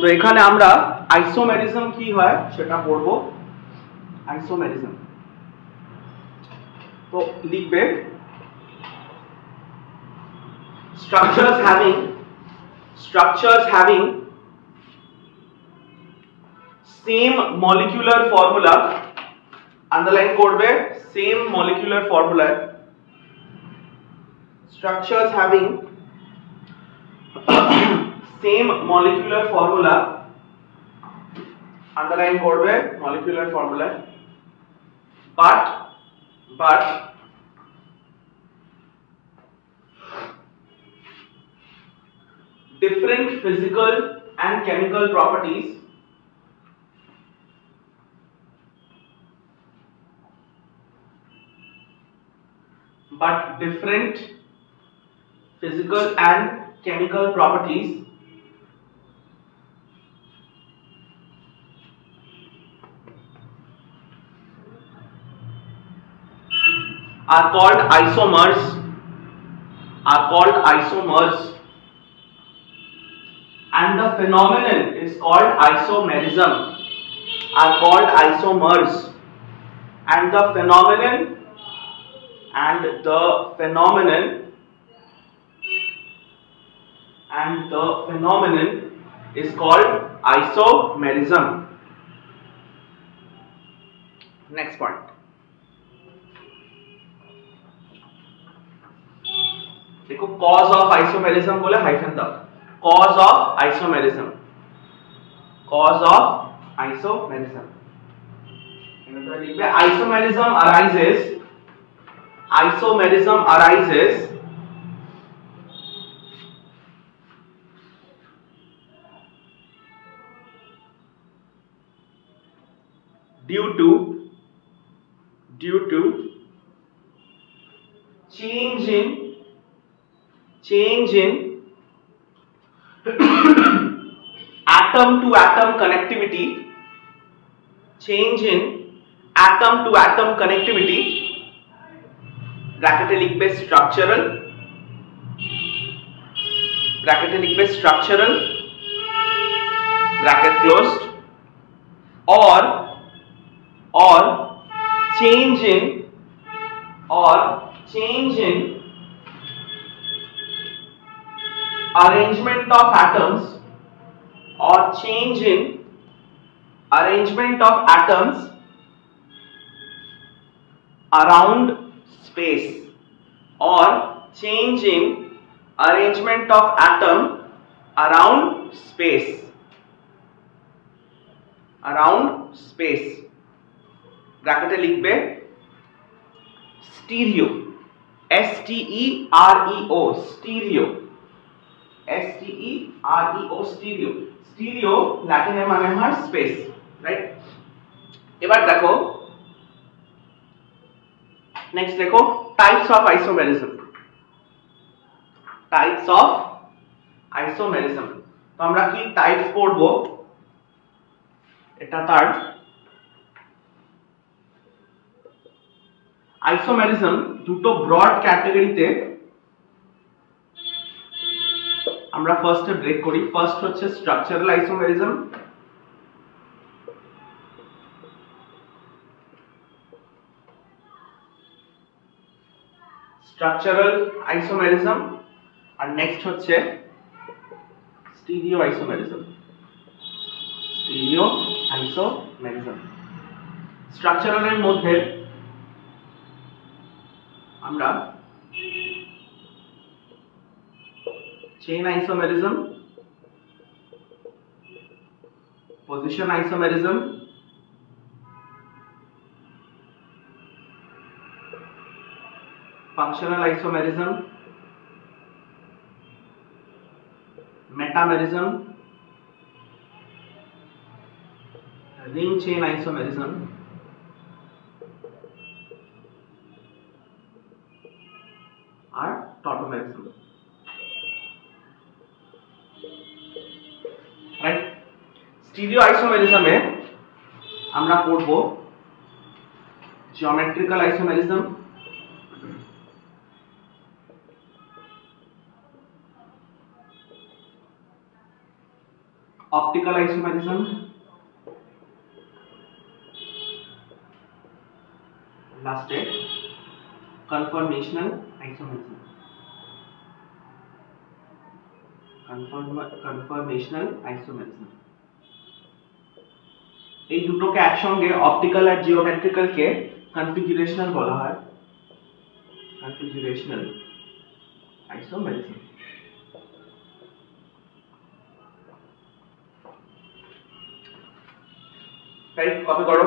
তো এখানে আমরা আইসোমেরিজম কি হয় সেটা পড়বো। আইসোমেরিজম তো লিখবে structures having same molecular formula, underline করবে same molecular formula, structures having same molecular formula, underline করবে molecular formula, but different physical and chemical properties, but different physical and chemical properties are called isomers, and the phenomenon is called isomerism, are called isomers, and the phenomenon is called isomerism. Next point. देखो cause of isomerism बोले hyphen दाओ, cause of isomerism, isomerism arises due to change in atom to atom connectivity, ব্র্যাকেটে লিখবে structural, bracket closed, or change in arrangement of atoms, around space, ব্র্যাকেটে লিখবে stereo, STEREO, stereo ল্যাটিনে মানে হয় space, right. এবার দেখো নেক্সট দেখো টাইপস অফ আইসোমেরিজম। তো আমরা কি টাইপস পড়বো, এটা তার আইসোমেরিজম দুটো ব্রড ক্যাটাগরিতে আমরা ফার্স্টে ব্রেক করি। ফার্স্ট হচ্ছে স্ট্রাকচারাল আইসোমেরিজম, আর নেক্সট হচ্ছে স্টিরিও আইসোমেরিজম। স্ট্রাকচারালের মধ্যে আমরা chain isomerism, position isomerism, functional isomerism, metamerism, ring chain isomerism, আর tautomerism, রাইট। স্টিরিও আইসোমেরিজমে আমরা পড়ব geometrical isomerism, optical isomerism, last step conformational isomerism, conformational isomerism। এই দুটোকে একসঙ্গে অপটিক্যাল আর জিওমেট্রিক্যাল কে কনফিগুরেশনাল বলা হয়, কনফিগুরেশনাল আইসোমেরিজম। রাইট, কপি করো।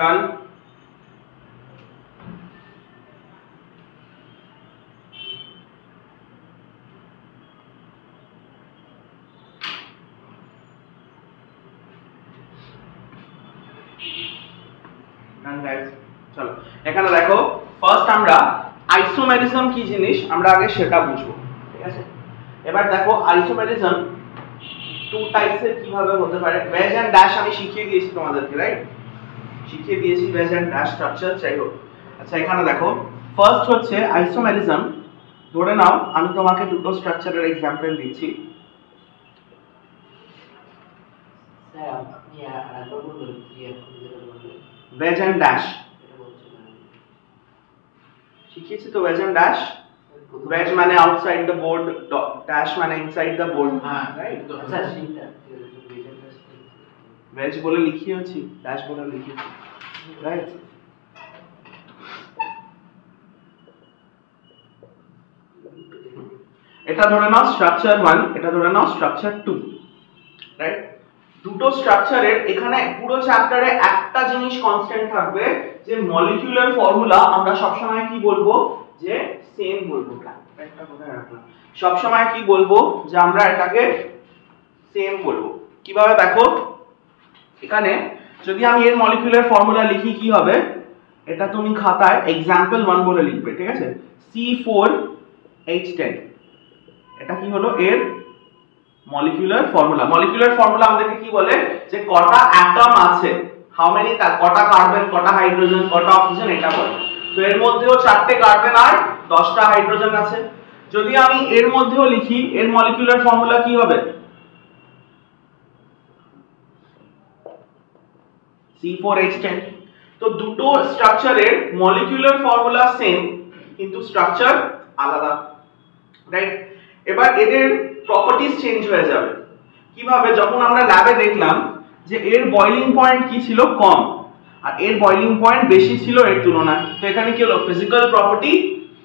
Done. চলো এখানে দেখো, ফার্স্ট আমরা আইসোমেরিজম কি জিনিস আমরা আগে সেটা বুঝবো, ঠিক আছে। এবার দেখো আইসোমেরিজম টু টাইপসের কিভাবে হতে পারে। ওয়েজ এন্ড ড্যাশ আমি শিখিয়ে দিয়েছি তোমাদেরকে, রাইট, শিখিয়ে দিয়েছি ওয়েজ এন্ড ড্যাশ স্ট্রাকচার, যাই হোক। আচ্ছা এখানে দেখো, ফার্স্ট হচ্ছে আইসোমেরিজম। ধরে নাও আমি তোমাকে দুটো স্ট্রাকচারের এক্সাম্পল দিচ্ছি। ওয়েজ এন্ড ড্যাশ শিখিয়েছি তো, ওয়েজ এন্ড ড্যাশ। ওয়েজ মানে আউটসাইড দ্য বোর্ড, ড্যাশ মানে inside the board, right. Wedge বলে লিখিয়েছি, ড্যাশ বলে লিখিয়েছি, রাইট। এটা ধরে নাও স্ট্রাকচার 1, এটা ধরে নাও স্ট্রাকচার 2, রাইট। দুটো স্ট্রাকচারের এখানে পুরো চ্যাপ্টারে একটা জিনিস কনস্ট্যান্ট থাকবে, যে মলিকিউলার ফর্মুলা আমরা সব সময় কি বলবো, যে সেম বলবো। একটা কোথায় রাখলাম, সব সময় কি বলবো, যে আমরা এটাকে সেম বলবো। কিভাবে দেখো, এখানে যদি আমি এর মলিকিউলার ফর্মুলা লিখি কি হবে, এটা তুমি খাতায় एग्जांपल 1 বলে লিখবে, ঠিক আছে। C4H10, এটা কি হলো এর মলিকিউলার ফর্মুলা। মলিকিউলার ফর্মুলা আমাদেরকে কি বলে, যে কটা অ্যাটম আছে, হাউ মেনি, কটা কার্বন, কটা হাইড্রোজেন, কটা অক্সিজেন, এটা বলে। তো এর মধ্যেও 4টে কার্বন আর 10টা হাইড্রোজেন আছে। যদি আমি এর মধ্যেও লিখি, এর মলিকিউলার ফর্মুলা কি হবে, C4H10। তো দুটো স্ট্রাকচারের মলিকিউলার ফর্মুলা সেম, কিন্তু স্ট্রাকচার আলাদা, রাইট। এবার এদের প্রপার্টিজ চেঞ্জ হয়ে যাবে। কিভাবে, যখন আমরা ল্যাবে দেখলাম যে এর বয়লিং পয়েন্ট কি ছিল, কম, আর এর বয়লিং পয়েন্ট বেশি ছিল এর তুলনায়, তো এখানে কি হলো, ফিজিক্যাল প্রপার্টি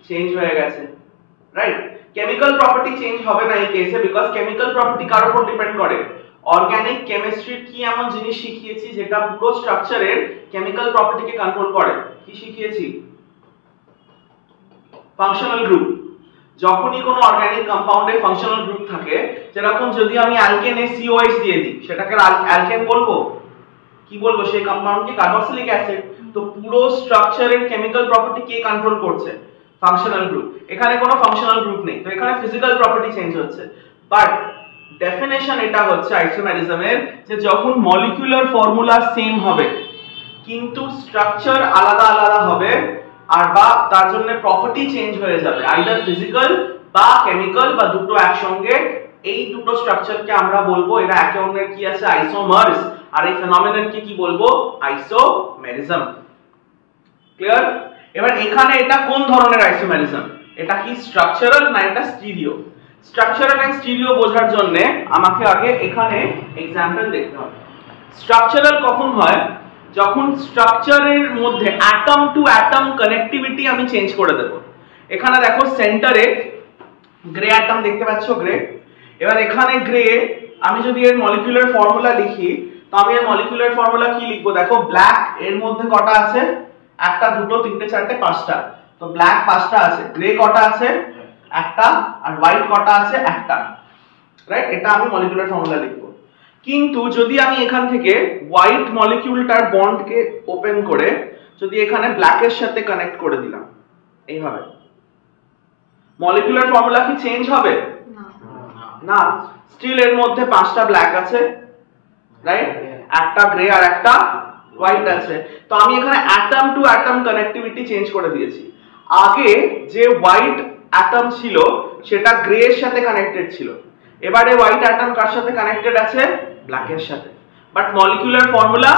চেঞ্জ হয়ে গেছে, রাইট। কেমিক্যাল প্রপার্টি চেঞ্জ হবে না এই কেসে, বিকজ কেমিক্যাল প্রপার্টি কার উপর ডিপেন্ড করে, অর্গানিক কেমিস্ট্রির কি এমন জিনিস শিখিয়েছি যেটা পুরো স্ট্রাকচারের কেমিক্যাল প্রপার্টিকে কন্ট্রোল করে, কি শিখিয়েছি, ফাংশনাল গ্রুপ, যখনই কোনো অর্গানিক কম্পাউন্ডে ফাংশনাল গ্রুপ থাকে, যেরকম যদি আমি অ্যালকেনে COH দিয়ে দিই, সেটাকে অ্যালকেন বলবো? কি বলবো? সেই কম্পাউন্ডকে কার্বক্সিলিক অ্যাসিড। তো পুরো স্ট্রাকচারের কেমিক্যাল প্রপার্টি কে কন্ট্রোল করছে? Functional group. এখানে কোনো ফাংশনাল গ্রুপ নেই, তো এখানে ফিজিক্যাল প্রপার্টি চেঞ্জ হচ্ছে। বাট ডেফিনেশন এটা হচ্ছে আইসোমেরিজমের, যে যখন মলিকিউলার ফর্মুলা সেম হবে কিন্তু স্ট্রাকচার আলাদা আলাদা হবে, আর বা তার জন্য প্রপার্টি চেঞ্জ হয়ে যাবে, আইদার ফিজিক্যাল বা কেমিক্যাল বা দুটো একসঙ্গে, এই দুটো স্ট্রাকচারকে আমরা বলবো এরা একে অন্যের কি আছে? আইসোমার্স। আর এই ফেনোমেননকে কি বলবো? আইসোমেরিজম। ক্লিয়ার? এবার এখানে এটা কোন ধরনের আইসোমেরিজম? এটা কি স্ট্রাকচারাল না এটা স্টিরিও? স্ট্রাকচারাল এন্ড স্টিরিও বোঝার জন্য আমাকে আগে এখানে এক্সাম্পল দেখতে হবে। স্ট্রাকচারাল কখন হয়? যখন স্ট্রাকচারের মধ্যে অ্যাটম টু অ্যাটম কানেক্টিভিটি আমি চেঞ্জ করে দেব। এখানে দেখো সেন্টারে গ্রে অ্যাটম দেখতে পাচ্ছ, গ্রে। এবার এখানে গ্রে, আমি যদি এর মলিকিউলার ফর্মুলা লিখি, তো আমি এর মলিকিউলার ফর্মুলা কি লিখবো? দেখো ব্ল্যাক এর মধ্যে কটা আছে? একটা, দুটো, তিনটে, চারটে, পাঁচটা। তো ব্ল্যাক পাঁচটা আছে, গ্রে কটা আছে? একটা। আর হোয়াইট কটা আছে? একটা। রাইট? এটা আমি মলিকিউলার ফর্মুলা লিখবো। কিন্তু যদি আমি এখান থেকে হোয়াইট মলিকিউলটার বন্ডকে ওপেন করে যদি এখানে ব্ল্যাকের সাথে কানেক্ট করে দিলাম এইভাবে, মলিকিউলার ফর্মুলা কি চেঞ্জ হবে? না। স্টিল এর মধ্যে পাঁচটা ব্ল্যাক আছে, রাইট? একটা গ্রে আর একটা হোয়াইট আছে। তো আমি এখানে atom to atom connectivity change করে দিয়েছি। আগে যে হোয়াইট অ্যাটম ছিল সেটা গ্রে এর সাথে কানেক্টেড ছিল, এবারে হোয়াইট অ্যাটম কার সাথে কানেক্টেড আছে? ব্ল্যাক এর সাথে। But molecular formula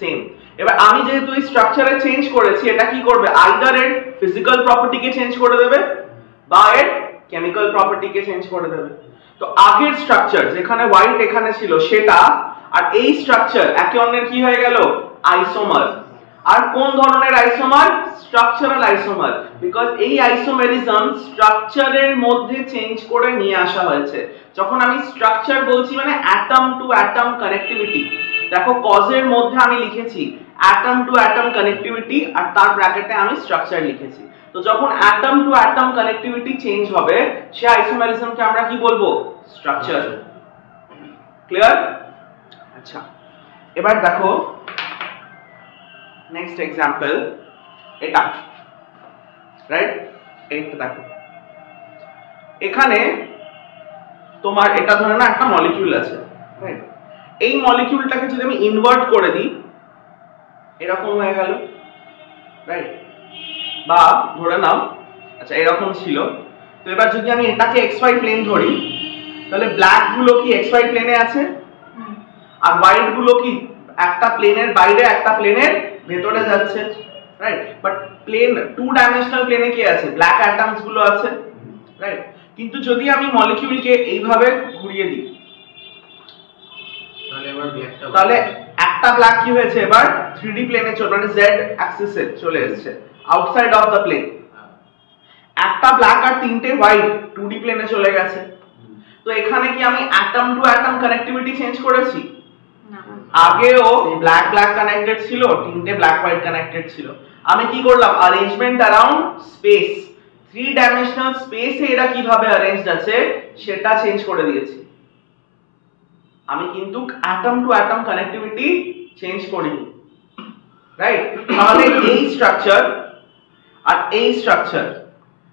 same. এবার আমি যেহেতু এই স্ট্রাকচারে চেঞ্জ করেছি, এটা কি করবে? আইদার এর ফিজিক্যাল প্রপার্টিকে চেঞ্জ করে দেবে বা এর কেমিক্যাল প্রপার্টিকে চেঞ্জ করে দেবে। তো আগের স্ট্রাকচার যেখানে হোয়াইট এখানে ছিল সেটা আর এই স্ট্রাকচার একে অন্যের কি হয়ে গেল? আইসোমার। আর কোন ধরনের আইসোমার? Structural isomer. বিকজ এই আইসোমেরিজম স্ট্রাকচারের মধ্যে চেঞ্জ করে নিয়ে আসা হয়েছে। যখন আমি স্ট্রাকচার বলছি মানে অ্যাটম টু অ্যাটম কানেক্টিভিটি। দেখো কজের মধ্যে আমি লিখেছি অ্যাটম টু অ্যাটম কানেক্টিভিটি আর তার ব্র্যাকেটে আমি স্ট্রাকচার লিখেছি। তো যখন atom to atom connectivity change হবে সে আইসোমেরিজমকে আমরা কি বলবো? স্ট্রাকচার। ক্লিয়ার? আচ্ছা, এবার দেখো নেক্সট এক্সাম্পল এটা, রাইট? এইটা দেখো, এখানে তোমার এটা ধরে না একটা মলিকিউল আছে, রাইট? এই মলিকিউলটাকে যদি আমি ইনভার্ট করে দিই এরকম হয়ে গেল, রাইট? বা ধরে নাও আচ্ছা এরকম ছিল। তো এবার যদি আমি এটাকে xy প্লেন ধরি, তাহলে ব্ল্যাক গুলো কি xy প্লেনে আছে আর হোয়াইট গুলো কি একটা প্লেনের বাইরে একটা প্লেনের ভেতরে যাচ্ছে, right? But plane two dimensional প্লেনে কি আছে? ব্ল্যাক অ্যাটমস গুলো আছে, রাইট? কিন্তু যদি আমি মলিকিউলকে এইভাবে ঘুরিয়ে দিই তাহলে একটা ব্ল্যাক কি হয়েছে? এবার 3D প্লেনে চলে, মানে z অ্যাক্সিসে চলে এসেছে, আউটসাইড অফ দ্য প্লেন। একটা ব্ল্যাক আর তিনটে হোয়াইট 2D প্লেনে চলে গেছে। তো এখানে কি আমি atom to atom connectivity change করেছি? আগেও ব্ল্যাক ব্ল্যাক কানেক্টেড ছিল, তিনটে ব্ল্যাক হোয়াইট কানেক্টেড ছিল। আমি কি করলাম? অ্যারেঞ্জমেন্ট অ্যারাউন্ড স্পেস, 3 ডাইমেনশনাল স্পেসে এরা কিভাবে অ্যারেঞ্জড আছে সেটা চেঞ্জ করে দিয়েছি। আমি কিন্তু atom to atom connectivity change করিনি, রাইট? তাহলে এই স্ট্রাকচার আর এই স্ট্রাকচার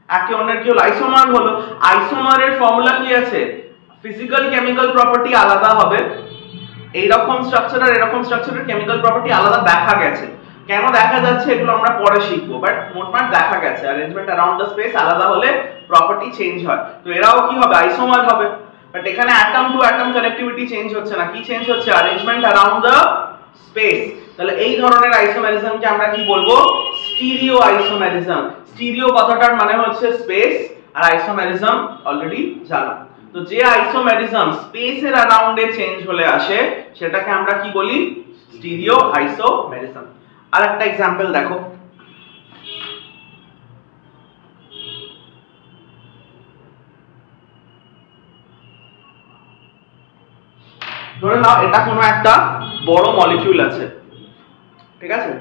একে অন্যের কি হলো? আইসোমার হলো। আইসোমারের ফর্মুলা কি আছে? ফিজিক্যাল কেমিক্যাল প্রপার্টি আলাদা হবে। এইরকম স্ট্রাকচার আর এরকম স্ট্রাকচারের কেমিক্যাল প্রপার্টি আলাদা দেখা গেছে। কেন দেখা যাচ্ছে এগুলো আমরা পরে শিখবো, বাট মোটমাট দেখা গেছে অ্যারেঞ্জমেন্ট অ্যারাউন্ড দ্য স্পেস আলাদা হলে প্রপার্টি চেঞ্জ হয়। তো এরাও কি হবে? আইসোমার হবে। বাট এখানে atom to atom connectivity change হচ্ছে না, কি চেঞ্জ হচ্ছে? Arrangement around the space. তাহলে এই ধরনের আইসোমেরিজমকে আমরা কি বলবো? Stereo isomerism. স্টিরিও কথাটার মানে হচ্ছে স্পেস, আর আইসোমেরিজম অলরেডি জানা। তো যে আইসোমেরিজম স্পেসের অ্যারাউন্ডে চেঞ্জ হলে আসে সেটাকে আমরা কি বলি? Stereo isomerism. আর একটা एग्जांपल দেখো, ধরে নাও এটা কোনো একটা বড় মলিকিউল আছে, ঠিক আছে?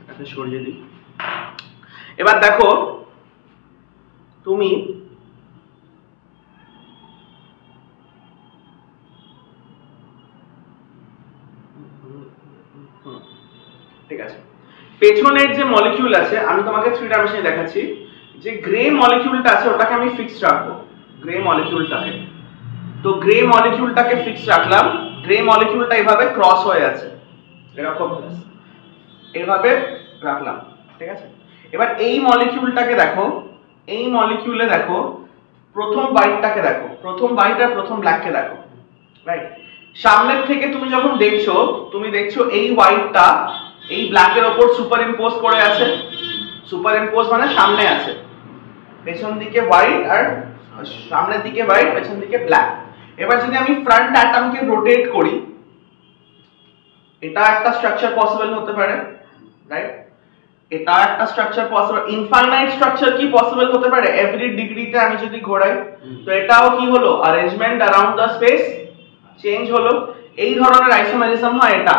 এটাকে সরিয়ে দিই। এবার দেখো তুমি ঠিক আছে, পেছনের যে মলিকিউল আছে আমি তোমাকে 3 ডাইমেনশনে দেখাচ্ছি, যে গ্রে মলিকিউলটা আছে ওটাকে আমি ফিক্স রাখবো, গ্রে মলিকিউলটাকে। তো গ্রে মলিকিউলটাকে ফিক্স রাখলাম, গ্রে মলিকিউলটা এইভাবে ক্রস হয়ে আছে, এরকম এইভাবে রাখলাম, ঠিক আছে। এবার এই মলিকিউলটাকে দেখো, এই মলিকিউলে দেখো প্রথম বাইটটাকে দেখো, প্রথম বাইট আর প্রথম ব্ল্যাককে দেখো, রাইট। সামনের থেকে তুমি যখন দেখছো, তুমি দেখছো এই হোয়াইটটা এই ব্ল্যাকের উপর সুপার ইম্পোজ করে আছে, সুপার ইম্পোজ মানে সামনে আছে, পেছন দিকে হোয়াইট আর সামনের দিকে হোয়াইট, পেছন দিকে ব্ল্যাক। এবার যদি আমি ফ্রন্ট অ্যাটমকে রোটেট করি, এটা একটা স্ট্রাকচার পসিবল হতে পারে, রাইট। এটা একটা স্ট্রাকচার পসিবল, ইনফাইনাইট স্ট্রাকচার কি পসিবল হতে পারে এভরি ডিগ্রিতে আমি যদি ঘোরাই, তো এটাও কি হলো arrangement around the space change হলো। এই ধরনের আইসোমেরিজম হয় এটা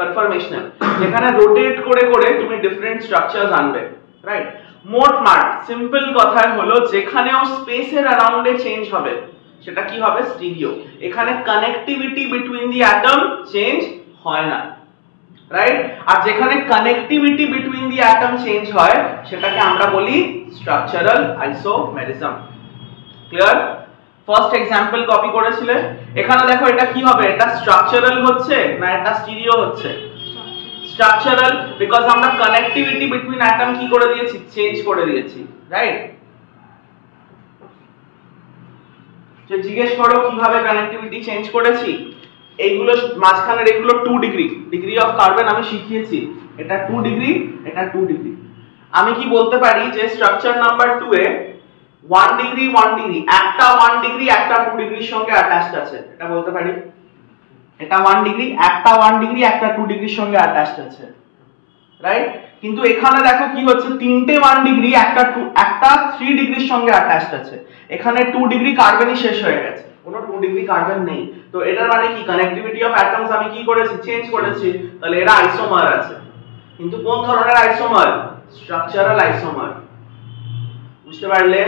কনফর্মেশনাল, যেখানে রোটেট করে করে তুমি ডিফারেন্ট স্ট্রাকচারস আনবে, রাইট। মোট মার্ট সিম্পল কথায় হলো যেখানেও স্পেসের অ্যারাউন্ডে চেঞ্জ হবে সেটা কি হবে স্টিরিও, এখানে connectivity between the atom change হয় না, রাইট। আর যেখানে connectivity between the atom change হয় সেটাকে আমরা বলি structural isomerism. Clear? First example copy করেছিলে, এখানে দেখো এটা কি হবে, এটা স্ট্রাকচারাল হচ্ছে না এটা স্টিরিও হচ্ছে? স্ট্রাকচারাল, বিকজ আমরা কানেক্টিভিটি বিটুইন অ্যাটম কি করে দিয়েছি, চেঞ্জ করে দিয়েছি, রাইট। যে জিজ্ঞেস করো কিভাবে কানেক্টিভিটি চেঞ্জ করেছি, এইগুলো মাঝখানের এগুলো 2 ডিগ্রি, ডিগ্রি অফ কার্বন আমি শিখিয়েছি, এটা 2 ডিগ্রি, এটা 2 ডিগ্রি। আমি কি বলতে পারি যে স্ট্রাকচার নাম্বার 2 এ 1 ডিগ্রি 1 ডিগ্রি, একটা 1 ডিগ্রি একটা 2 ডিগ্রির সঙ্গে অ্যাটাচড আছে, এটা বলতে পারি। এটা 1 ডিগ্রি, একটা 1 ডিগ্রি একটা 2 ডিগ্রির সঙ্গে অ্যাটাচড আছে, রাইট। কিন্তু এখানে দেখো কি হচ্ছে, তিনটে 1 ডিগ্রি একটা 3 ডিগ্রির সঙ্গে অ্যাটাচড আছে, এখানে 2 ডিগ্রি কার্বনই শেষ হয়ে গেছে, কোনো 2 ডিগ্রি কার্বন নেই। তো এটার মানে কি কানেক্টিভিটি অফ অ্যাটমস আমি কি করেছি, চেঞ্জ করেছি, তাহলে এরা আইসোমার আছে। কিন্তু কোন ধরনের আইসোমার? স্ট্রাকচারাল আইসোমার, বুঝতে পারলে?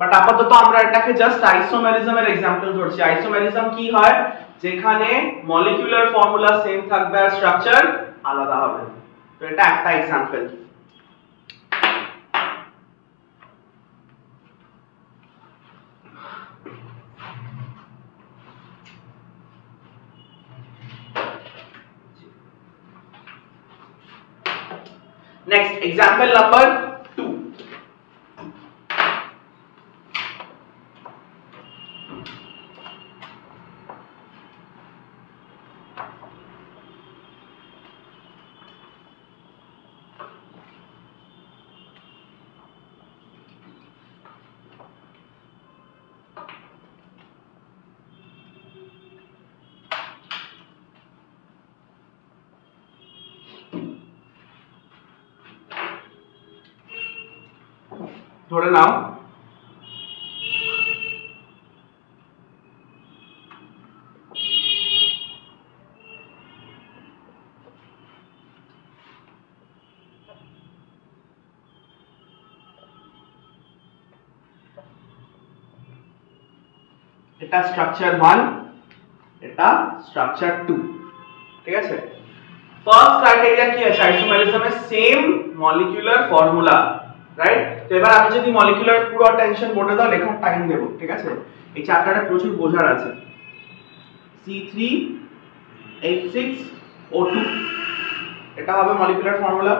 বাট আপাতত আমরা এটাকে জাস্ট আইসোমেরিজমের এক্সাম্পল ধরছি। আইসোমেরিজম কি হয়, যেখানে মলিকিউলার ফর্মুলা সেম থাকবে আর স্ট্রাকচার আলাদা হবে। তো এটা একটা এক্সাম্পল। Next, example number 2. ধরে নাও এটা স্ট্রাকচার 1, এটা স্ট্রাকচার 2, ঠিক আছে। ফার্স্ট ক্রাইটেরিয়া কি আছে আইসোমেরিজমের, সেম মলিকিউলার ফর্মুলা, রাইট। তো এবার আমি যদি মলিকিউলার পুরো টেনশন বোর্ডে দাও লেখার টাইম দেব, ঠিক আছে। এই চ্যাপ্টারে প্রচুর বোঝার আছে। C3H6O2 এটা হবে মলিকিউলার ফর্মুলা।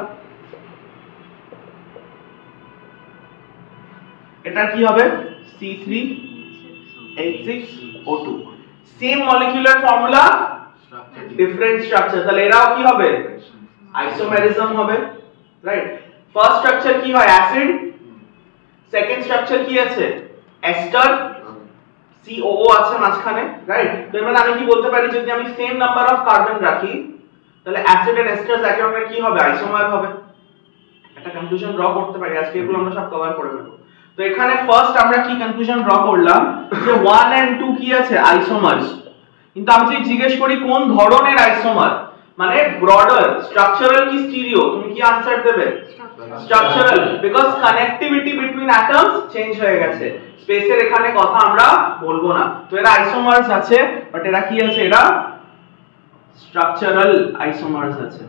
এটা কি হবে C3H6O2, same molecular formula different structure, তাহলে এরাও কি হবে আইসোমেরিজম হবে, রাইট। ফার্স্ট স্ট্রাকচার কি হয় অ্যাসিড, সেকেন্ড স্ট্রাকচার কি আছে এস্টার, COO আছে মাঝখানে, রাইট। তো এবার আমি কি বলতে পারি, যদি আমি সেম নাম্বার অফ কার্বন রাখি তাহলে অ্যাসিড এন্ড এস্টার একে অপরের কি হবে আইসোমার হবে। একটা কনক্লুশন ড্র করতে পারি, আজকে এগুলো আমরা সব কভার করে নেব। তো এখানে ফার্স্ট আমরা কি কনক্লুশন ড্র করলাম যে 1 and 2 কি আছে আইসোমারস। কিন্তু আমি যদি জিজ্ঞেস করি কোন ধরনের আইসোমার, মানে ব্রডার স্ট্রাকচারাল কি স্টিরিও, তুমি কি আনসার দেবে structural, because connectivity between atoms change হয়ে গেছে। স্পেসের এখানে কথা আমরা বলবো না। তো এরা আইসোমার্স আছে, বাট এরা কি আছে, এরা স্ট্রাকচারাল আইসোমার্স আছে,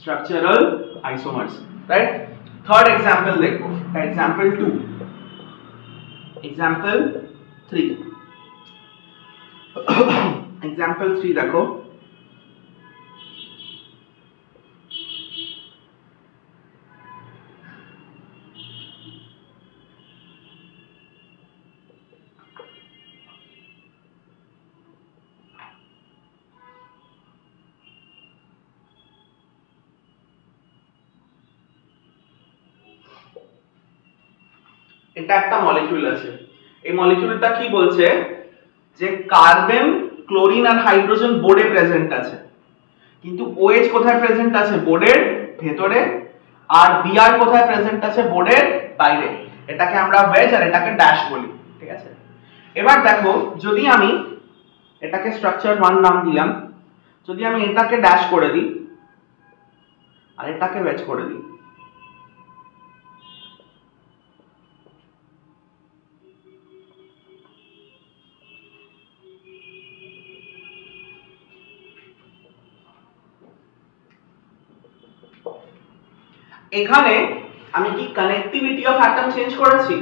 স্ট্রাকচারাল আইসোমার্স, রাইট। থার্ড एग्जांपल দেখো, एग्जांपल 2, एग्जांपल 3, एग्जांपल 3 দেখো। এটা একটা মলিকিউল আছে, এই মলিকিউলটা কি বলছে যে কার্বন, ক্লোরিন আর হাইড্রোজেন বোর্ডে প্রেজেন্ট আছে, কিন্তু OH কোথায় প্রেজেন্ট আছে, বোর্ডের ভেতরে, আর Br কোথায় প্রেজেন্ট আছে, বোর্ডের বাইরে। এটাকে আমরা ওয়েজ আর এটাকে ড্যাশ বলি, ঠিক আছে। এবার দেখো, যদি আমি এটাকে স্ট্রাকচার 1 নাম দিলাম, যদি আমি এটাকে ড্যাশ করে দিই আর এটাকে ওয়েজ করে দিই, এখানে আমি কি কানেক্টিভিটি অফ অ্যাটম চেঞ্জ করেছি?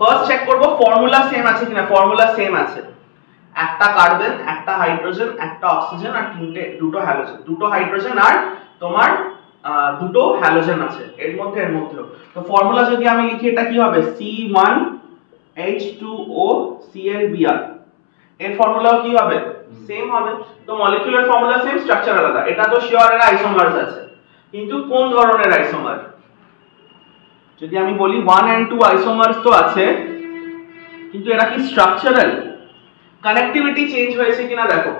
ফার্স্ট চেক করব ফর্মুলা সেম আছে কিনা। ফর্মুলা সেম আছে, একটা কার্বন, একটা হাইড্রোজেন, একটা অক্সিজেন আর দুটো হ্যালোজেন, দুটো হাইড্রোজেন আর তোমার দুটো হ্যালোজেন আছে এর মধ্যে, এর মধ্যেও। তো ফর্মুলা যদি আমি লিখি, এটা কি হবে, C1H2O Cl Br, এর ফর্মুলাও কি হবে, সেম হবে। তো মলিকিউলার ফর্মুলা সেম, স্ট্রাকচার আলাদা। এটা তো শিওর এর আইসোমারস আছে, কিন্তু কোন ধরনের আইসোমার? যদি আমি বলি 1 and 2 আইসোমারস তো আছে, কিন্তু এরা কি স্ট্রাকচারাল? কানেক্টিভিটি চেঞ্জ হয়েছে কিনা দেখো,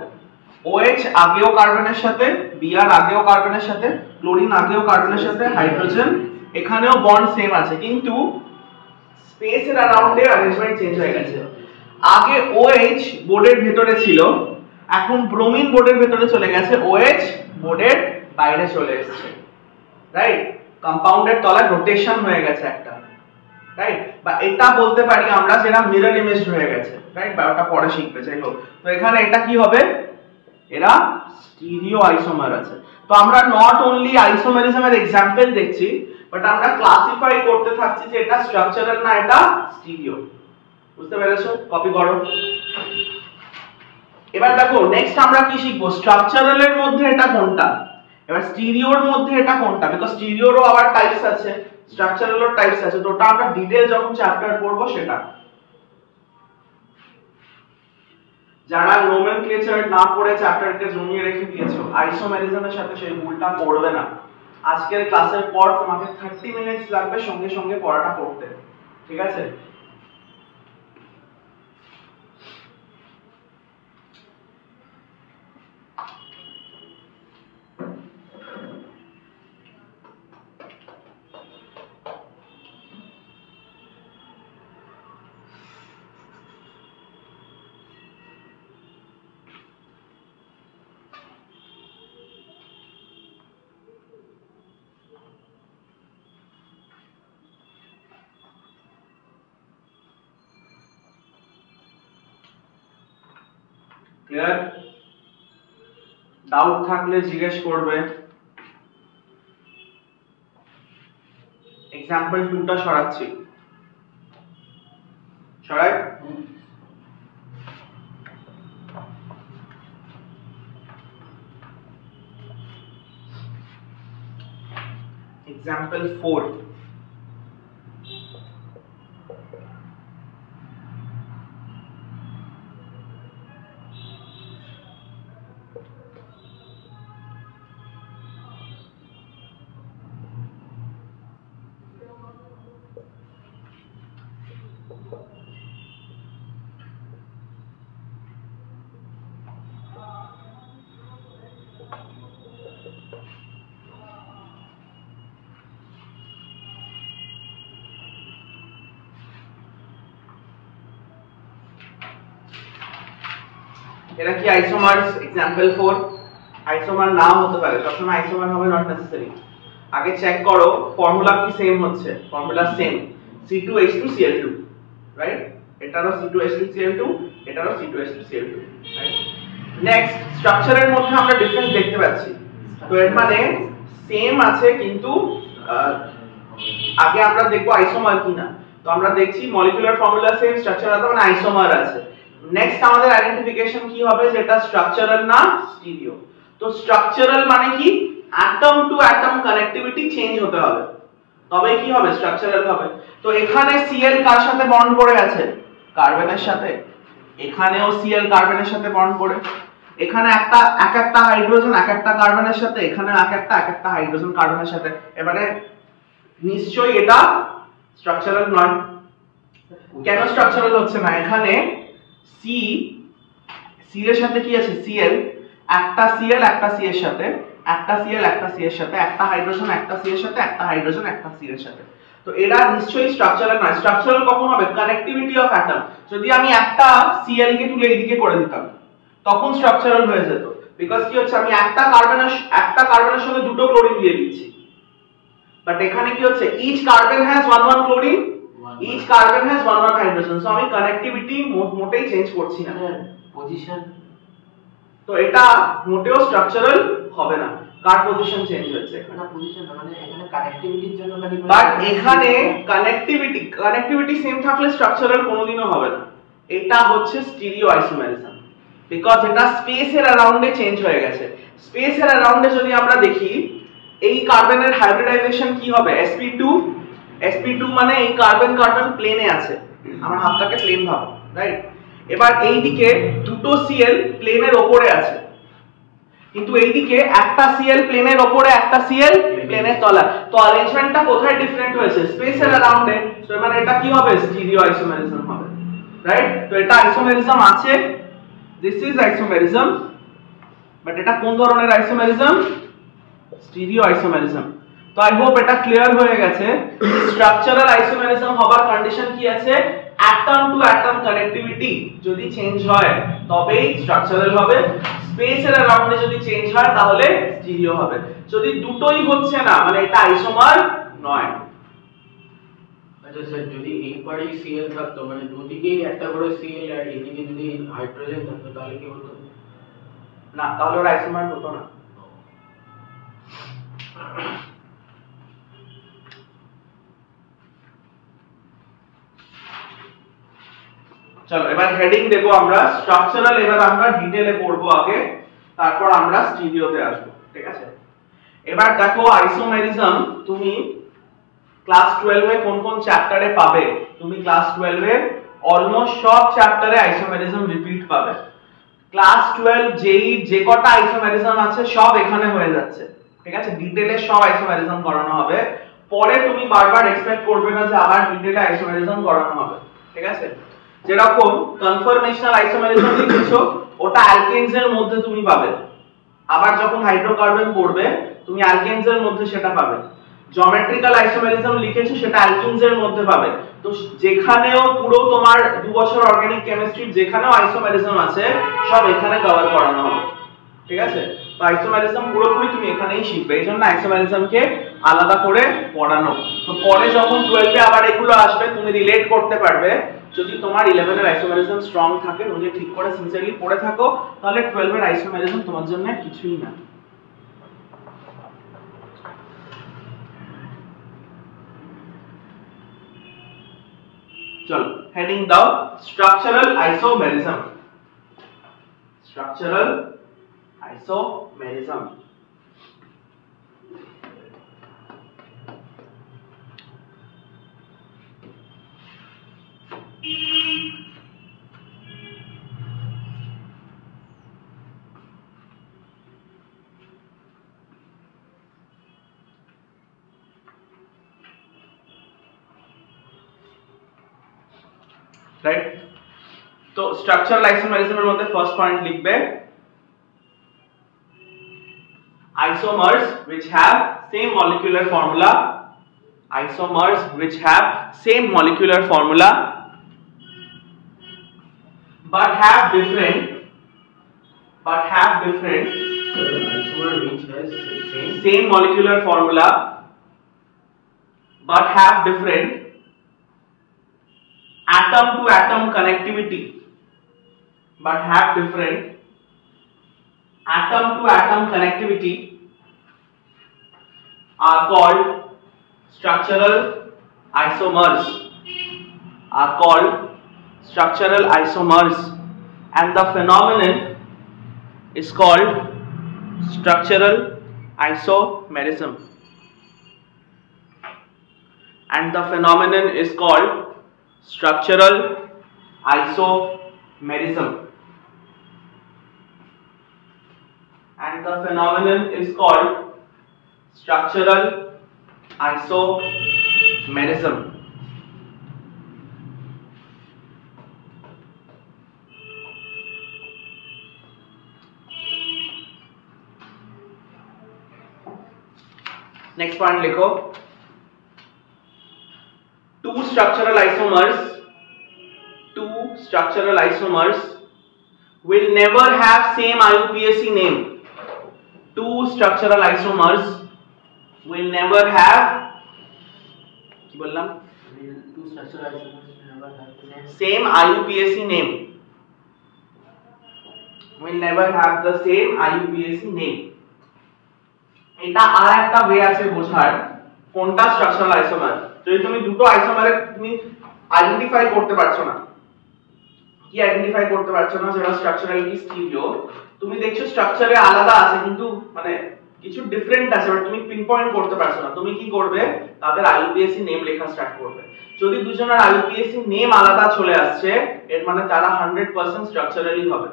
OH আগেও কার্বনের সাথে, Br আগেও কার্বনের সাথে, ক্লোরিন আগেও কার্বনের সাথে, হাইড্রোজেন এখানেও বন্ড সেম আছে, কিন্তু স্পেসের অ্যারাউন্ডে অ্যারেঞ্জমেন্ট চেঞ্জ হয়ে গেছে। আগে OH বোর্ডের ভেতরে ছিল, এখন ব্রোমিন বোর্ডের ভেতরে চলে গেছে, OH বোর্ডের বাইরে চলে এসেছে, রাইট। কম্পাউন্ডের তলায় রোটেশন হয়ে গেছে একটা, রাইট। বা এটা বলতে পারি আমরা যেটা মিরর ইমেজ হয়ে গেছে, রাইট। বা ওটা পরে শিখবে, যাই হোক। তো এখানে এটা কি হবে, এরা স্টিরিও আইসোমার আছে। তো আমরা নট অনলি আইসোমারিজমের एग्जांपल দেখছি, বাট আমরা ক্লাসিফাই করতে থাকছি যে এটা স্ট্রাকচারাল না এটা স্টিরিও। বুঝতে পেরেছো? কপি করো। এবার দেখো নেক্সট আমরা কি শিখবো, স্ট্রাকচারালের মধ্যে এটা কোনটা, এবার স্টিরিওর মধ্যে এটা কোনটা, বিকজ স্টিরিওরও আবার টাইপস আছে, স্ট্রাকচারালের টাইপস আছে। তো ওটা আমরা ডিটেইল যখন চ্যাপ্টার পড়বো সেটা। যারা নোমেনক্লেচার না পড়ে চ্যাপ্টারকে জমিয়ে রেখে দিয়েছো, আইসোমেরিজমের সাথে সেই ভুলটা করবে না। আজকের ক্লাসের পর তোমাকে 30 মিনিটস লাগবে সঙ্গে সঙ্গে পড়াটা করতে, ঠিক আছে? ক্লিয়ার? ডাউট থাকলে জিজ্ঞেস করবে। एग्जांपल 2টা সরাচ্ছি, সরাই। एग्जांपल 4, এরা কি আইসোমারস? एग्जांपल 4 আইসোমার নাও হতে পারে, সবসময় আইসোমার হবে নট নেসেসারি। আগে চেক করো ফর্মুলা কি সেম হচ্ছে, ফর্মুলা সেম C2H2Cl2, রাইট? এটারও C2H2Cl2, এটারও C2H2Cl2, রাইট? নেক্সট স্ট্রাকচারের মধ্যে আমরা ডিফারেন্স দেখতে পাচ্ছি। তো এর মানে সেম আছে কিন্তু আগে আমরা দেখবো আইসোমার কিনা। তো আমরা দেখছি মলিকুলার ফর্মুলা সেম, স্ট্রাকচার আলাদা, মানে আইসোমার আছে। নেক্সট আমাদের আইডেন্টিফিকেশন কি হবে, যে এটা স্ট্রাকচারাল না স্টিরিও। তো স্ট্রাকচারাল মানে কি, atom to atom connectivity change হতে হবে, তবেই কি হবে, স্ট্রাকচারাল হবে। তো এখানে Cl কার সাথে বন্ড করে আছে, কার্বনের সাথে। এখানেও Cl কার্বনের সাথে বন্ড করে, এখানে এক একটা হাইড্রোজেন এক একটা কার্বনের সাথে, এখানে এক একটা হাইড্রোজেন কার্বনের সাথে। এবারে নিশ্চয়ই এটা স্ট্রাকচারাল নয়। কেন স্ট্রাকচারাল হচ্ছে না, এখানে C এর সাথে কি আছে, Cl, একটা Cl একটা C এর সাথে, একটা Cl একটা C এর সাথে, একটা হাইড্রোজেন একটা C এর সাথে, একটা হাইড্রোজেন একটা C এর সাথে। তো এরা নিশ্চয়ই স্ট্রাকচারাল নয়। স্ট্রাকচারাল কখন হবে, কানেক্টিভিটি অফ অ্যাটম। যদি আমি একটা Cl কে তুলে এইদিকে করে দিতাম তখন স্ট্রাকচারাল হয়ে যেত, বিকজ কি হচ্ছে, আমি একটা কার্বনের সঙ্গে দুটো ক্লোরিন দিয়ে দিচ্ছি। বাট এখানে কি হচ্ছে, each carbon has one chlorine, each carbon has one hydrogen, so আমি কানেক্টিভিটি মোটেই চেঞ্জ করছি না, পজিশন। তো এটা মোটেও স্ট্রাকচারাল হবে না। কার পজিশন চেঞ্জ হয়েছে, এটা পজিশন মানে এখানে কানেক্টিভিটির জন্য বাট এখানে কানেক্টিভিটি সেম থাকলে স্ট্রাকচারাল কোনোদিনও হবে না। এটা হচ্ছে স্টিরিও আইসোমেরিজম, বিকজ এটা স্পেসের অ্যারাউন্ডে চেঞ্জ হয়ে গেছে। স্পেসের অ্যারাউন্ডে যদি আমরা দেখি, এই কার্বনের হাইব্রিডাইজেশন কি হবে, sp2 মানে এই কার্বন প্লেনে আছে, আমার হাতটাকে প্লেন ভাবো, রাইট? এবার এইদিকে দুটো Cl প্লেনের উপরে আছে, কিন্তু এইদিকে একটা Cl প্লেনের উপরে একটা Cl প্লেনের তলা। তো অ্যারেঞ্জমেন্টটা কোথায় ডিফারেন্ট হয়েছে, স্পেসের অ্যারাউন্ডে। তো মানে এটা কি হবে, স্টিরিও আইসোমেরিজম হবে, রাইট? তো এটা আইসোমেরিজম আছে, দিস ইজ আইসোমেরিজম, বাট এটা কোন ধরনের আইসোমেরিজম, স্টিরিও আইসোমেরিজম। তো আই হোপ এটা ক্লিয়ার হয়ে গেছে। স্ট্রাকচারাল আইসোমেরিজম হবার কন্ডিশন কি আছে, অ্যাটম টু অ্যাটম কানেক্টিভিটি যদি চেঞ্জ হয় তবেই স্ট্রাকচারাল হবে। স্পেসের অ্যারাউন্ডে যদি চেঞ্জ হয় তাহলে স্টিরিও হবে। যদি দুটোই হচ্ছে না, মানে এটা আইসোমার নয়। আচ্ছা স্যার, যদি এই পারে Cl থাকতো, মানে দুদিকেই একটা করে Cl আর এদিকে যদি হাইড্রোজেন থাকতো তাহলে কি হতো, না তাহলে ওর আইসোমার হতো না। চলো এবার হেডিং দেবো আমরা স্ট্রাকচারাল, এবার আমরা ডিটেইলে পড়বো আগে, তারপর আমরা স্টিরিওতে আসবো, ঠিক আছে? এবার দেখো আইসোমেরিজম তুমি ক্লাস 12 এ কোন কোন চ্যাপ্টারে পাবে, তুমি ক্লাস 12 এ অলমোস্ট সব চ্যাপ্টারে আইসোমেরিজম রিপিট পাবে। ক্লাস 12 যেই যে কটা আইসোমেরিজম আছে সব এখানে হয়ে যাচ্ছে, ঠিক আছে? ডিটেইলে সব আইসোমেরিজম করানো হবে, পরে তুমি বারবার এক্সপেক্ট করবে না যে আবার ডিটেইলে আইসোমেরিজম করানো হবে, ঠিক আছে? যেরকম কনফরমেশনাল আইসোমেরিজম লিখেছো, ওটা অ্যালকেনস এর মধ্যে তুমি পাবে, আবার যখন হাইড্রোকার্বন পড়বে তুমি অ্যালকেনস এর মধ্যে সেটা পাবে। জিওমেট্রিক্যাল আইসোমেরিজম লিখেছো, সেটা অ্যালকিনস এর মধ্যে পাবে। তো যেখানেও পুরো তোমার 2 বছর অর্গানিক কেমিস্ট্রি যেখানেও আইসোমেরিজম আছে সব এখানে কভার করানো হবে, ঠিক আছে? তো আইসোমেরিজম পুরোপুরি তুমি এখানেই শিখবে, এইজন্য আইসোমেরিজমকে আলাদা করে পড়ানো। তো পরে যখন 12 এ আবার এগুলো আসবে তুমি রিলেট করতে পারবে। যদি তোমার 11 এর আইসোমেরিজম স্ট্রং থাকে, তুমি ঠিক করে সিনসিয়ারলি পড়ে থাকো, তাহলে 12 এর আইসোমেরিজম তোমার জন্য কিছুই না। চলো হেডিং দাও, structural isomerism. Structural isomerism, right? তো স্ট্রাকচারাল আইসোমেরিজমের মধ্যে ফার্স্ট পয়েন্ট লিখবে isomers which have same molecular formula, isomers which have same molecular formula but have different isomer which has same molecular formula but have different atom to atom connectivity, but have different atom to atom connectivity are called structural isomers, are called structural isomers, and the phenomenon is called structural isomerism, and the phenomenon is called structural isomerism, and the phenomenon is called structural isomerism. Next point लिखो, two structural isomers will never have same IUPAC name. Two structural isomers will never have, কি বললাম, two structural isomers will never have same IUPAC name, will never have the same IUPAC name. এটা আর একটা way আছে বোঝার কোনটা structural isomer. যদি তুমি দুটো আইসোমারে তুমি আইডেন্টিফাই করতে পারছো না, কি আইডেন্টিফাই করতে পারছো না যেটা স্ট্রাকচারাল কি স্টিরিও, তুমি দেখছো স্ট্রাকচারে আলাদা আছে কিন্তু মানে কিছু ডিফারেন্ট আছে, বাট তুমি পিন পয়েন্ট করতে পারছো না, তুমি কি করবে, তাদের আইইউপিএসি নেম লেখা স্টার্ট করবে। যদি দুজনের আইইউপিএসি নেম আলাদা চলে আসছে এর মানে তারা 100% স্ট্রাকচারালি হবে,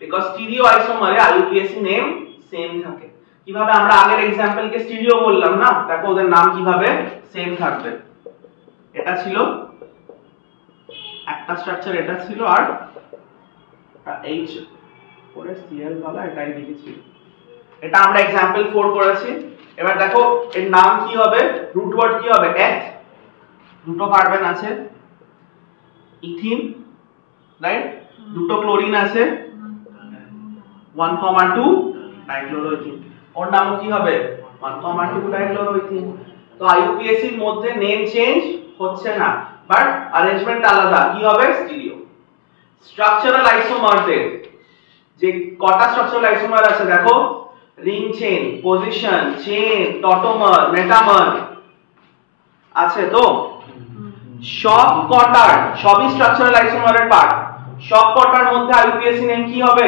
বিকজ স্টিরিও আইসোমারে আইইউপিএসি নেম সেম থাকে। কিভাবে আমরা আগের एग्जांपल কে স্টিরিও বললাম না, দেখো ওদের নাম কিভাবে সেম থাকবে। এটা ছিল একটা স্ট্রাকচার, এটা ছিল আর এইচ পরে সিএল वाला এটাই লিখেছি, এটা আমরা एग्जांपल 4 করেছি। এবার দেখো এর নাম কি হবে, রুট ওয়ার্ড কি হবে, এথ, দুটো কার্বন আছে, ইথিন, রাইট, দুটো ক্লোরিন আছে, 1,2 ডাইক্লোরোইথিন, ওর নাম কি হবে 1,2 ডাইক্লোরোইথিন। তো আইইউপিএসি এর মধ্যে নেম চেঞ্জ হচ্ছে না, বাট অ্যারেঞ্জমেন্ট আলাদা, কি হবে স্টিরিও। স্ট্রাকচারাল আইসোমারদের যে কটা স্ট্রাকচারাল আইসোমার আছে দেখো, ring chain, position chain, tautomer, metamer আছে তো, সব কটার সবই স্ট্রাকচারাল আইসোমারের পার্ট, সব কটার মধ্যে আইইউপিএসি নেম কি হবে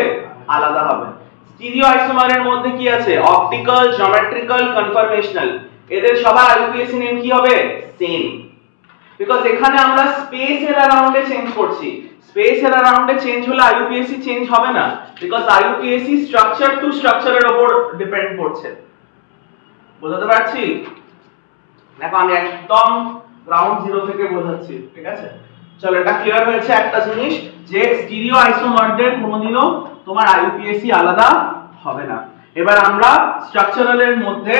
আলাদা হবে। স্টিরিও আইসোমারের মধ্যে কি আছে, অপটিক্যাল, জিওমেট্রিক্যাল, কনফর্মেশনাল, এদের সবার আইইউপিএসি নেম কি হবে সেম, বিকজ এখানে আমরা স্পেস এর अराउंडে চেঞ্জ করছি, স্পেস এর अराउंडে চেঞ্জ হলে আইইউপিএসি চেঞ্জ হবে না, বিকজ আইইউপিএসি স্ট্রাকচার টু স্ট্রাকচারের উপর ডিপেন্ড করছে। বুঝতে পারছি? দেখো আমি একদম গ্রাউন্ড জিরো থেকে বোঝাচ্ছি, ঠিক আছে? চলো এটা ক্লিয়ার হয়েছে একটা জিনিস, যে স্টিরিও আইসোমারদের কোনোদিনও তোমার আইইউপিএসি আলাদা হবে না। এবার আমরা স্ট্রাকচারালের মধ্যে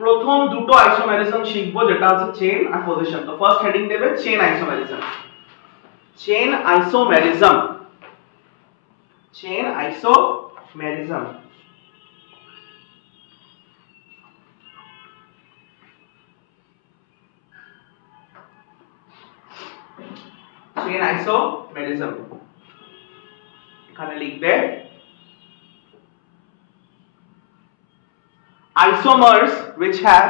প্রথম দুটো আইসোমেরিজম শিখবো, যেটা হচ্ছে চেইন আর পজিশন। তো ফার্স্ট হেডিং দেবে chain isomerism, chain isomerism, chain isomerism. Chain isomerism এখানে লিখবে isomers which have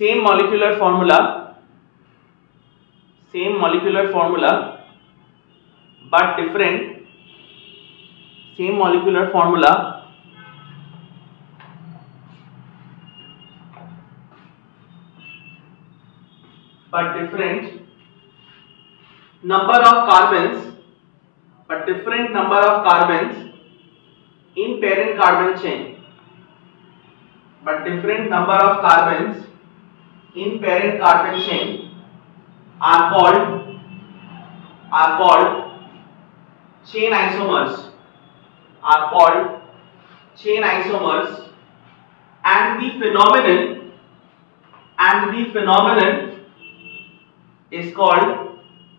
same molecular formula but different, same molecular formula but different number of carbons, in parent carbon chain, are called chain isomers, and the phenomenon is called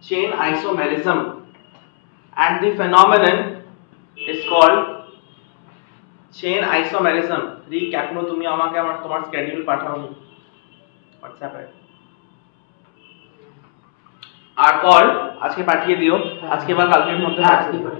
chain isomerism, and the phenomenon is called chain isomerism. রিক এখনো তুমি আমাকে তোমার schedule পাঠাওনি হোয়াটসঅ্যাপে। আর call আজকে পাঠিয়ে দিও, আজকে বা কালকের মধ্যে পাঠিয়ে দিও।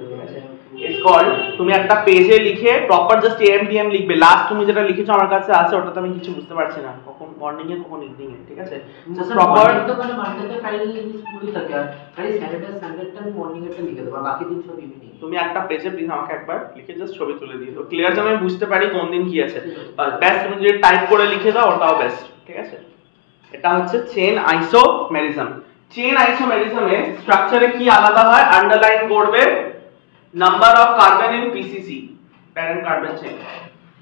ইটস কল্ড, তুমি একটা পেজে লিখে প্রপার জাস্ট এএমটিএম লিখবে। লাস্ট তুমি যেটা লিখেছো আমার কাছে আছে, ওটাতে আমি কিছু বুঝতে পারছি না, কখন মর্নিং এ কখন ইভিনিং এ, ঠিক আছে? জাস্ট প্রপার তো মানে মানডেতে ফ্রাইডে স্কুলে থাকে, আর খালি স্যাটারডে সানডেটা মর্নিং এরটা লিখে দেবো, বাকি দিন সব ইভিনিং। তুমি একটা পেজে প্লিজ আমাকে একবার লিখে জাস্ট ছবি তুলে দিও, ক্লিয়ার যেন আমি বুঝতে পারি কোন দিন কি আছে। বেস্ট তুমি যদি টাইপ করে লিখে দাও ওটাও বেস্ট, ঠিক আছে? এটা হচ্ছে চেন আইসোমেরিজম। চেন আইসোমেরিজমে স্ট্রাকচারে কি আলাদা হয় আন্ডারলাইন করবে, number of carbon in PCC, parent carbon chain,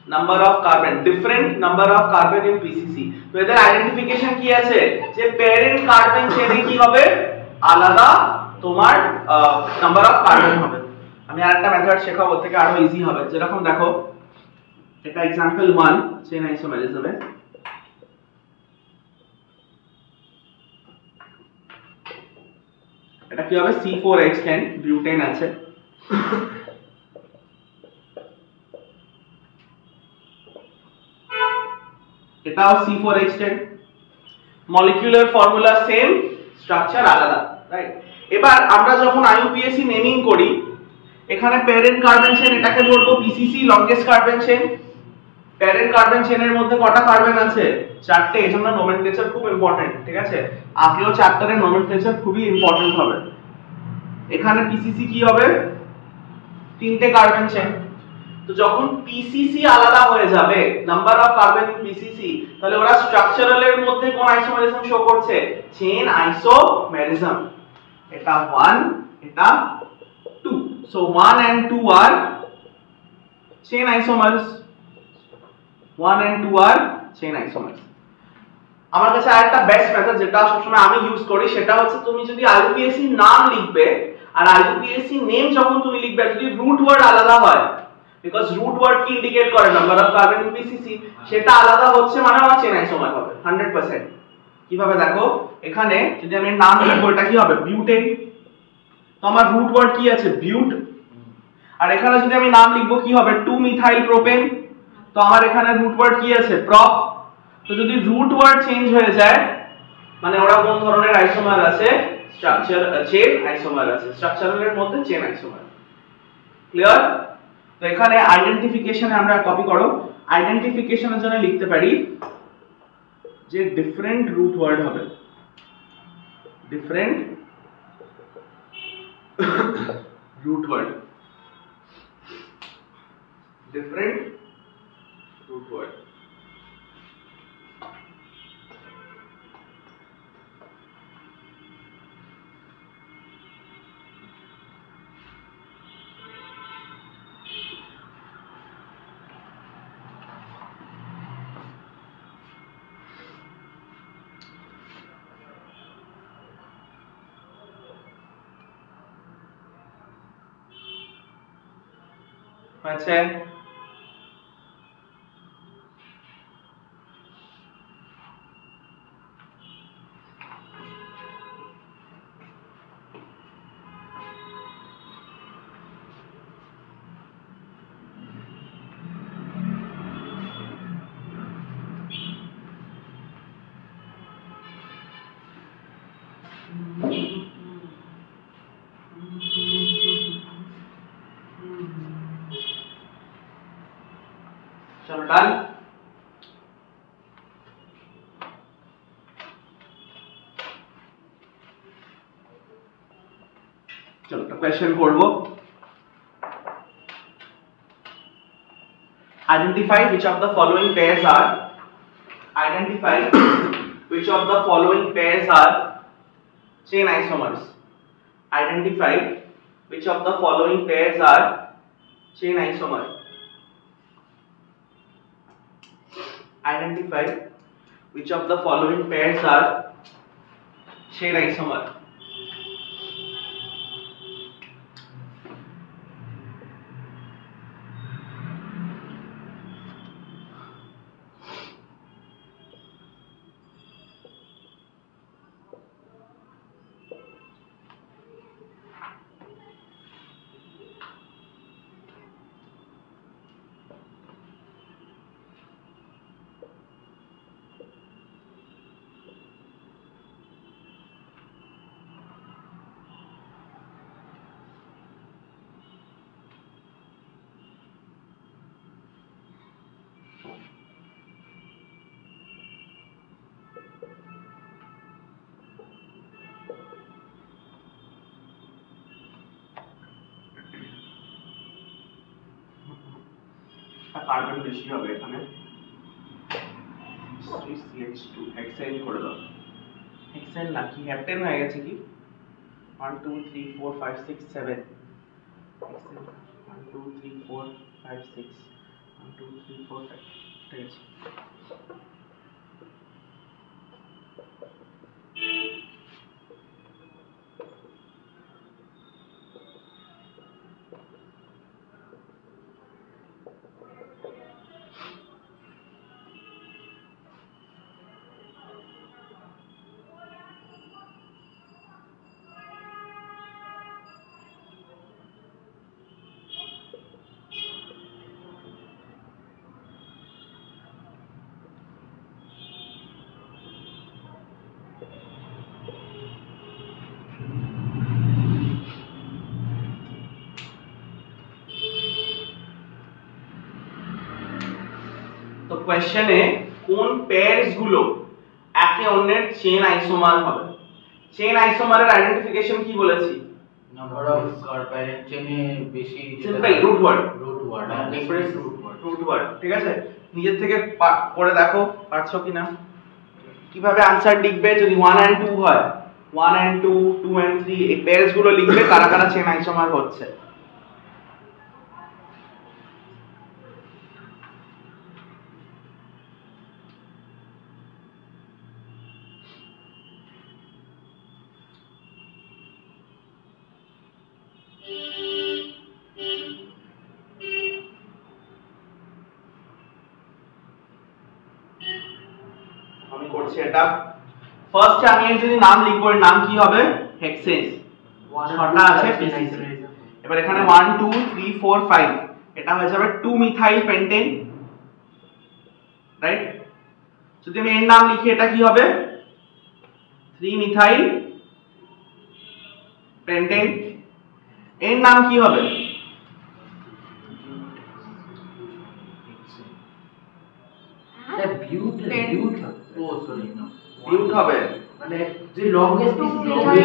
number of carbon, different number of carbon in PCC. তো এদের আইডেন্টিফিকেশন কি আছে, যে প্যারেন্ট কার্বন চেনে কি হবে আলাদা তোমার নাম্বার অফ কার্বন হবে। আমি আরেকটা মেথড শেখাবো থেকে আরো ইজি হবে, যেরকম দেখো এটা एग्जांपल 1 চেন আইসোমেরিজমে। এটা কি হবে, C4H10 বিউটেন আছে, এটাও C4H10, molecular formula same, structure আলাদা, রাইট? এবার আমরা যখন আইইউপিএসি নেমিং করি, এখানে প্যারেন্ট কার্বন চেন এটাকে ধরবো PCC, longest carbon chain. Parent carbon চেনের মধ্যে কটা কার্বন আছে, চারটে, এজন্য নোমেনক্লেচার খুব ইম্পর্টেন্ট, ঠিক আছে? আগেও চ্যাপ্টারে নোমেনক্লেচার খুবই ইম্পর্টেন্ট হবে। এখানে পিসিসি কি হবে, তিনটে কার্বন চেন। তো যখন পিসিসি আলাদা হয়ে যাবে, number of carbon in PCC, তাহলে ওরা স্ট্রাকচারালের মধ্যে কোন আইসোমেরিজম শো করছে, চেন আইসোমেরিজম। এটা 1, এটা 2, so 1 and 2 are chain isomers, 1 and 2 are chain isomers. আমার কাছে আরেকটা বেস্ট মেথড যেটা সবসময় আমি ইউজ করি, সেটা হচ্ছে তুমি যদি আইইউপিএসি নাম লিখবে, আর আইইউপিএসি নেম যখন তুমি লিখবে, যদি রুট ওয়ার্ড আলাদা হয়, বিকজ রুট ওয়ার্ড কি ইন্ডিকেট করে, number of carbon in PCC, সেটা আলাদা হচ্ছে মানে আমার চেন আইসোমার হবে 100%। কিভাবে দেখো, এখানে যদি আমি নাম লিখবো, এটা কি হবে, বিউটেন, তো আমার রুট ওয়ার্ড কি আছে, বিউট। আর এখানে যদি আমি নাম লিখবো কি হবে, 2 মিথাইল প্রোপেন, তো আমার এখানে রুট ওয়ার্ড কি আছে, প্রপ। তো যদি রুট ওয়ার্ড চেঞ্জ হয়ে যায়, মানে ওরা কোন ধরনের আইসোমার আছে, স্ট্রাকচার চেন আইসোমার আছে, স্ট্রাকচারালের মধ্যে চেন আইসোমার, ক্লিয়ার? তো এখানে আইডেন্টিফিকেশনে আমরা কপি করো, আইডেন্টিফিকেশনের জন্য লিখতে পারি যে ডিফারেন্ট রুট ওয়ার্ড হবে, different root word, different root word। হয়েছে? চলো ডান। চলো একটা কোয়েশ্চেন করব, identify which of the following pairs are, identify which of the following pairs are chain isomers, identify which of the following pairs are chain isomer, identify which of the following pairs are chain isomer। Carbon বেশি হবে এখানে, CH2 hexane করে দাও, hexane না কি heptane হয়ে গেছে কি 1 2 3 4 5 6 7 হেক্সেন 1 2 3 4 5 6 1 2 3 4 5 ঠিক আছে। তো কোশ্চেনে কোন পেয়ারস গুলো একে অন্যের চেন আইসোমার হবে? চেন আইসোমারের আইডেন্টিফিকেশন কি বলেছি? নাম্বার অফ প্যারেন্ট চেনে বেশি simple root word, root word difference root word, ঠিক আছে? নিজের থেকে করে দেখো পারছো কিনা, কিভাবে आंसर লিখবে যদি 1 and 2 হয় 1 and 2 2 and 3 এই পেয়ারস গুলো লিখবে কারা কারা চেন আইসোমার হচ্ছে। আমি করছি এটা। ফার্স্ট আমি যদি নাম লিখবো এর নাম কি হবে? হেক্সেন। ছটা আছে PCC। এবার এখানে 1 2 3 4 5 এটা হয়ে যাবে 2 মিথাইল পেন্টেন, রাইট? যদি আমি এর নাম লিখি এটা কি হবে? 3 মিথাইল পেন্টেন। এর নাম কি হবে? বিউট হবে, মানে যে লংগেস্ট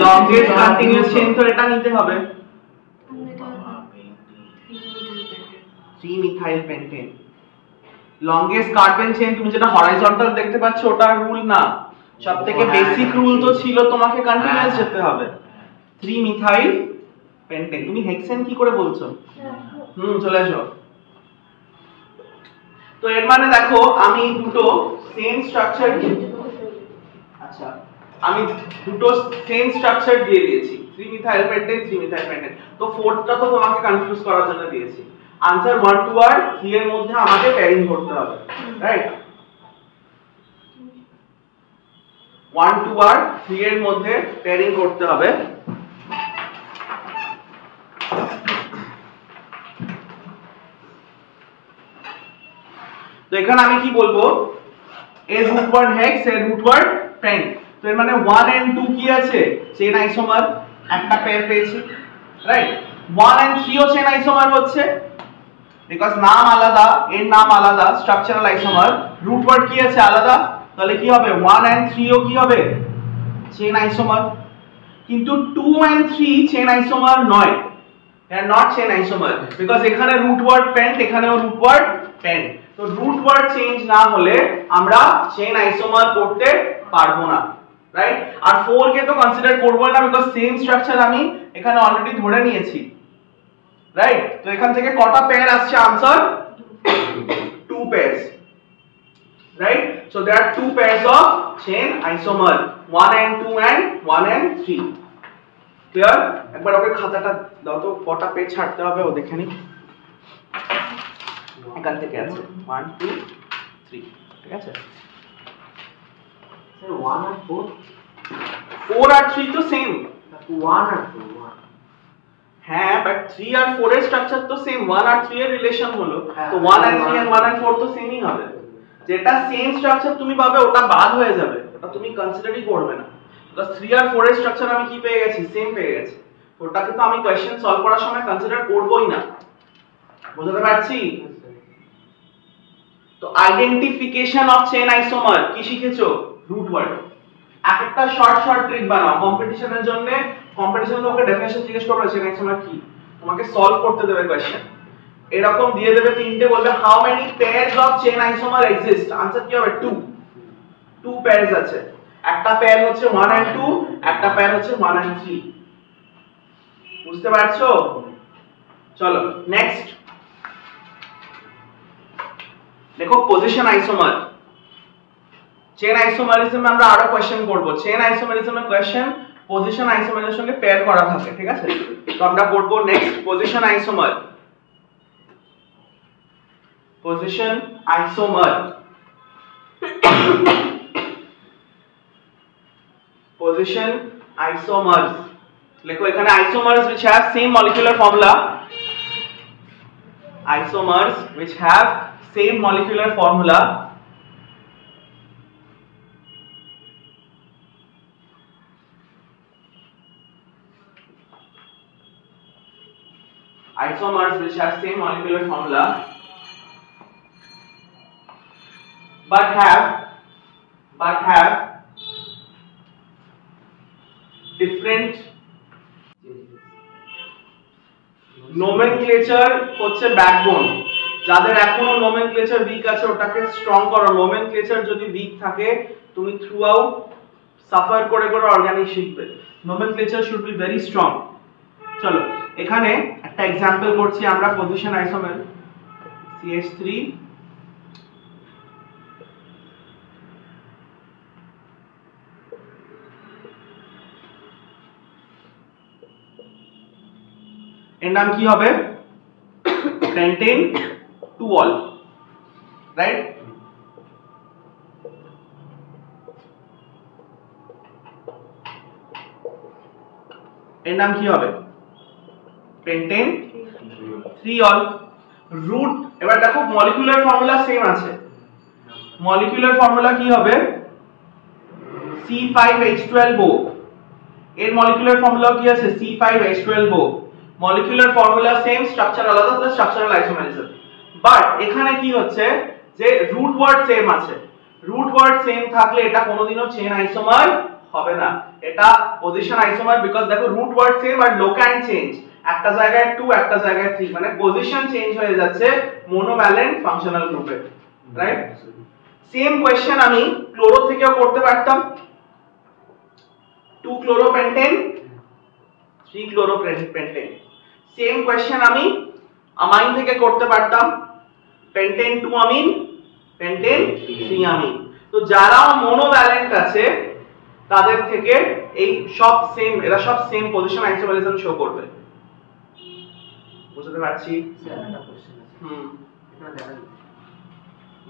লংগেস্ট কন্টিনিউয়াস চেইন তো এটা নিতে হবে 3 methyl pentane. Longest carbon chain তুমি যেটা হরাইজন্টাল দেখতে পাচ্ছ ওটা রুল না, সবথেকে বেসিক রুল তো ছিল তোমাকে কন্টিনিউয়াস যেতে হবে। 3 মিথাইল পেন্টেন। তুমি হেক্সেন কি করে বলছো? চলে এসো। তো এর মানে দেখো আমি দুটো সেম স্ট্রাকচার, আচ্ছা আমি দুটো সেম স্ট্রাকচার দিয়ে দিয়েছি 3 মিথাইল পেন্টেন 3 মিথাইল পেন্টেন। তো ফোর্থটা তো তোমাকে কনফিউজ করার জন্য দিয়েছি। आंसर 1 2 আর 3 এর মধ্যে আমাকে পেয়ারিং করতে হবে, রাইট? 1 2 আর 3 এর মধ্যে পেয়ারিং করতে হবে। তো এখানে আমি কি বলবো? এর রুট ওয়ার্ড হেক্স, এর রুট ওয়ার্ড পেন্ট। তো এর মানে 1 and 2 কি আছে? চেন আইসোমার, একটা পেয়ার পেয়েছি, রাইট? 1 and 3 ও চেন আইসোমার হচ্ছে, বিকজ নাম আলাদা, এর নাম আলাদা, স্ট্রাকচারাল আইসোমার, রুট ওয়ার্ড কি আছে আলাদা, তাহলে কি হবে? 1 and 3 ও কি হবে? Chain isomer. কিন্তু 2 and 3 চেন আইসোমার নয়, they are not chain isomer because এখানে রুট ওয়ার্ড পেন্ট, এখানেও রুট ওয়ার্ড পেন্ট। তো রুট ওয়ার্ড চেঞ্জ না হলে আমরা চেন আইসোমার করতে পারবো না, রাইট? আর 4 কে তো কনসিডার করব না বিকজ সেম স্ট্রাকচার আমি এখানে অলরেডি ধরে নিয়েছি, রাইট? তো এখান থেকে কটা পেয়ার আসছে? Answer 2 pairs, right? So there are 2 pairs of chain isomer, 1 and 2 and 1 and 3. Clear? একবার ওকে খাতাটা দাও তো, কটা পেজ ছাড়তে হবে ও দেখে নি। এখান থেকে আছে 1 2 3, ঠিক আছে? স্যার 1 আর 4 4 আর 3 তো সেম। 1 আর 2 1 হ্যাঁ, বাট 3 আর 4 এর স্ট্রাকচার তো সেম, 1 আর 3 এর রিলেশন হলো, হ্যাঁ, তো 1 and 3 and 1 and 4 তো সেমই হবে। যেটা সেম স্ট্রাকচার তুমি পাবে ওটা বাদ হয়ে যাবে, ওটা তুমি কনসিডারই করবে না। তো 3 আর 4 এর স্ট্রাকচার আমি কি পেয়ে গেছি? সেম পেয়ে গেছি। ওটাকে তো আমি কোশ্চেন সলভ করার সময় কনসিডার করবই না। বুঝতে পারছি? তো আইডেন্টিফিকেশন অফ চেন আইসোমার কি শিখেছো? Root word. একটা শর্ট ট্রিক বানাও কম্পিটিশনের জন্য। কম্পিটিশনে তোমাকে ডেফিনেশন জিজ্ঞেস করবে চেন আইসোমার কি, তোমাকে সলভ করতে দেবে কোশ্চেন। এরকম দিয়ে দেবে তিনটে, বলবে how many pairs of chain isomer exist, answer কি হবে 2 পেয়ারস আছে, একটা পেয়ার হচ্ছে 1 and 2, একটা পেয়ার হচ্ছে 1 and 3। বুঝতে পারছো? চলো নেক্সট দেখো পজিশন আইসোমার। চেন আইসোমারিজমে আমরা আরো কোশ্চেন করব, চেন আইসোমারিজমের কোশ্চেন পজিশন আইসোমারের সঙ্গে পেয়ার করা থাকে, ঠিক আছে? তো আমরা করব next position isomer. Position isomer, position isomers, লেখো এখানে isomers which have same molecular formula, isomers which have same molecular formula isomers which have same molecular formula but have different nomenclature হচ্ছে ব্যাকবোন। যাদের এখনো nomenclature weak আছে ওটাকে strong করো। nomenclature যদি weak থাকে তুমি থ্রু আউট সাফার করে করে অর্গানিক শিখবে। nomenclature should be very strong। চলো এখানে একটা एग्जांपल করছি আমরা পজিশন আইসোমার CH3 এর নাম কি হবে পেন্টেন 2 অল, রাইট? এর নাম কি হবে পেন্টেন 3 অল। রুট, এবার দেখো মলিকুলার ফর্মুলা সেম আছে, মলিকুলার ফর্মুলা কি হবে C5H12O, এর মলিকুলার ফর্মুলা কি আছে C5H12O, molecular formula same, structure আলাদা, প্লাস স্ট্রাকচারাল আইসোমারিজম। বাট এখানে কি হচ্ছে যে রুট ওয়ার্ড সেম আছে, রুট ওয়ার্ড সেম থাকলে এটা কোনোদিনও চেন আইসোমার হবে না, এটা পজিশন আইসোমার। বিকজ দেখো রুট ওয়ার্ড সেম আর লোক্যান্ড চেঞ্জ, একটা জায়গায় 2 একটা জায়গায় 3, মানে পজিশন চেঞ্জ হয়ে যাচ্ছে মোনোভ্যালেন্ট ফাংশনাল গ্রুপে, রাইট? সেম কোশ্চেন আমি ক্লোরো থেকেও করতে পারতাম, 2 ক্লোরোপেন্টেন 3 ক্লোরোপেন্টেন। সেম কোশ্চেন আমি আমাইন থেকে করতে পারতাম, পেন্টেন 2 আমিন পেন্টেন 3 আমিন। তো যারা মোনোভ্যালেন্ট আছে তাদের থেকে এই সব সেম, এরা সব সেম পজিশন আইসোমারিজম শো করবে। বুঝতে পারছি? স্যার একটা কোশ্চেন আছে, এটা দেখেন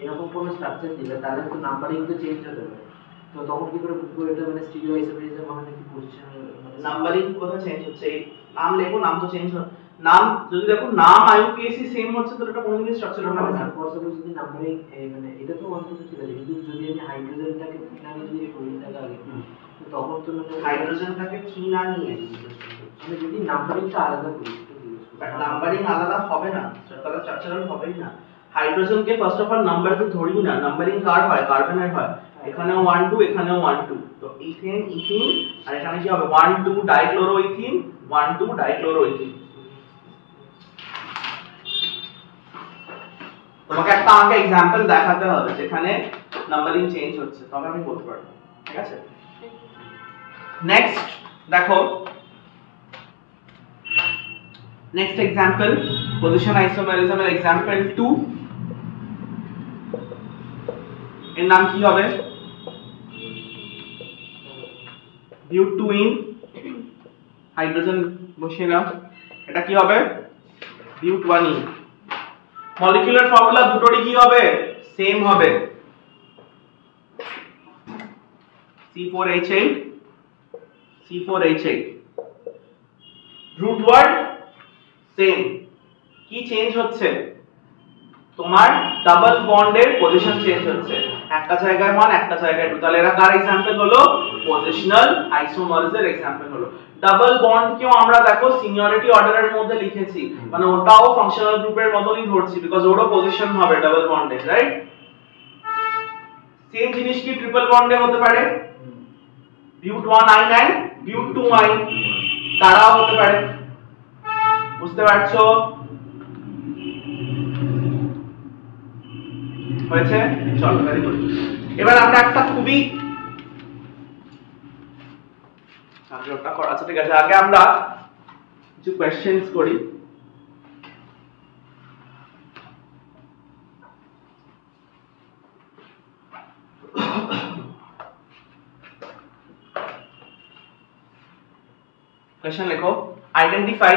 এরকম কোন স্ট্রাকচার দিলে তাহলে তো নাম্বারিং তো চেঞ্জ হতে পারে, তো তখন কি করে বুঝবো এটা মানে স্টিরিও আইসোমারিজম মানে কি পজিশন নাম্বারিং কোথায় চেঞ্জ হচ্ছে? এই নাম লেখো, নাম তো চেঞ্জ হয়, নাম যদি দেখো নাম আইইউপিএসি সেম হচ্ছে তো এটা কোনদিন স্ট্রাকচার হবে না। ফর সাপোজ যদি নাম্বারিং মানে এটা তো অন্তত ঠিক আছে, কিন্তু যদি আমি হাইড্রোজেনটাকে ফিনালে যদি করি তাহলে আগে তো তখন তো মানে হাইড্রোজেনটাকে কি না নিয়ে মানে যদি নাম্বারিংটা আলাদা করি, বাট নাম্বারিং আলাদা হবে না, তাহলে স্ট্রাকচারাল হবেই না। হাইড্রোজেনকে ফার্স্ট অফ অল নাম্বারে ধরি না, নাম্বারিং কার হয় কার্বনের হয়, এখানেও 1 2 এখানেও 1 2, তো ইথেন ইথিন, আর এখানে কি হবে 1 2 ডাইক্লোরোইথিন 1 2 ডাইক্লোরোইথিন। তোমাকে একটা আমাকে एग्जांपल দেখাতে হবে যেখানে নাম্বারিং চেঞ্জ হচ্ছে, তবে আমি বলতে পারবো, ঠিক আছে? নেক্সট দেখো, নেক্সট एग्जांपल পজিশন আইসোমারিজমের एग्जांपल 2, এর নাম কি হবে বিউটুইন, হাইড্রোজেন বসিয়ে নাও, এটা কি হবে বিউটওয়ানিন। মলিকুলার ফর্মুলা দুটোরই কি হবে সেম হবে, C4H8 C4H8, root word same. কি চেঞ্জ হচ্ছে তোমার ডাবল বন্ডের পজিশন চেঞ্জ হচ্ছে, একটা জায়গায় 1 একটা জায়গায় 2, তাহলে এরা কার एग्जांपल হলো পজিশনাল আইসোমারসের एग्जांपल হলো। ডাবল বন্ড কেও আমরা দেখো সিনিয়রিটি অর্ডারের মধ্যে লিখেছি, মানে ওটাও ফাংশনাল গ্রুপের মতই ধরছি বিকজ ওরও পজিশন হবে ডাবল বন্ডে, রাইট? সেম জিনিস কি ট্রিপল বন্ডে হতে পারে, বিউট 1 আইন এন্ড বিউট 2 আইন, তারাও হতে পারে। বুঝতে পারছো? হয়েছে? চলো ভেরি গুড। এবার আমরা একটা খুবই আগে ওটা করা আছে, ঠিক আছে, আগে আমরা কিছু কোয়েশ্চেন্স করি। কোয়েশ্চেন লেখো, আইডেন্টিফাই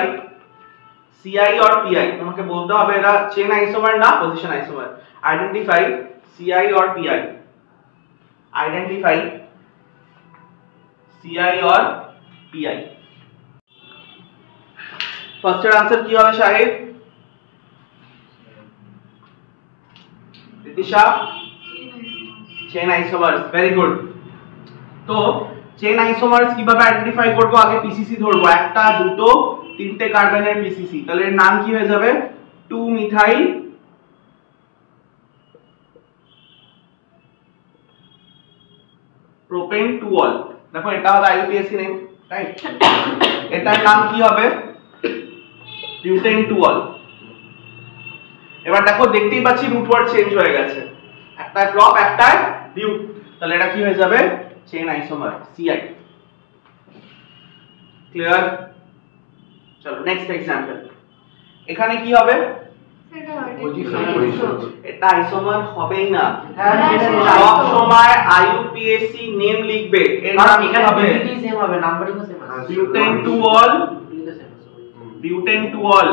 CI और PI, তোমাকে বলতে হবে এরা চেন আইসোমার না পজিশন আইসোমার। আইডেন্টিফাই CI और PI, আইডেন্টিফাই CI और PI। ফার্স্ট এর आंसर কি হবে Shahid? Ritisha? Chain isomers, very good. তো চেন আইসোমারস কিভাবে আইডেন্টিফাই করব? আগে পিসিসি ধরবো, একটা দুটো তিনটে কার্বনের পিসিসি, তাহলে এর নাম কি হয়ে যাবে? 2 মিথাইল প্রোপেন 2 অল। দেখো এটা হবে আইইউপিএসি নেম, রাইট? এটার নাম কি হবে? Butane 2 all. এবার দেখো দেখতেই পাচ্ছি রুট ওয়ার্ড চেঞ্জ হয়ে গেছে, একটা প্রপ একটা বিউট, তাহলে এটা কি হয়ে যাবে? Chain isomer CI। ক্লিয়ার? চলো নেক্সট एग्जांपल। এখানে কি হবে? এটা আইসোমার হবেই না, সব সময় আইইউপিএসি নেম লিখবে, এর নাম কি হবে? সেম হবে, নাম্বারিংও সেম আছে। Butane 2 all, butane 2 all,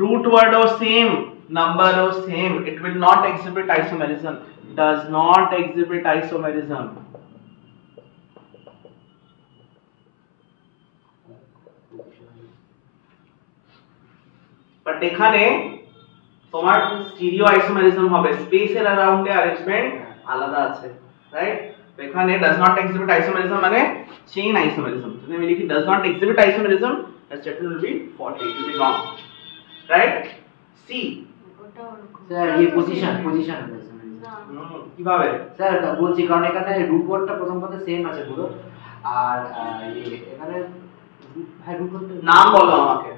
root word or same, number or same, it will not exhibit isomerism, does not exhibit isomerism। But এখানে তোমার স্টিরিও আইসোমেরিজম হবে, স্পেসের अराउंड এ অ্যারেঞ্জমেন্ট আলাদা আছে, রাইট? তো এখানে does not exhibit isomerism মানে চেইন আইসোমেরিজম। যদি আমি লিখি does not exhibit isomerism, that statement will be faulty, it will be wrong, right? C, sir এই পজিশন আছে কিভাবে? স্যার বলছি কারণ এখানে রুট ওয়ার্ডটা প্রথম কথা সেম আছে পুরো, আর এখানে হ্যাঁ রুট ওয়ার্ডটা নাম বলো আমাকে।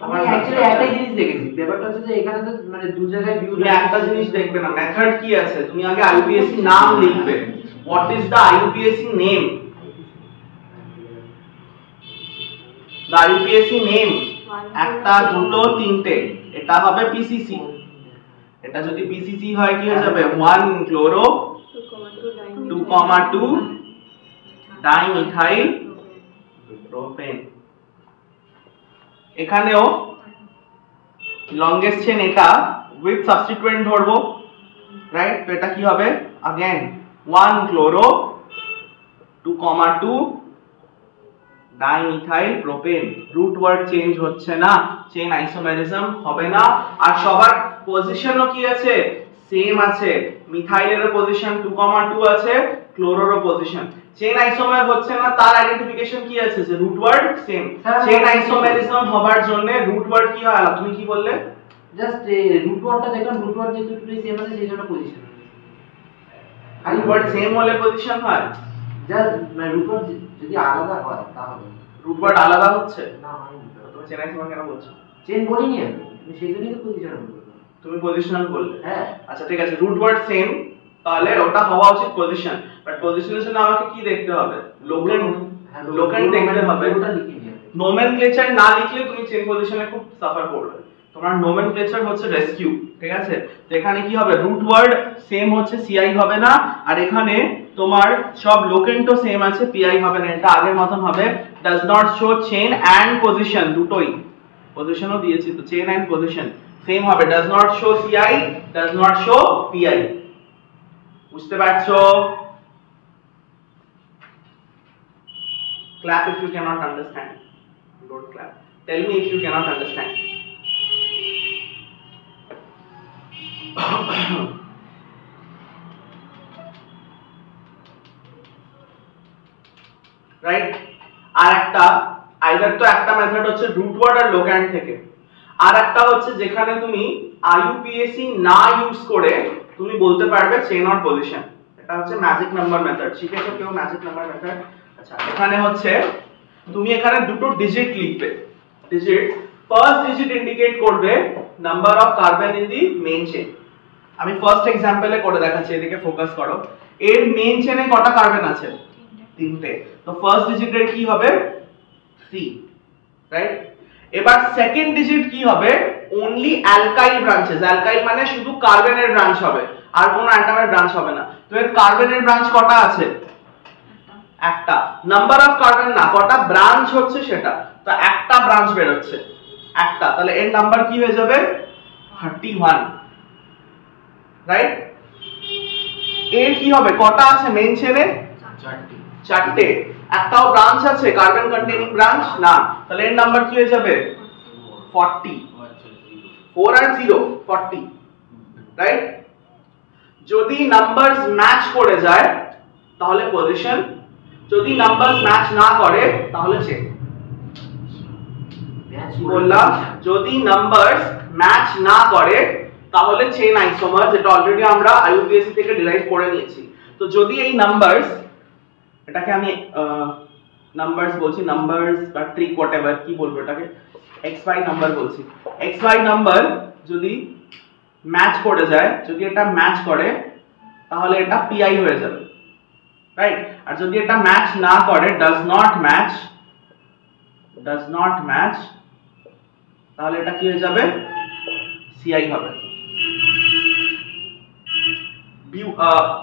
আমি অ্যাকচুয়ালি একটাই জিনিস দেখেছি, ব্যাপারটা হচ্ছে যে এখানে তো মানে দু জায়গায় ভিউ তুমি একটা জিনিস দেখবে না, মেথড কি আছে, তুমি আগে আইইউপিএসি নাম লিখবে, what is the IUPAC name, the IUPAC name, একটা দুটো তিনটে, এটা হবে পিসিসি, এটা যদি পিসিসি হয় কি হয়ে যাবে? 1 ক্লোরো 2,2 ডাইমিথাইল প্রোপেন। এখানেও লংগেস্ট চেন এটা উইথ সাবস্টিটুয়েন্ট ধরবো, রাইট? তো এটা কি হবে? Again 1 chloro 2,2 dimethyl propane. Root word change হচ্ছে না, চেন আইসোমেরিজম হবে না, আর সবার পজিশনও কি আছে? সেম আছে। মিথাইলেরও পজিশন 2,2 আছে, ক্লোরোরও পজিশন। চেন আইসোমার হচ্ছে না, তার আইডেন্টিফিকেশন কি আছে? যে root word same. Chain isomerism হবার জন্য রুট ওয়ার্ড কি হয়? তুমি কি বললে? জাস্ট রুট ওয়ার্ডটা দেখলাম, রুট ওয়ার্ড যেহেতু দুটোই সেম আছে সেই জন্য পজিশন। আর রুট ওয়ার্ড সেম হলে পজিশন হয়? জাস্ট মানে রুট ওয়ার্ড যদি আলাদা হয় তাহলে। রুট ওয়ার্ড আলাদা হচ্ছে না হয়নি তো। তুমি চেন আইসোমার কেন বলছো? চেন বলিনি আমি, সেই জন্যই তো পজিশন বললাম। তুমি পজিশনাল বললে। হ্যাঁ আচ্ছা ঠিক আছে, রুট ওয়ার্ড সেম, তাহলে ওটা হওয়া উচিত পজিশন, বাট পজিশনের জন্য আমাকে কি দেখতে হবে? লোকেন্ট দেখতে হবে। ওটা লিখে নিয়ে নোমেনক্লেচার না লিখলে তুমি চেন পজিশনে খুব সাফার করবে। তোমার নোমেনক্লেচার হচ্ছে রেস্কিউ, ঠিক আছে? তো এখানে কি হবে? রুট ওয়ার্ড সেম হচ্ছে, সিআই হবে না, আর এখানে তোমার সব লোকেন্টও সেম আছে, পিআই হবে না, এটা আগের মতন হবে। Does not show chain and position, দুটোই পজিশনও দিয়েছি তো, চেন এন্ড পজিশন সেম হবে। Does not show CI, does not show pi. বুঝতে পারছো? Clap if you cannot understand. Don't clap. Tell me if you cannot understand. Right? আর একটা either তো একটা মেথড হচ্ছে রুট ওয়ার্ড আর লোক্যান্ট থেকে, আর একটা হচ্ছে যেখানে তুমি আইইউপিএসি না ইউজ করে তুমি বলতে পারবে চেন অর পজিশন। এটা হচ্ছে ম্যাজিক নাম্বার মেথড। শিখেছো কেউ ম্যাজিক নাম্বার মেথড? আচ্ছা, এখানে হচ্ছে তুমি এখানে দুটো ডিজিট লিখবে। ডিজিট, ফার্স্ট ডিজিট ইন্ডিকেট করবে number of carbon in the main chain, আমি ফার্স্ট এক্সাম্পলে করে দেখাচ্ছি, এদিকে ফোকাস করো। এর মেইন চেনে কটা কার্বন আছে? তিনটে। তো ফার্স্ট ডিজিটের কি হবে? 3, রাইট? এবার সেকেন্ড ডিজিট কি হবে? Only alkyl branches. অ্যালকাইল মানে শুধু কার্বনের ব্রাঞ্চ হবে, আর কোনো অ্যাটমের ব্রাঞ্চ হবে না। তো এর কার্বনের ব্রাঞ্চ কটা আছে? একটা। নাম্বার অফ কার্বন না, কটা ব্রাঞ্চ হচ্ছে সেটা। তো একটা ব্রাঞ্চ বের হচ্ছে, একটা। তাহলে এর নাম্বার কি হয়ে যাবে? 31, রাইট? এর কি হবে? কটা আছে মেইন চেনে? চারটে। একটাও ব্রাঞ্চ আছে কার্বন কন্টেইনিং ব্রাঞ্চ না, তাহলে এর নাম্বার কি হয়ে যাবে? 40। 4 আর 0 40, রাইট? যদি নাম্বারস ম্যাচ করে যায় তাহলে পজিশন, যদি নাম্বারস ম্যাচ না করে তাহলে চেক। বললাম যদি নাম্বারস ম্যাচ না করে তাহলে চেন আইসোমার, যেটা অলরেডি আমরা আইইউপিএসসি থেকে ডিরাইভ করে নিয়েছি। তো যদি এই নাম্বারস, এটাকে আমি নাম্বারস বলছি, নাম্বারস বা ট্রিক হোয়াটএভার কি বলবো এটাকে, xy নাম্বার বলছি, xy নাম্বার যদি ম্যাচ করে যায়, যদি এটা ম্যাচ করে তাহলে এটা পিআই হয়ে যাবে, রাইট? আর যদি এটা ম্যাচ না করে, ডাজ নট ম্যাচ, তাহলে এটা কি হয়ে যাবে? সিআই হবে।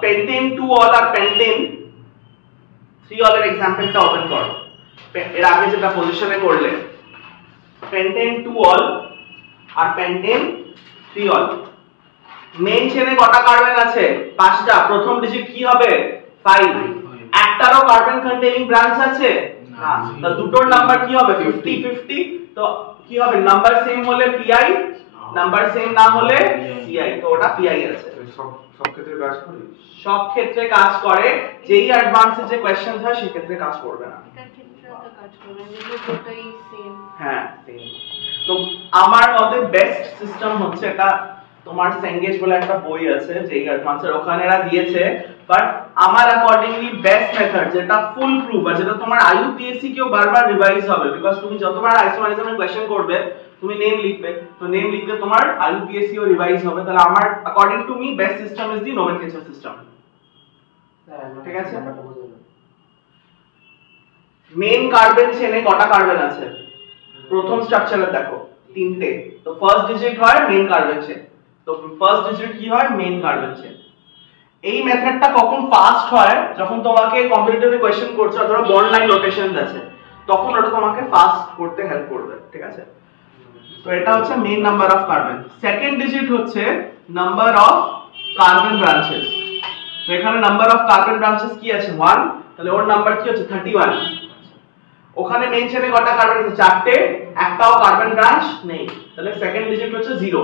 পেন্টেন 2 অল আর পেন্টেন 3 অল এর এক্সাম্পলটা ওপেন করো। এর আগে যেটা পজিশনে করলে, পেন্টেন 2 অল আর পেন্টেন 3 অল। মেইন চেনে কটা কার্বন আছে? 5টা। প্রথম ডিজিট কি হবে? 5। একটারও কার্বন কন্টেইনিং ব্রাঞ্চ আছে না, তো দুটোর নাম্বার কি হবে? 50 50। তো কি হবে? নাম্বার সেম হলে পিআই, নাম্বার সেম না হলে সিআই। তো ওটা পিআই আছে। সব ক্ষেত্রে কাজ করে? সব ক্ষেত্রে কাজ করে, যেই অ্যাডভান্সে যে কোশ্চেন হয় সেই ক্ষেত্রে কাজ করবে না। এটার ক্ষেত্রে তো কাজ করবে যদি দুটোই সেম। হ্যাঁ সেম। তো আমার মতে বেস্ট সিস্টেম হচ্ছে এটা, তোমার সেঙ্গেজ বলে একটা বই আছে যেই অ্যাডভান্সের, ওখানে এরা দিয়েছে, বাট আমার অ্যাকর্ডিংলি বেস্ট মেথড যেটা ফুল প্রুফ আর যেটা তোমার আইইউপিএসসি কেও বারবার রিভাইজ হবে, বিকজ তুমি যতবার আইসোমারিজমের কোশ্চেন করবে তুমি নেম লিখবে, তো নেম লিখলে তোমার আইইউপিএসসি ও রিভাইজ হবে। তাহলে আমার according to me best system is the nomenclature system. ঠিক আছে? মেইন কার্বন চেনে কটা কার্বন আছে? প্রথম স্ট্রাকচারে দেখো 3টে। তো ফার্স্ট ডিজিট হয় মেইন কার্বন চেন। তো ফার্স্ট ডিজিট কি হয়? Main carbon chain. এই মেথডটা কখন ফাস্ট হয়? যখন তোমাকে কম্পিটিটিভ কোশ্চেন করছো, ধরো বন্ড লাইন রোটেশন আছে, তখন ওটা তোমাকে ফাস্ট করতে হেল্প করবে। ঠিক আছে? তো এটা হচ্ছে main number of carbon. Second digit হচ্ছে নাম্বার অফ কার্বন ব্রাঞ্চেস। তো এখানে নাম্বার অফ কার্বন ব্রাঞ্চেস কি আছে? 1। তাহলে ওর নাম্বার কি হচ্ছে? 31। ওখানে মেইন চেনে কটা কার্বন আছে? 4টে। একটাও কার্বন ব্রাঞ্চ নেই, তাহলে সেকেন্ড ডিজিট হচ্ছে 0,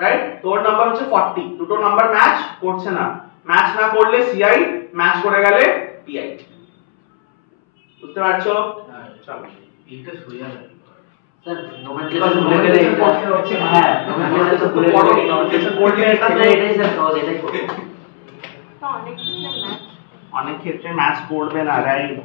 রাইট? তো ওর নাম্বার হচ্ছে 40। দুটো নাম্বার ম্যাচ করছে না, ম্যাচ না করলে সিআই, ম্যাচ করে গেলে পিআই। বুঝতে পারছো? চলো এইটা সোজা লাগে। স্যার নোমেনক্লেচার ভুলে গেলে এটা হচ্ছে, হ্যাঁ নোমেনক্লেচার তো ভুলে গেলে নোমেনক্লেচার পড়লে এটা তো এটাই স্যার সহজ, এটাই করব। তো অনেক ক্ষেত্রে ম্যাচ অনেক ক্ষেত্রে ম্যাচ করবে না, রাইট?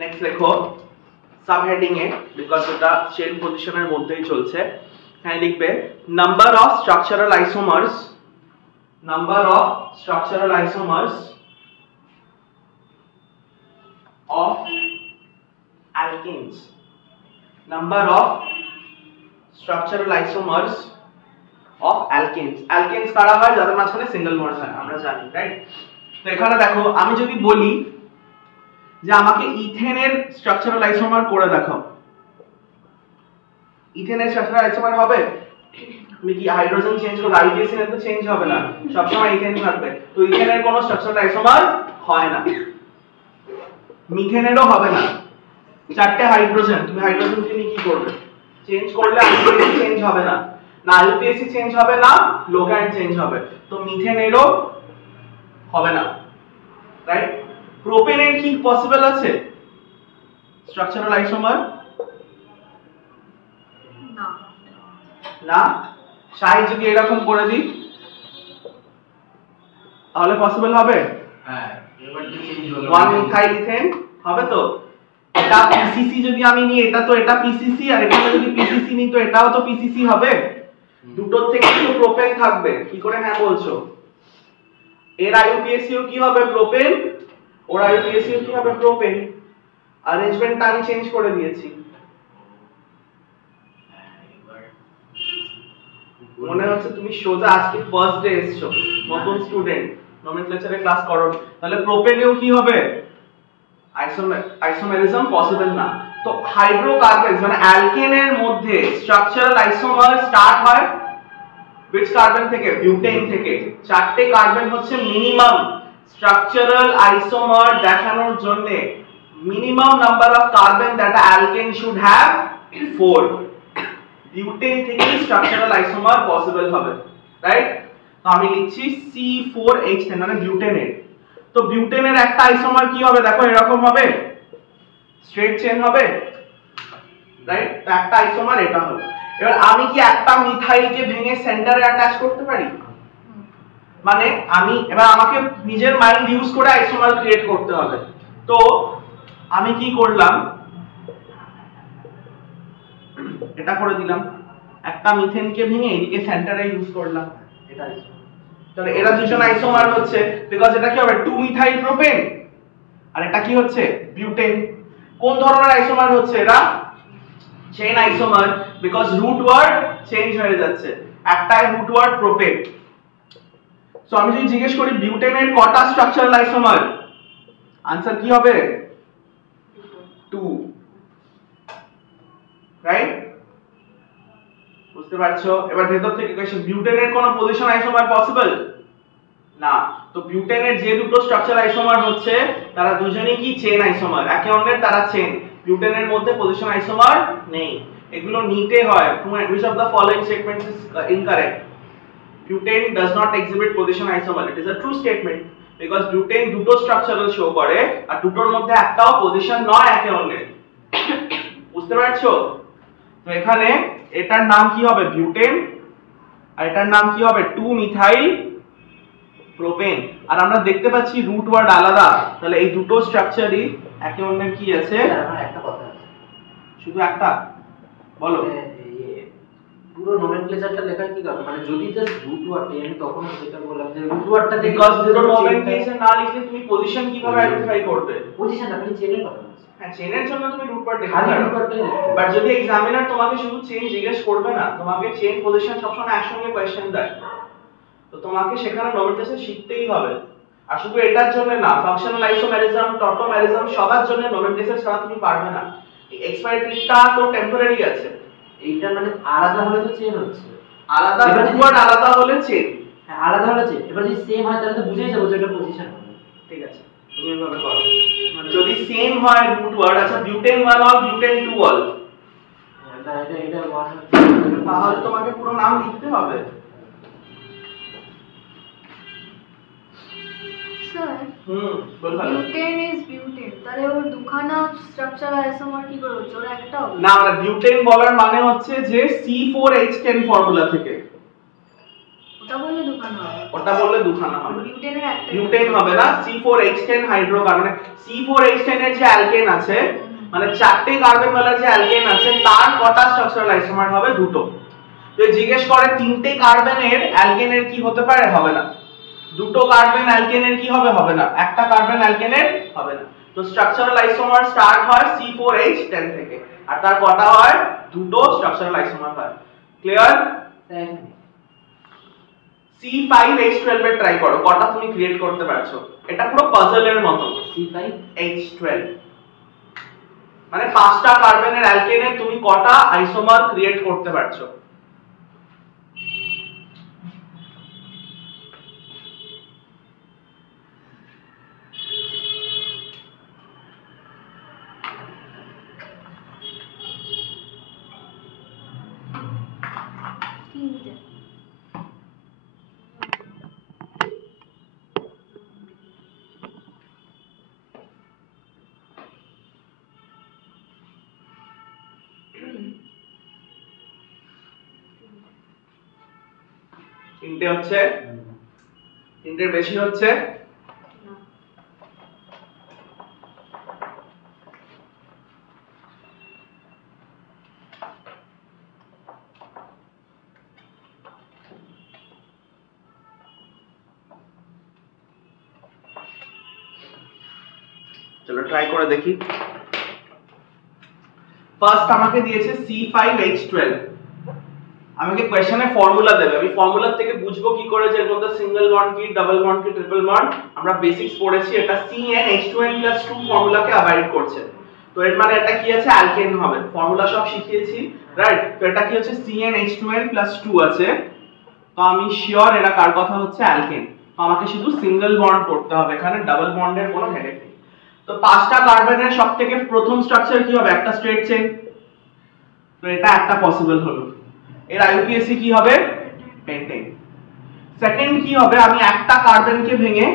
নেক্সট লেখো সাবহেডিং এ, বিকজ এটা চেন পজিশনের মধ্যেই চলছে। হ্যাঁ লিখবে number of structural isomers, number of structural isomers of alkanes, number of structural isomers of alkanes. Alkanes কারা হয়? যাদের মাঝখানে সিঙ্গেল বন্ড হয়, আমরা জানি, রাইট? তো এখানে দেখো আমি যদি বলি যে আমাকে ইথেনের স্ট্রাকচারাল আইসোমার করে দেখাও, ইথেনের স্ট্রাকচারাল আইসোমার হবে? তুমি কি হাইড্রোজেন চেঞ্জ করবে? আইইউপিএসসি তো চেঞ্জ হবে না, সবসময় ইথেন থাকবে। তো ইথেনের কোনো স্ট্রাকচারাল আইসোমার হয় না, মিথেনেরও হবে না। 4টে হাইড্রোজেন, তুমি হাইড্রোজেনকে নিয়ে কি করবে? চেঞ্জ করলে আইইউপিএসসি চেঞ্জ হবে না, না আইইউপিএসসি চেঞ্জ হবে না, লোগ্যান্ড চেঞ্জ হবে। তো মিথেনেরও হবে না, রাইট? প্রোপেনের কি পসিবল আছে স্ট্রাকচারাল আইসোমার? না। না। সাই যদি এরকম করে দিই তাহলে পসিবল হবে? হ্যাঁ, এবার তো চেঞ্জ হলো। 1 মিথাইল ইথেন হবে তো? এটা পিসিসি যদি আমি নিই, এটা তো এটা পিসিসি, আর এখানে যদি পিসিসি নিই তো এটাও তো পিসিসি হবে। দুটোর থেকে তো প্রোপেন থাকবে। কি করে হ্যাঁ বলছো? এর আইইউপিএসিও কি হবে? প্রোপেন। ওর আইইউপিএসিও কি হবে? প্রোপেন। অ্যারেঞ্জমেন্টটা আমি চেঞ্জ করে দিয়েছি। মনে হচ্ছে তুমি সোজা আজকে ফার্স্ট ডে এসছো, নতুন স্টুডেন্ট, নোমেনক্লেচারে ক্লাস করো। তাহলে প্রোপেনেও কি হবে? আইসোমেরিজম পসিবল না। তো হাইড্রোকার্বনস মানে অ্যালকেনের মধ্যে স্ট্রাকচারাল আইসোমার স্টার্ট হয় which কার্বন থেকে? বিউটেন থেকে। চারটে কার্বন হচ্ছে মিনিমাম স্ট্রাকচারাল আইসোমার দেখানোর জন্য। Minimum number of carbon that alkane should have 4। Butane থেকে স্ট্রাকচারাল আইসোমার পসিবল হবে, রাইট? তো আমি লিখছি C4H10 মানে বিউটেনের। তো বিউটেনের একটা আইসোমার কি হবে দেখো, এরকম হবে, স্ট্রেট চেন হবে, রাইট? তো একটা আইসোমার এটা হলো। এবার আমি কি একটা মিথাইলকে ভেঙে সেন্টারে অ্যাটাচ করতে পারি? মানে এবার আমাকে নিজের মাইন্ড ইউজ করে আইসোমার ক্রিয়েট করতে হবে। তো আমি কি করলাম, এটা করে দিলাম, একটা মিথেনকে ভেঙে এদিকে সেন্টারে ইউজ করলাম। এটা তাহলে এরা দুজন আইসোমার হচ্ছে, বিকজ এটা কি হবে 2 মিথাইল প্রোপেন, আর এটা কি হচ্ছে বিউটেন। কোন ধরনের আইসোমার হচ্ছে এরা? Chain isomer, because root word change হয়ে যাচ্ছে, একটাই রুট ওয়ার্ড প্রোপেন। সো আমি যদি জিজ্ঞেস করি বিউটেনের কটা স্ট্রাকচারাল আইসোমার, আনসার কি হবে? 2, রাইট? বুঝতে পারছো? এবার ভেতর থেকে কোশ্চেন, বিউটেনের কোনো পজিশন আইসোমার পসিবল না। তো বিউটেনের যে দুটো স্ট্রাকচার আইসোমার হচ্ছে তারা দুজনেই কি চেইন আইসোমার, একে অন্যের তারা চেইন। বিউটেনের মধ্যে পজিশন আইসোমার নেই। এগুলো নিতে হয়। which of the following statements is incorrect? Butane does not exhibit position isomer. It is a true statement because butane দুটো স্ট্রাকচারাল শো করে আর দুটোর মধ্যে একটাও পজিশন নয় একে অন্যের। বুঝতে পারছো? তো এখানে এটার নাম কি হবে? বিউটেন, আর এটার নাম কি হবে? 2 মিথাইল প্রোপেন। আর আমরা দেখতে পাচ্ছি রুট ওয়ার্ড আলাদা, তাহলে এই দুটো স্ট্রাকচারই একে অন্যের কি আছে? আমার একটা কথা আছে, শুধু একটা বলো। পুরো নোমেনক্লেচারটা লেখার কি দরকার? মানে যদি জাস্ট রুট ওয়ার্ড আমি তখন যেটা বললাম যে রুট ওয়ার্ডটা দেখে বিকজ পুরো নোমেনক্লেচার না লিখলে তুমি পজিশন কিভাবে আইডেন্টিফাই করবে? পজিশন আপনি চেনের কথা বলছেন। হ্যাঁ, চেনের জন্য তুমি রুট ওয়ার্ড লিখতে খালি পারো, রুট ওয়ার্ডটাই লিখতে বাট যদি এক্সামিনার তোমাকে শুধু চেন জিজ্ঞেস করবে না, তোমাকে চেন পজিশন সবসময় একসঙ্গে কোশ্চেন দেয়, তো তোমাকে সেখানে নোমেনক্লেচার শিখতেই হবে। আর শুধু এটার জন্য না, ফাংশনাল আইসোমেরিজম, টটোমেরিজম সবার জন্য নোমেনক্লেচার ছাড়া তুমি পারবে না। এই এক্সপায়ারিটা তো টেম্পোরারি আছে। এইটা মানে আলাদা হলে তো চেন হচ্ছে, আলাদা রুট ওয়ার্ড আলাদা হলে চেন। হ্যাঁ আলাদা হলে চেন। এবার যদি সেম হয় তাহলে তো বুঝেই যাবো যে এটা পজিশন হবে। ঠিক আছে, তুমি এভাবে করো। যদি সেম হয় রুট ওয়ার্ড, আচ্ছা বিউটেন 1 অল, বিউটেন 2 অল, এটা ওয়ান তাহলে তোমাকে পুরো নাম লিখতে হবে। স্যার বল ভালো। বিউটেন ইজ বিউটেন, তাহলে ওর দুখানা স্ট্রাকচার আইসোমার কি করে হচ্ছে? ওর একটা হবে না, মানে বিউটেন বলার মানে হচ্ছে যে C4H10 ফর্মুলা থেকে। ওটা বললে দুখানা হবে, ওটা বললে দুখানা হবে। বিউটেনের একটা বিউটেন হবে না, C4H10 হাইড্রোকার্বন। মানে C4H10 এর যে অ্যালকেন আছে, মানে চারটে কার্বন वाला যে অ্যালকেন আছে তার কটা স্ট্রাকচারাল আইসোমার হবে? দুটো। তো জিজ্ঞেস করে তিনটে কার্বনের অ্যালকেনের কি হতে পারে? হবে না। দুটো কার্বন অ্যালকেনের কি হবে? হবে না। একটা কার্বন অ্যালকেনের হবে না। তো স্ট্রাকচারাল আইসোমার স্টার্ট হয় C4H10 থেকে, আর তার কটা হয়? দুটো স্ট্রাকচারাল আইসোমার হয়। ক্লিয়ার? C5H12 এর ট্রাই করো, কটা তুমি ক্রিয়েট করতে পারছো? এটা পুরো পাজলের মতো। C5H12 মানে পাঁচটা কার্বনের অ্যালকেনের তুমি কটা আইসোমার ক্রিয়েট করতে পারছো? তিনটে। তিনটে হচ্ছে, তিনটের বেশি হচ্ছে, চলো ট্রাই করে দেখি। ফার্স্ট আমাকে দিয়েছে C5H12, আমাকে কোশ্চেনে ফর্মুলা দেবে, আমি ফর্মুলা থেকে বুঝবো কি করে যে এর মধ্যে সিঙ্গেল বন্ড কি, ডাবল বন্ড কি, ট্রিপল বন্ড। আমরা বেসিক্স পড়েছি, এটা CnH2n+2 ফর্মুলাকে অ্যাভয়েড করছে, তো এর মানে এটা কি আছে, অ্যালকেন হবে। ফর্মুলা সব শিখিয়েছি, রাইট? তো এটা কি হচ্ছে, CnH2n+2 আছে, তো আমি শিওর এটা কার কথা হচ্ছে, অ্যালকেন। তো আমাকে শুধু সিঙ্গেল বন্ড করতে হবে, এখানে ডাবল বন্ডের কোনো হেডেক নেই। তো 5টা কার্বনের সবথেকে প্রথম স্ট্রাকচার কি হবে, একটা স্ট্রেট চেইন, তো এটা একটা পসিবল হলো। এর আইইউপিএসি কি হবে, পেন্টেন। সেকেন্ড কি হবে, আমি একটা কার্বনকে ভেঙে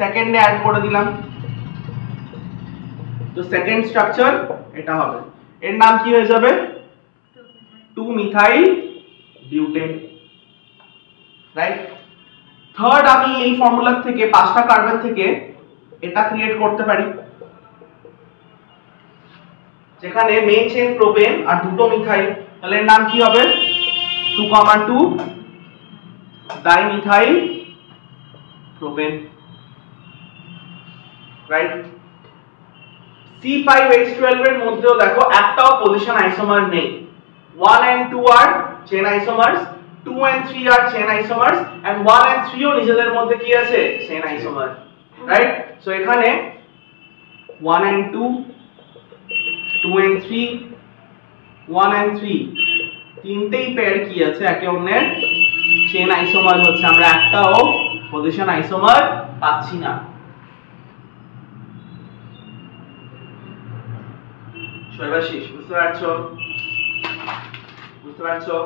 সেকেন্ডে অ্যাড করে দিলাম, তো সেকেন্ড স্ট্রাকচার এটা হবে, এর নাম কি হয়ে যাবে, 2-মিথাইল বিউটেন, রাইট? থার্ড, আমি এই ফর্মুলা থেকে 5টা কার্বন থেকে এটা ক্রিয়েট করতে পারি, যেখানে মেইন চেইন প্রোপেন আর দুটো মিথাইল, তাহলে এর নাম কি হবে, 2,2 ডাইমিথাইল প্রোপেন, রাইট? C5H12 এর মধ্যেও দেখো একটাও পজিশন আইসোমার নেই। 1 and 2 are chain isomers, 2 and 3 are chain isomers, and 1 and 3 ও নিজেদের মধ্যে কি আছে, চেন আইসোমার, রাইট? সো এখানে 1 and 2, 2 and 3, 1 and 3 তিনটেই পেয়ার কি আছে, একে অন্যের চেন আইসোমার হচ্ছে, আমরা একটাও পজিশন আইসোমার পাচ্ছি না। সর্বশেষ, বুঝতে পারছো? বুঝতে পারছো?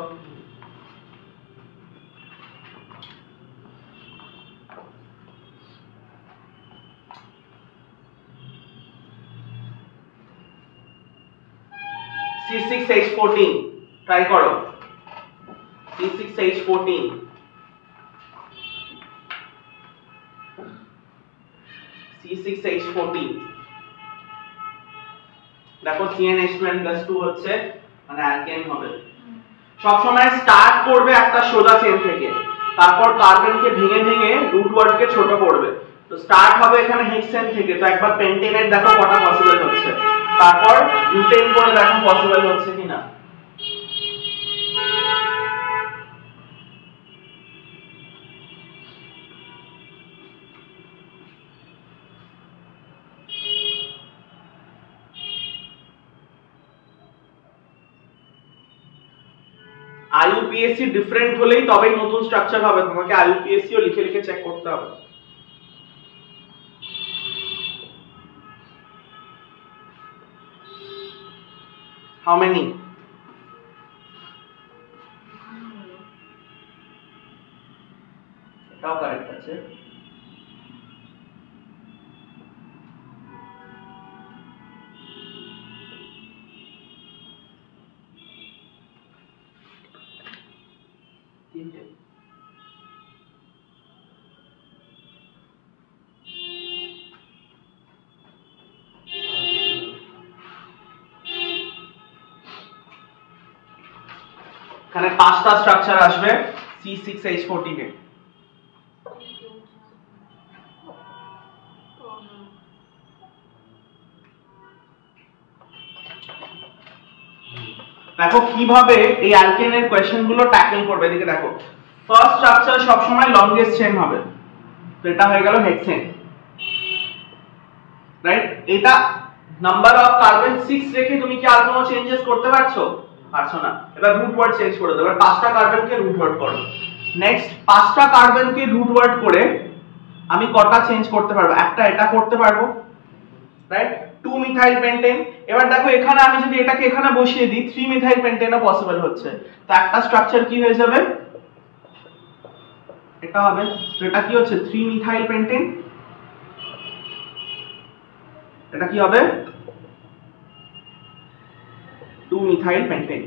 C6H14 ট্রাই করো, C6H14, C6H14 দেখো, CnH2n+2 হচ্ছে, মানে অ্যালকেন হবে। সব সময় স্টার্ট করবে একটা সোজা চেন থেকে, তারপর কার্বনকে ভেঙে ভেঙে রুট ওয়ার্ডকে ছোট করবে, তো স্টার্ট হবে এখানে হেক্সেন থেকে, তো একবার পেন্টেনের দেখো কটা পসিবল হচ্ছে, তারপর বিউটেন করে দেখো পসিবল হচ্ছে কিনা। আইইউপিএসসি ডিফারেন্ট হলেই তবেই নতুন স্ট্রাকচার হবে, তোমাকে আইইউপিএসসি ও লিখে লিখে চেক করতে হবে। How many? এটাও কারেক্ট আছে। তিনটে। এখানে 5টা স্ট্রাকচার আসবে C6H14 এ। দেখো কিভাবে এই অ্যালকেনের কোশ্চেন গুলো ট্যাকল করবে, এদিকে দেখো। ফার্স্ট স্ট্রাকচার সব সময় লংগেস্ট চেইন হবে, তো এটা হয়ে গেল হেক্সেন, রাইট? এটা নাম্বার অফ কার্বন 6 রেখে তুমি কি আর কোনো চেঞ্জেস করতে পারছো? পারছো না। এবার রুট ওয়ার্ড চেঞ্জ করে দাও, এবার 5টা কার্বনকে রুট ওয়ার্ড করো। নেক্সট 5টা কার্বনকে রুট ওয়ার্ড করে আমি কটা চেঞ্জ করতে পারবো? একটা এটা করতে পারবো, রাইট? 2 methyl pentane. এবার দেখো এখানে আমি যদি এটাকে এখানে বসিয়ে দিই, 3 মিথাইল পেন্টেনও পসিবল হচ্ছে, তো একটা স্ট্রাকচার কি হয়ে যাবে, এটা হবে। তো এটা কি হচ্ছে, 3 মিথাইল পেন্টেন, এটা কি হবে, 2 মিথাইল পেন্টেন।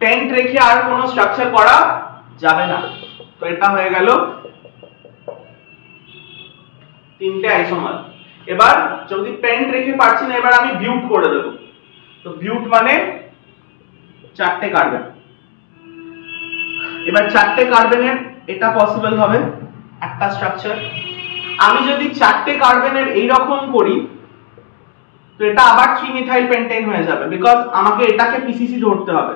টেন্ট রেখে আর কোনো স্ট্রাকচার করা যাবে না। তো এটা হয়ে গেল তিনটে আইসোমার। এবার যদি পেন্ট রেখে পারছি না, এবার আমি বিউট করে দেব। তো বিউট মানে চারটে কার্বন। এবার চারটে কার্বনের এটা পসিবল হবে একটা স্ট্রাকচার। আমি যদি চারটে কার্বনের এইরকম করি তো এটা আবার 3 মিথাইল পেন্টেন হয়ে যাবে, বিকজ আমাকে এটাকে পিসিসি ধরতে হবে।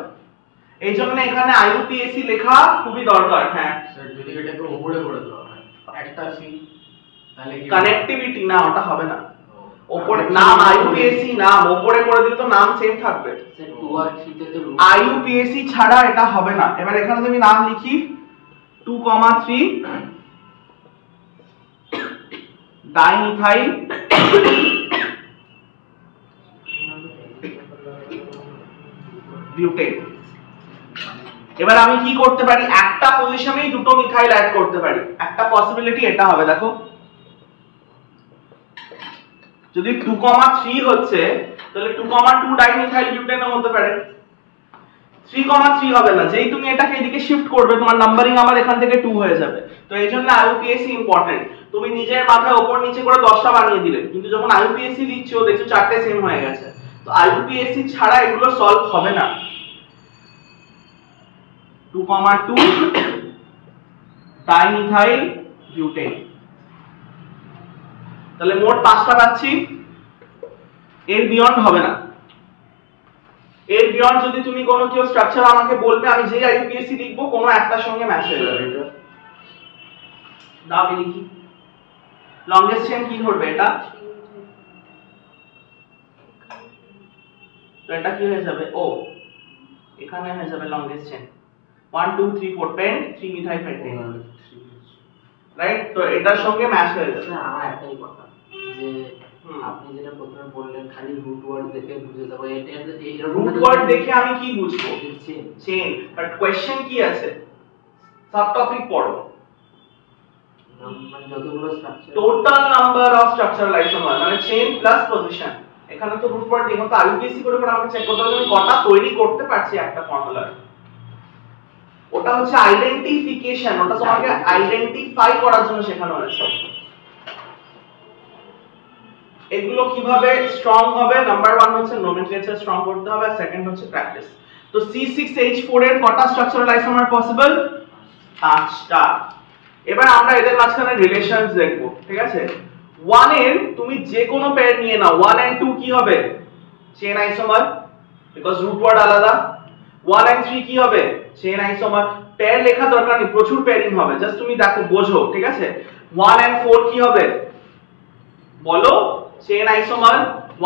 এই জন্য এখানে আইইউপিএসি লেখা খুবই দরকার। হ্যাঁ স্যার যদি এটাকে উপরে করে দেওয়া হয় একটা সি, তাহলে কি কানেক্টিভিটি না, ওটা হবে না। উপরে নাম আইইউপিএসি নাম, উপরে করে দিলে তো নাম সেম থাকবে। স্যার 2 আর 3 তে তো আইইউপিএসি ছাড়া এটা হবে না। এবার এখানে যদি আমি নাম লিখি 2,3 ডাইমিথাইল বিউটেন। এবার আমি কি করতে পারি, একটা পজিশনেই দুটো মিথাইল অ্যাড করতে পারি। একটা পসিবিলিটি এটা হবে, দেখো যদি 2,3 হচ্ছে তাহলে 2,2 ডাইমিথাইল বিউটেনও হতে পারে। 3,3 হবে না, যেই তুমি এটাকে এদিকে শিফট করবে তোমার নাম্বারিং আবার এখান থেকে 2 হয়ে যাবে। তো এই জন্য আইইউপিএসি ইম্পর্টেন্ট। তুমি নিজের মাথায় ওপর নিচে করে 10টা বানিয়ে দিলে, কিন্তু যখন আইইউপিএসি দিচ্ছ দেখছো চারটে সেম হয়ে গেছে। তো আইইউপিএসি ছাড়া এগুলো সলভ হবে না। 2,2 ডাইমিথাইল বিউটেন, তাহলে মোট 5টা পাচ্ছি। এর বিয়ন্ড হবে না। এর বিয়ন্ড যদি তুমি কোনো কেউ স্ট্রাকচার আমাকে বলবে, আমি যেই আইইউপিএসি লিখবো কোনো একটার সঙ্গে ম্যাচ হয়ে যাবে। দাও আমি লিখি। লংগেস্ট চেইন কি করবে এটা, তো এটা কি হয়ে যাবে, ও এখানে হয়ে যাবে longest chain 1 2 3 4 pent 3 methyl pentane, right. তো এটার সঙ্গে ম্যাচ হয়ে যাবে। স্যার আমার একটাই কথা, যে আপনি যেটা প্রথমে বললেন খালি রুট ওয়ার্ড দেখে বুঝে যাবো, এটা রুট ওয়ার্ড দেখে আমি কি বুঝবো, চেইন চেইন। বাট কোশ্চেন কি আছে, সাব টপিক পড়ো, মানে যতগুলো structure total number of structural isomer মানে চেইন প্লাস পজিশন। এখানে তো রুট ওয়ার্ড দেখো, তো আইইউপিএসি করে করে আমাকে চেক করতে হবে আমি কটা তৈরি করতে পারছি একটা ফর্মুলা। ওটা হচ্ছে আইডেন্টিফিকেশন, ওটা তোমাকে আইডেন্টিফাই করার জন্য শেখানো হয়েছে। এগুলো কিভাবে স্ট্রং হবে, নাম্বার 1 হচ্ছে নোমেনক্লেচার স্ট্রং করতে হবে, আর সেকেন্ড হচ্ছে প্র্যাকটিস। তো C6H4 এর কটা স্ট্রাকচারাল আইসোমার পসিবল, 5টা। এবার আমরা এদের মাঝখানে রিলেশনস দেখব, ঠিক আছে। 1 এর তুমি যে কোনো পেয়ার নিয়ে নাও, 1 and 2 কি হবে, chain isomer, because root word আলাদা। 1 and 3 কি হবে, চেইন আইসোমার। পেয়ার লেখা দরকার নেই, প্রচুর পেয়ারিং হবে, জাস্ট তুমি দেখো বোঝো, ঠিক আছে। 1 and 4 কি হবে বলো, চেইন আইসোমার।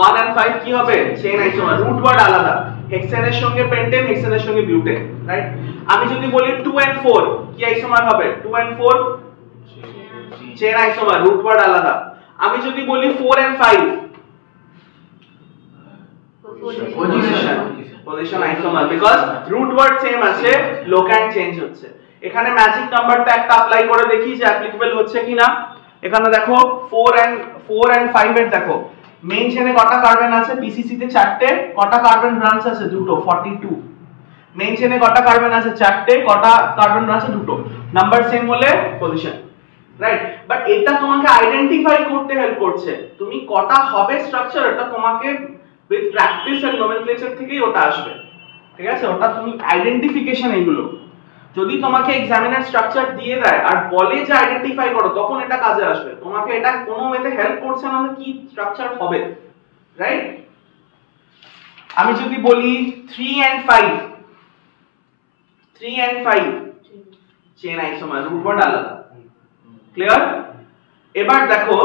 1 and 5 কি হবে, চেইন আইসোমার, রুট ওয়ার্ড আলাদা। হেক্সেনের সঙ্গে পেন্টেন, হেক্সেনের সঙ্গে বিউটেন, রাইট। আমি যদি বলি 2 and 4 কি আইসোমার হবে, 2 and 4 chain isomer, root word আলাদা। আমি যদি বলি 4 and 5 position isomer, because root word same আছে, লোক্যান্ড চেঞ্জ হচ্ছে। এখানে ম্যাজিক নাম্বারটা একটা অ্যাপ্লাই করে দেখি যে অ্যাপ্লিকেবল হচ্ছে কিনা। এখানে দেখো 4 and 5 এর দেখো মেইন চেইনে কটা কার্বন আছে, পিসিসি তে 4টে, কটা কার্বন ব্রাঞ্চ আছে, দুটো, 42। মেইন চেইনে কটা কার্বন আছে, 4টে, কটা কার্বন ব্রাঞ্চ আছে, দুটো। নাম্বার সেম হলে পজিশন, রাইট। বাট এটা তোমাকে আইডেন্টিফাই করতে হেল্প করছে, তুমি কটা হবে স্ট্রাকচার, এটা তোমাকে উইথ প্র্যাকটিস এন্ড নোমেনক্লেচার থেকেই ওটা আসবে, ঠিক আছে। ওটা তুমি আইডেন্টিফিকেশন, এগুলো যদি তোমাকে এক্সামিনার স্ট্রাকচার দিয়ে দেয় আর বলে যে আইডেন্টিফাই করো, তখন এটা কাজে আসবে। তোমাকে এটা কোনো ওয়েতে হেল্প করছে না কি স্ট্রাকচার হবে, রাইট। আমি যদি বলি 3 and 5 chain isomer, root word আলাদা, ক্লিয়ার। এবার দেখো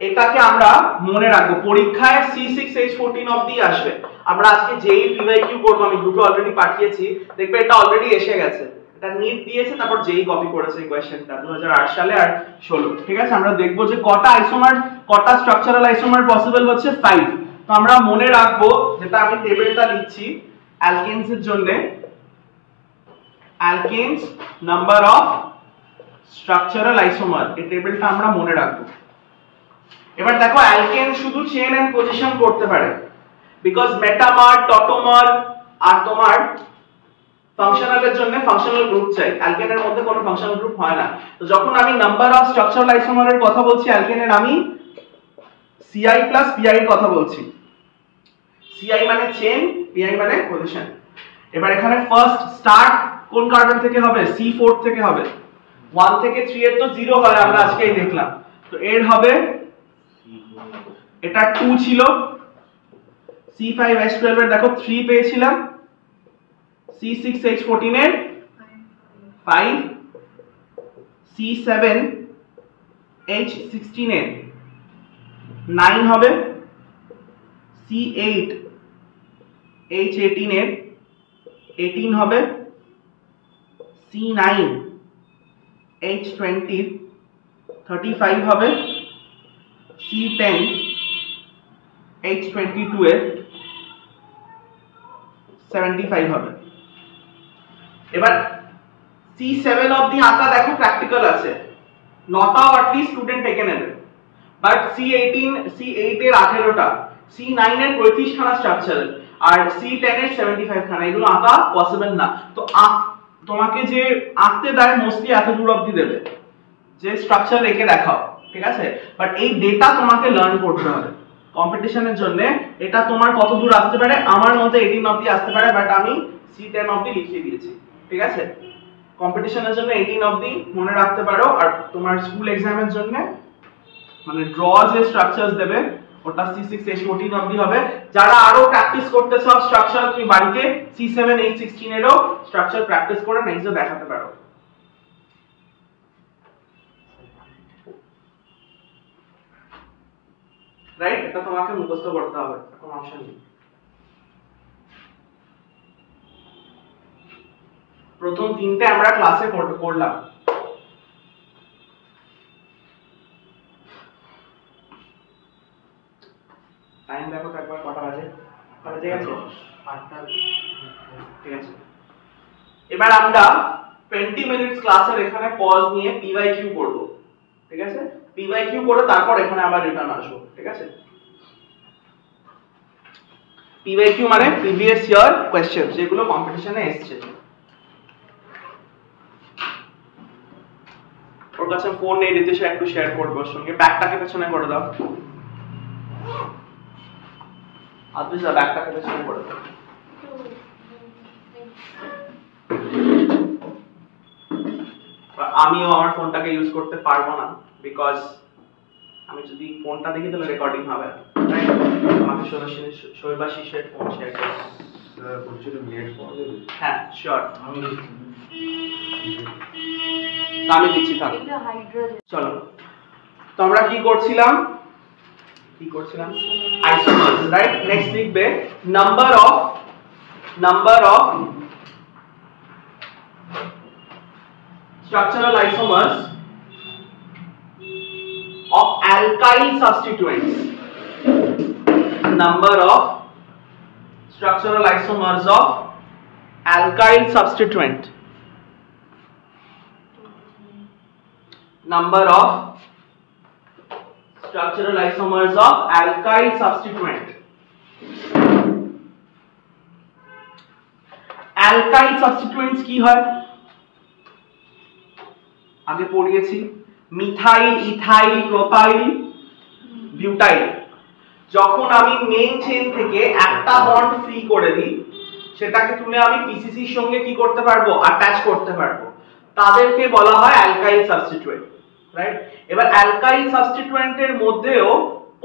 এটাকে আমরা মনে রাখবো, পরীক্ষায় C6H14 অবধি আসবে। আমরা আজকে যেই পিওয়াইকিউ করব, আমি দুটো অলরেডি পাঠিয়েছি, দেখবে এটা অলরেডি এসে গেছে। এটা নিট দিয়েছে, তারপর যেই কপি করেছে এই কোশ্চেনটা 2008 সালে আর 16, ঠিক আছে। আমরা দেখব যে কটা আইসোমার, কটা স্ট্রাকচারাল আইসোমার পসিবল হচ্ছে, 5। তো আমরা মনে রাখবো, যেটা আমি টেবিলটা লিখছি অ্যালকেনস এর জন্য, অ্যালকেনস নাম্বার অফ স্ট্রাকচারাল আইসোমার, এই টেবিলটা আমরা মনে রাখবো। এবার দেখো অ্যালকেন শুধু চেইন এন্ড পজিশন করতে পারে, বিকজ মেটামার, টটোমার আর তোমার ফাংশনালের জন্য ফাংশনাল গ্রুপ চাই, অ্যালকেনের মধ্যে কোনো ফাংশনাল গ্রুপ হয় না। তো যখন আমি নাম্বার অফ স্ট্রাকচারাল আইসোমারের কথা বলছি অ্যালকেনের, আমি CI প্লাস PI এর কথা বলছি। CI মানে চেন, PI মানে পজিশন। এবার এখানে ফার্স্ট স্টার্ট কোন কার্বন থেকে হবে? C4 থেকে হবে। 1 থেকে 3 এর তো 0 হয়, আমরা আজকেই দেখলাম। তো এর হবে, এটা 2 ছিল, C5H12 এর দেখো 3 পেয়েছিলাম, C6H14 এর 5, C7H16 এর 9 হবে, C8H18 এর 18 হবে, C9H20 এর 35 হবে, C10H22 এর 75 হবে। এবার C7 অবধি আঁকা দেখো প্র্যাকটিক্যাল আছে, নটাও অ্যাটলিস্ট স্টুডেন্ট থেকে নেবে, বাট C8 এর 18টা, C9 এর 35 খানা স্ট্রাকচারাল, আর C10 এর 75 খানা, এগুলো আঁকা পসিবল না। তো তোমাকে যে আঁকতে দেয় মোস্টলি এত দূর অবধি দেবে যে স্ট্রাকচার রেখে দেখাও, ঠিক আছে? বাট এই ডেটা তোমাকে লার্ন করতে হবে কম্পিটিশনের জন্য। এটা তোমার কত দূর আসতে পারে, আমার মতে 18 অবধি আসতে পারে, বাট আমি C10 অবধি লিখিয়ে দিয়েছি, ঠিক আছে? কম্পিটিশনের জন্য 18 অবধি মনে রাখতে পারো, আর তোমার স্কুল এক্সামের জন্য মানে ড্র যে স্ট্রাকচারস দেবে ওটা C6H14 অবধি হবে। যারা আরো প্র্যাকটিস করতে চাও স্ট্রাকচার, তুমি বাড়িতে C7H16 এরও স্ট্রাকচার প্র্যাকটিস করে নেক্সটে দেখাতে পারো। রাইট? এটা তোমাকে মুখস্থ করতে হবে, কোনো অপশন নেই। প্রথম তিনটে আমরা ক্লাসে করলাম। টাইম দেখো তো একবার, কটা বাজে? বাজে গেছে 8টা। ঠিক আছে, এবার আমরা 20 মিনিটস ক্লাসের এখানে পজ নিয়ে PYQ করব, ঠিক আছে? PYQ করে তারপর এখানে আবার রিটার্ন আসবো, ঠিক আছে? PYQ মানে প্রিভিয়াস ইয়ার কোশ্চেন, যেগুলো কম্পিটিশনে এসেছে। ওর কাছে ফোন নেই, রিতেশা একটু শেয়ার করবে ওর সঙ্গে। ব্যাগটাকে পেছনে করে দাও, আদবিজা ব্যাগটাকে পেছনে করে দাও। আমিও আমার ফোনটাকে ইউজ করতে পারবো না, বিকজ আমি যদি ফোনটা দেখি তাহলে রেকর্ডিং হবে না। আমাকে শৈবাশিসের ফোন শেয়ার করতে প্রচুর নেট পাওয়া যাবে। হ্যাঁ শিওর, আমি দিচ্ছি, থাক। এটা হাইড্রোজেন। চলো, তো আমরা কি করছিলাম আইসোমার্স, রাইট? নেক্সট লিখবে number of structural isomers of alkyl substituents. Number of structural isomers of alkyl substituent. Number of structural isomers of alkyl substituent. Alkyl substituents কি হয়? আগে পড়িয়েছি, মিথাইল, ইথাইল, প্রোপাইল, বিউটাইল। যখন আমি মেইন চেইন থেকে একটা bond free করে দিই, সেটাকে তুলে আমি পিসিসির সঙ্গে কি করতে পারবো? অ্যাটাচ করতে পারবো। তাদেরকে বলা হয় অ্যালকাইল সাবস্টিটিউয়েন্ট, রাইট? এবার অ্যালকাইল সাবস্টিটিউয়েন্টের মধ্যেও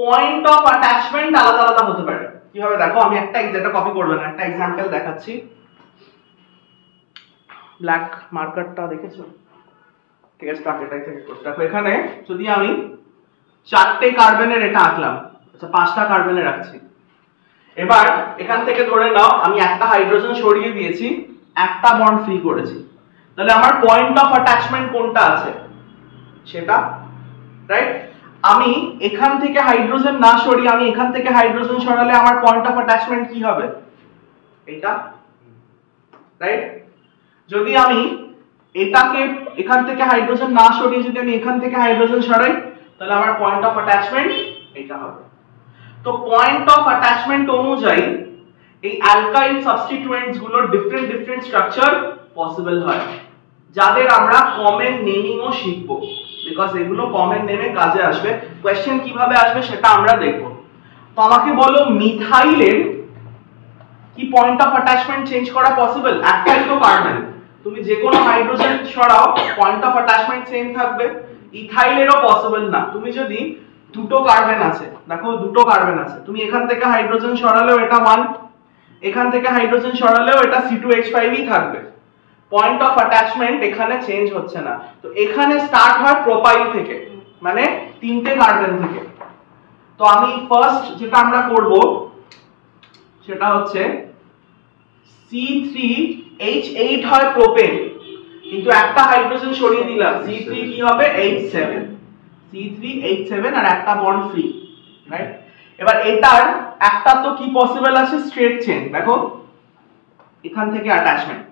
পয়েন্ট অফ অ্যাটাচমেন্ট আলাদা আলাদা হতে পারে। কিভাবে দেখো, আমি একটা যেটা কপি করবে না, একটা एग्जांपल দেখাচ্ছি। ব্ল্যাক মার্কারটা দেখেছো? ঠিক আছে, তাকে এটাই থেকে করতে। দেখো এখানে যদি আমি 4টে কার্বনের এটা আঁকলাম, আচ্ছা 5টা কার্বনে রাখছি। এবার এখান থেকে ধরে নাও আমি একটা হাইড্রোজেন সরিয়ে দিয়েছি, একটা বন্ড ফ্রি করেছি, তাহলে আমার পয়েন্ট অফ অ্যাটাচমেন্ট কোনটা আছে সেটা, রাইট? আমি এখান থেকে হাইড্রোজেন না সরিয়ে আমি এখান থেকে হাইড্রোজেন সরালে আমার পয়েন্ট অফ অ্যাটাচমেন্ট কি হবে? এটা, রাইট? যদি আমি এটাকে এখান থেকে হাইড্রোজেন না সরিয়ে যদি আমি এখান থেকে হাইড্রোজেন সরাই, তাহলে আমার পয়েন্ট অফ অ্যাটাচমেন্ট এটা হবে। তো পয়েন্ট অফ অ্যাটাচমেন্ট অনুযায়ী এই অ্যালকাইল সাবস্টিটুয়েন্টস গুলোর ডিফারেন্ট ডিফারেন্ট স্ট্রাকচার পসিবল হয়, যাদের আমরা কমন নেমিংও শিখবো, বিকজ এগুলো কমন নেমে কাজে আসবে। কোশ্চেন কিভাবে আসবে সেটা আমরা দেখব। তো আমাকে বলো মিথাইলের কি পয়েন্ট অফ অ্যাটাচমেন্ট চেঞ্জ করা পসিবল? একটাই তো কার্বন, তুমি যে কোনো হাইড্রোজেন সরাও পয়েন্ট অফ অ্যাটাচমেন্ট সেম থাকবে। ইথাইলেরও পসিবল না। তুমি যদি দুটো কার্বন আছে, দেখো দুটো কার্বন আছে, তুমি এখান থেকে হাইড্রোজেন সরালেও এটা 1, এখান থেকে হাইড্রোজেন সরালেও এটা C2H5 ই থাকবে। পয়েন্ট অফ অ্যাটাচমেন্ট এখানে চেঞ্জ হচ্ছে না। তো এখানে স্টার্ট হয় প্রোপাইল থেকে, মানে তিনটে কার্বন থেকে। তো আমি ফার্স্ট যেটা আমরা করব সেটা হচ্ছে C3H8 হয় প্রোপেন, কিন্তু একটা হাইড্রোজেন সরিয়ে দিলাম, C3 কি হবে H7, C3H7 আর একটা বন্ড ফ্রি, রাইট? এবার এটার একটা তো কি পসিবল আছে, স্ট্রেট চেইন। দেখো এখান থেকে অ্যাটাচমেন্ট,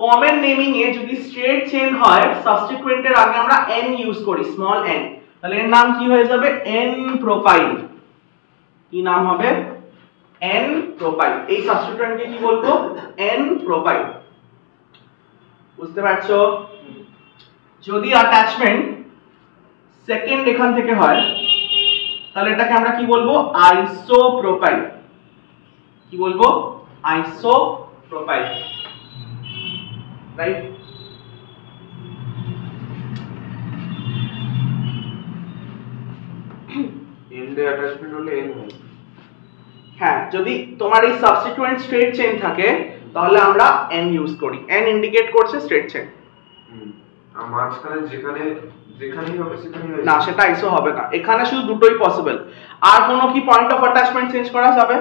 কমন নেমিং এ যদি স্ট্রেট চেইন হয় সাবস্টিটুয়েন্টের আগে আমরা n ইউজ করি, স্মল n, তাহলে এর নাম কি হয়ে যাবে, n প্রোপাইল। কি নাম হবে, n প্রোপাইল। এই সাবস্টিটুয়েন্টকে কি বলবো, n প্রোপাইল। বুঝতে পারছো? যদি অ্যাটাচমেন্ট সেকেন্ড এখান থেকে হয় তাহলে এটাকে আমরা কি বলবো, আইসোপ্রোপাইল। কি বলবো, আইসোপ্রোপাইল, রাইট? এন্ডে অ্যাটাচমেন্ট হলে এন হয়। হ্যাঁ, যদি তোমার এই সাবস্টিটুয়েন্ট স্ট্রেট চেইন থাকে তাহলে আমরা n ইউজ করি। n ইন্ডিকেট করছে স্ট্রেট চেইন। আর মাঝখানে যেখানেই হবে সেখানেই হয় না, সেটা আইসো হবে না, এখানে শুধু দুটোই পসিবল। আর কোনো কি পয়েন্ট অফ অ্যাটাচমেন্ট চেঞ্জ করা যাবে?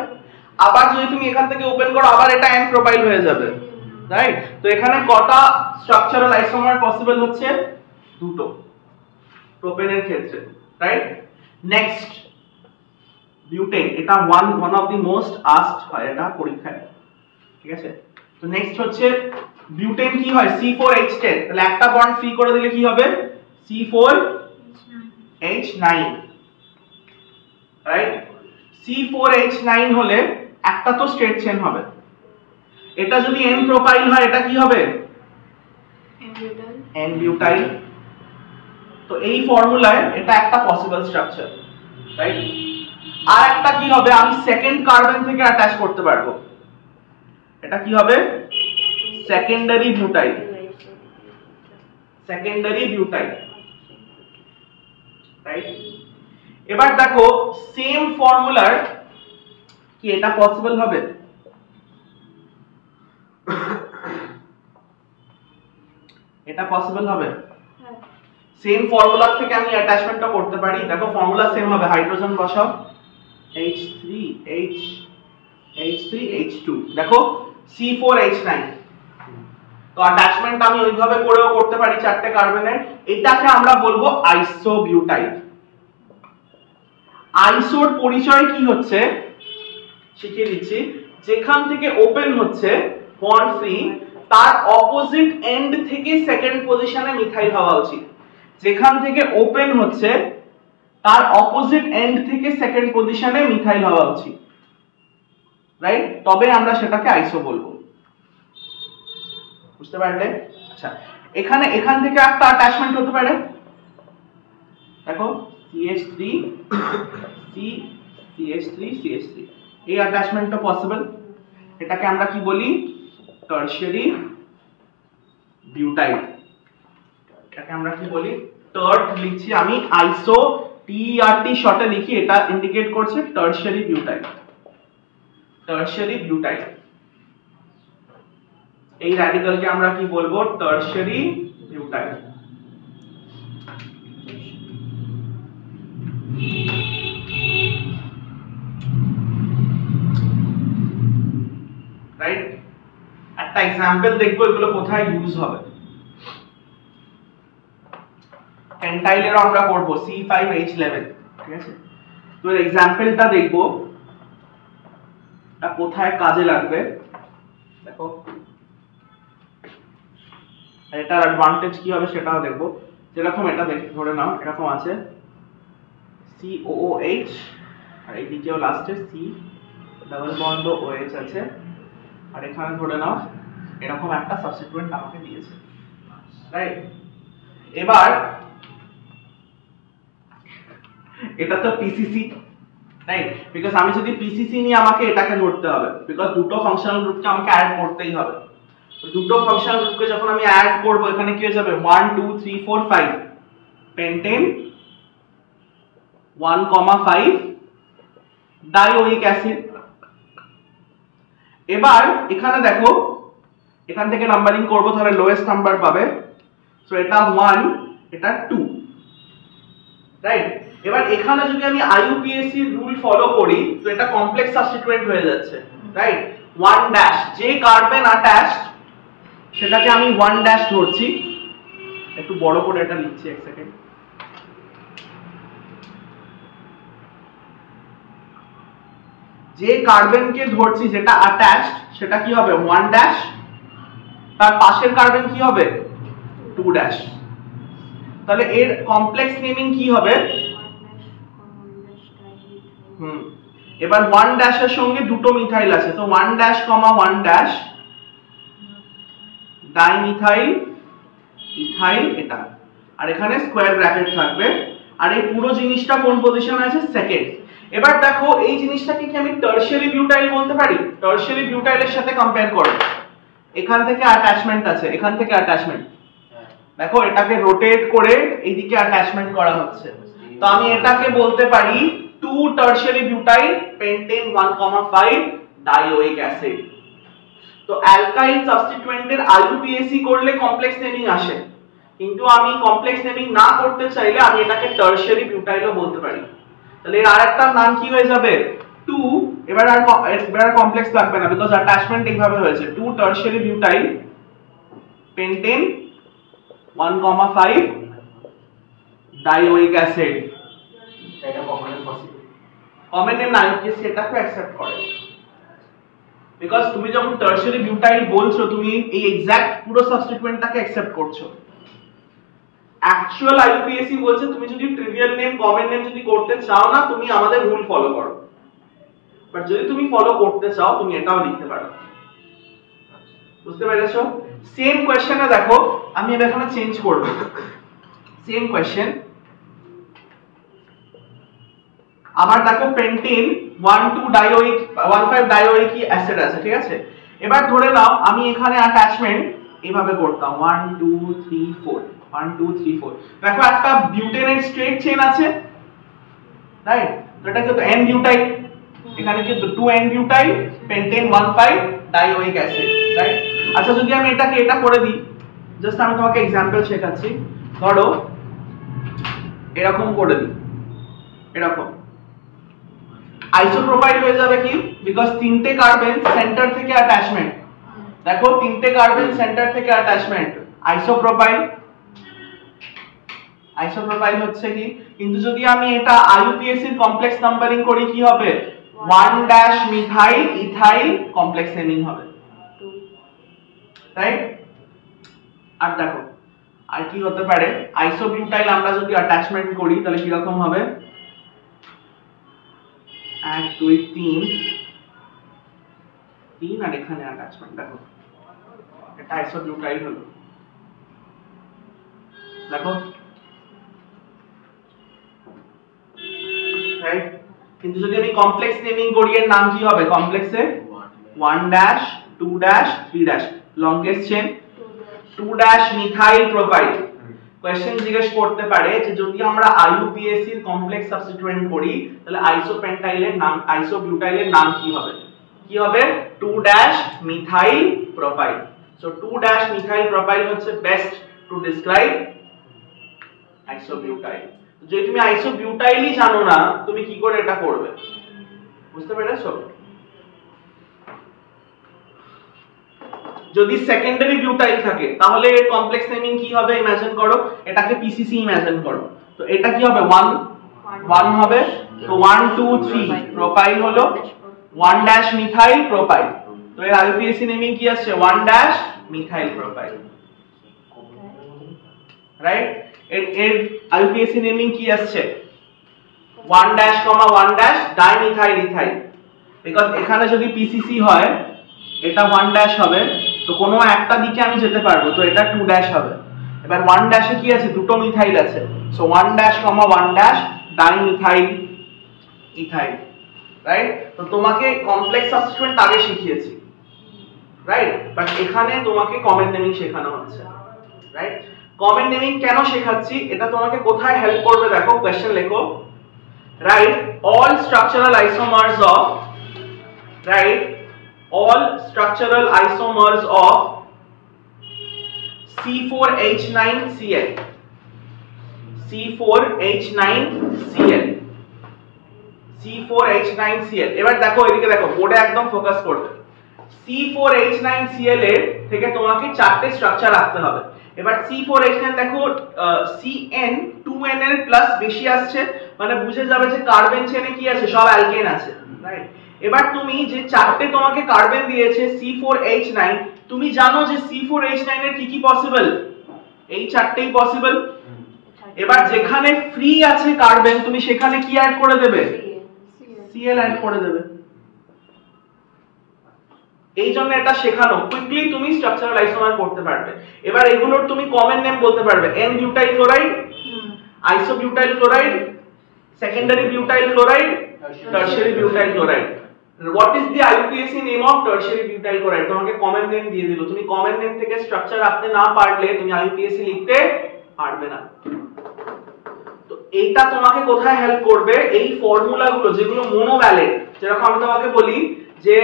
আবার যদি তুমি এখান থেকে ওপেন করো আবার এটা n প্রোপাইল হয়ে যাবে, রাইট? তো এখানে কটা স্ট্রাকচারাল আইসোমার পসিবল হচ্ছে, দুটো প্রোপেনের ক্ষেত্রে, রাইট? নেক্সট বিউটেন, এটা one of the most asked হয় এটা পরীক্ষায়, ঠিক আছে? তো নেক্সট হচ্ছে বিউটেন কি হয়, C4H10, তাহলে একটা বন্ড ফ্রি করে দিলে কি হবে, C4H9, রাইট? C4H9 হলে একটা তো স্ট্রেট চেইন হবে। এটা যদি n প্রোপাইল হয় এটা কি হবে, n বিউটাইল। তো এই ফর্মুলায় এটা একটা পসিবল স্ট্রাকচার, রাইট? আর একটা কি হবে, আমি সেকেন্ড কার্বন থেকে অ্যাটাচ করতে পারবো, এটা কি হবে, secondary butyl, secondary butyl, right? এবার দেখো সেম ফর্মুলার কি এটা পসিবল হবে, এটা পসিবল হবে? সেম ফর্মুলা থেকে আমি অ্যাটাচমেন্টটা করতে পারি। দেখো ফর্মুলা সেম হবে, হাইড্রোজেন বসাও, H3H3H2, দেখো C4H9। তো অ্যাটাচমেন্ট আমি ওইভাবে করেও করতে পারি চারটে কার্বনের। এটাকে আমরা বলবো আইসোবিউটাইল। আইসোর পরিচয় কি হচ্ছে শিখিয়ে দিচ্ছি। যেখান থেকে ওপেন হচ্ছে বন্ড ফ্রি তার অপোজিট এন্ড থেকে সেকেন্ড পজিশনে মিথাইল হওয়া উচিত। যেখান থেকে ওপেন হচ্ছে তার অপোজিট এন্ড থেকে সেকেন্ড পজিশনে মিথাইল হওয়া উচিত, রাইট? তবে আমরা সেটাকে আইসো বলবো। বুঝতে পারলে? আচ্ছা, এখান থেকে একটা অ্যাটাচমেন্ট হতে পারে, দেখো CH3 CH3 এই অ্যাটাচমেন্টটা পসিবল। এটাকে আমরা কি বলি, টারশিয়ারি বিউটাইল। এটাকে আমরা কি বলি, টার্ট লিখছি আমি, আইসো TERT শর্টে লিখি, এটা ইন্ডিকেট করছে টারশিয়ারি বিউটাইল, টারশিয়ারি বিউটাইল। এই র্যাডিক্যালকে আমরা কি বলবো, টারশিয়ারি বিউটাইল। রাইট? একটা এক্সাম্পল দেখবো এগুলো কোথায় ইউজ হবে। পেন্টাইলেরও আমরা করব, C5H11, ঠিক আছে? তো এর এক্সাম্পলটা দেখবো এটা কোথায় কাজে লাগবে। দেখো এটার অ্যাডভান্টেজ কি হবে সেটাও দেখবো। যেরকম এটা ধরে নাও এরকম আছে COOH আর এইদিকেও লাস্টে ডাবল বন্ড OH আছে, আর এখানে ধরে নাও এরকম একটা সাবস্টিটুয়েন্ট আমাকে দিয়েছে, রাইট? এবার এটা তো PCC, রাইট? বিকজ আমি যদি PCC নিয়ে আমাকে এটাকে ধরতে হবে, বিকজ দুটো ফাংশনাল গ্রুপকে আমাকে অ্যাড করতেই হবে। তো দুটো ফাংশনাল গ্রুপকে যখন আমি অ্যাড করব, এখানে কি হয়ে যাবে 1 2 3 4 5 পেন্টেন 1,5 ডাইওয়িক অ্যাসিড। এবার এখানে দেখো, এখান থেকে নাম্বারিং করব, তাহলে লোয়েস্ট নাম্বার পাবে। সো এটা 1, এটা 2, রাইট? এবার এখানে যদি আমি IUPAC রুল ফলো করি, তো এটা কমপ্লেক্স সাবস্টিটুয়েন্ট হয়ে যাচ্ছে, রাইট? 1 ড্যাশ, যে কার্বন অ্যাটাচড সেটাকে আমি 1 ড্যাশ ধরছি। একটু বড় করে এটা লিখছি, এক সেকেন্ড। যে কার্বনকে ধরছি যেটা অ্যাটাচড, সেটা কি হবে 1 ড্যাশ, তার পাশের কার্বন কি হবে 2 ড্যাশ। তাহলে এর কমপ্লেক্স নেমিং কি হবে? এবার 1 ড্যাশের সঙ্গে দুটো মিথাইল আছে, তো 1 ড্যাশ, 1 ড্যাশ ডাইমিথাইল ইথাইল এটা, আর এখানে স্কোয়ার ব্র্যাকেট থাকবে। আর এই পুরো জিনিসটা কোন পজিশনে আছে? সেকেন্ড। এবার দেখো এই জিনিসটাকে কি আমি টারশিয়ারি বিউটাইল বলতে পারি? টারশিয়ারি বিউটাইলের সাথে কম্পেয়ার করো, এখান থেকে অ্যাটাচমেন্ট আছে, এখান থেকে অ্যাটাচমেন্ট, দেখো এটাকে রোটেট করে এইদিকে অ্যাটাচমেন্ট করা হচ্ছে। তো আমি এটাকে বলতে পারি 2 tertiary butyl pentane 1,5 dioic acid. তো অ্যালকাইল সাবস্টিটুয়েন্টের IUPAC করলে কমপ্লেক্স নেমিং আসে, কিন্তু আমি কমপ্লেক্স নেমিং না করতে চাইলে আমি এটাকে টারশিয়ারি বিউটাইলও বলতে পারি। তাহলে এর আরেকটা নাম কি হয়ে যাবে? 2, এবার আর কমপ্লেক্স লাগবে না, বিকজ অ্যাটাচমেন্ট এইভাবে হয়েছে, 2 tertiary butyl pentane 1,5 dioic acid. এটা কখনোই পসিবল কমন নেম না, IUPAC এটাকে অ্যাকসেপ্ট করে, বিকজ তুমি যখন টারশিয়ারি বিউটাইল বলছো, তুমি এই এক্সাক্ট পুরো সাবস্টিটুয়েন্টটাকে অ্যাকসেপ্ট করছো। অ্যাকচুয়াল IUPAC বলছে তুমি যদি ট্রিভিয়াল নেম, কমন নেম যদি করতে চাও না, তুমি আমাদের রুল ফলো করো, বাট যদি তুমি ফলো করতে চাও তুমি এটাও লিখতে পারো। বুঝতে পেরেছো? সেম কোশ্চেনে দেখো আমি এখানে চেঞ্জ করব, সেম কোশ্চেন আমার দেখো পেন্টেন 1,2 ডাইওয়িক 1,5 ডাইওয়িক অ্যাসিড আছে, ঠিক আছে? এবার ধরে নাও আমি এখানে অ্যাটাচমেন্ট এইভাবে করতাম 1 2 3 4 1 2 3 4। দেখো একটা বিউটেনের স্ট্রেট চেইন আছে, রাইট? তো এটা কিন্তু n বিউটাইল, এখানে কিন্তু 2n butyl pentane 1,5 dioic acid, right? আচ্ছা যদি আমি এটাকে এটা করে দিই, জাস্ট আমি তোমাকে এক্সাম্পল শেখাচ্ছি। ধরো এরকম করে দিই, এরকম আইসোপ্রোপাইল হয়ে যাবে কি? বিকজ তিনটে কার্বন সেন্টার থেকে অ্যাটাচমেন্ট, দেখো তিনটে কার্বন সেন্টার থেকে অ্যাটাচমেন্ট, আইসোপ্রোপাইল। আইসোপ্রোপাইল হচ্ছে কি? কিন্তু যদি আমি এটা IUPAC এর কমপ্লেক্স নাম্বারিং করি কি হবে? 1 dash methyl ethyl complex naming হবে, রাইট? আর দেখো আর কি হতে পারে? আইসোবিউটাইল আমরা যদি অ্যাটাচমেন্ট করি তাহলে কি রকম হবে? 1 2 3 আর এখানে অ্যাটাচমেন্ট, দেখো এটা আইসোবিউটাইল হলো, দেখো, রাইট? কিন্তু যদি আমি কমপ্লেক্স নেমিং করি এর নাম কি হবে? কমপ্লেক্সে 1 dash 2 dash 3 dash, longest chain 2 dash methyl propyl. Question জিজ্ঞেস করতে পারে যে যদি আমরা IUPAC এর কমপ্লেক্স সাবস্টিটুয়েন্ট করি তাহলে আইসোপেন্টাইলের নাম, আইসোবিউটাইলের নাম কি হবে? কি হবে? 2 dash methyl propyl. So 2 dash methyl propyl হচ্ছে বেস্ট টু ডেসক্রাইব আইসোবিউটাইল। যদি তুমি আইসোবিউটাইলই জানো না তুমি কি করে এটা করবে? বুঝতে পেরেছো? যদি সেকেন্ডারি বিউটাইল থাকে তাহলে এর কমপ্লেক্স নেমিং কি হবে? ইমাজিন করো, এটাকে PCC ইমাজিন করো, তো এটা কি হবে? 1 হবে, তো 1 2 3 প্রোপাইল হলো 1 ড্যাশ মিথাইল প্রোপাইল। তো এর IUPAC নেমিং কি আসছে? 1 ড্যাশ মিথাইল প্রোপাইল, রাইট? এর IUPAC নেমিং কি আসছে? 1 dash 1 dash dimethyl ethyl. Because এখানে যদি পিসিসি হয় এটা 1 ড্যাশ হবে, তো কোনো একটা দিকে আমি যেতে পারবো, তো এটা 2 ড্যাশ হবে। এবার 1 ড্যাশে কি আছে, দুটো মিথাইল আছে, so 1 dash, 1 dash dimethyl ethyl, right? তো তোমাকে কমপ্লেক্স সাবস্টিটিউয়েন্ট আগে শিখিয়েছি, রাইট? বাট এখানে তোমাকে কমন নেমিং শেখানো হচ্ছে, রাইট? কমন নেমিং কেন শেখাচ্ছি, এটা তোমাকে কোথায় হেল্প করবে দেখো, কোশ্চেন লেখো, right? All structural isomers of, right, all structural isomers of C4H9Cl, C4H9Cl, C4H9Cl। এবার দেখো এদিকে দেখো, বোর্ডে একদম ফোকাস করবে। C4H9Cl এর থেকে তোমাকে চারটে স্ট্রাকচার রাখতে হবে। এবার C4H9 দেখো CN 2N এর প্লাস বেশি আসছে, মানে বুঝে যাবে যে কার্বন চেনে কি আছে, সব অ্যালকেন আছে, রাইট? এবার তুমি যে চারটে তোমাকে কার্বন দিয়েছে C4H9, তুমি জানো যে C4H9 এর কি কি পসিবল, এই চারটেই পসিবল। এবার যেখানে ফ্রি আছে কার্বন, তুমি সেখানে কি অ্যাড করে দেবে, Cl অ্যাড করে দেবে। এই জন্য এটা শেখানো, কুইকলি তুমি স্ট্রাকচারাল আইসোমার করতে পারবে। এবার এগুলোর তুমি কমন নেম বলতে পারবে, N butyl chloride, isobutyl chloride, secondary butyl chloride, tertiary butyl chloride. What is the IUPAC name of tertiary butyl chloride? তোমাকে কমন নেম দিয়ে দিল, তুমি কমন নেম থেকে স্ট্রাকচার রাখতে না পারলে তুমি IUPAC লিখতে পারবে না। তো এইটা তোমাকে কোথায় হেল্প করবে, এই ফর্মুলাগুলো যেগুলো মোনোভ্যালেন্ট, যেরকম আমি তোমাকে বলি যে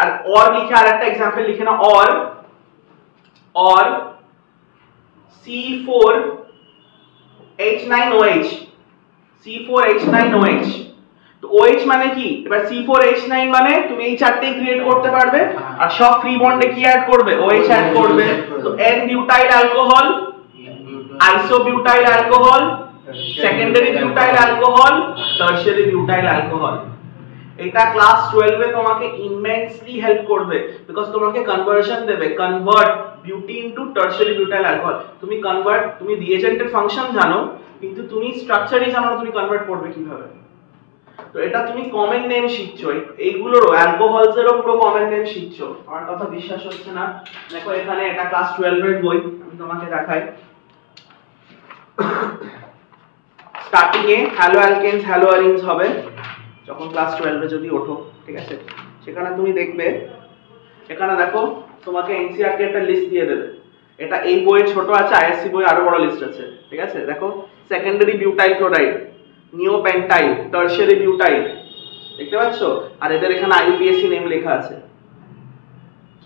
আর অর লিখে আর একটা एग्जांपल লিখে না, অর C4H9OH, C4H9OH, তো OH মানে কি, এবার C4H9 মানে তুমি এই চারটেই ক্রিয়েট করতে পারবে, আর সব ফ্রি বন্ডে কি অ্যাড করবে, OH অ্যাড করবে। তো N butyl alcohol, isobutyl alcohol, secondary butyl alcohol, tertiary butyl alcohol. এটা ক্লাস 12 এ তোমাকে ইমেন্সলি হেল্প করবে, বিকজ তোমাকে কনভার্সন দেবে, convert beauty into tertiary butyl alcohol. তুমি কনভার্ট, তুমি রিএজেন্টের ফাংশন জানো, কিন্তু তুমি স্ট্রাকচারই জানো না, তুমি কনভার্ট করবে কিভাবে। তো এটা তুমি কমন নেম শিখছো, এইগুলোরও অ্যালকোহলস এরও পুরো কমন নেম শিখছো। আমার কথা বিশ্বাস হচ্ছে না, দেখো এখানে এটা ক্লাস 12 এর বই, আমি তোমাকে দেখাই। স্টার্টিং এ হ্যালো অ্যালকেনস, হ্যালো অ্যারিনস হবে যখন ক্লাস 12 এ যদি ওঠো, ঠিক আছে? সেখানে তুমি দেখবে, এখানে দেখো তোমাকে এনসিইআরটি একটা লিস্ট দিয়ে দেবে। এটা এই বইয়ে ছোট আছে, আইএসসি বই আরো বড় লিস্ট আছে, ঠিক আছে? দেখো secondary butyl chloride, neopentyl, tertiary butyl, দেখতে পাচ্ছ? আর এদের এখানে আইইউপিএসসি নেম লেখা আছে।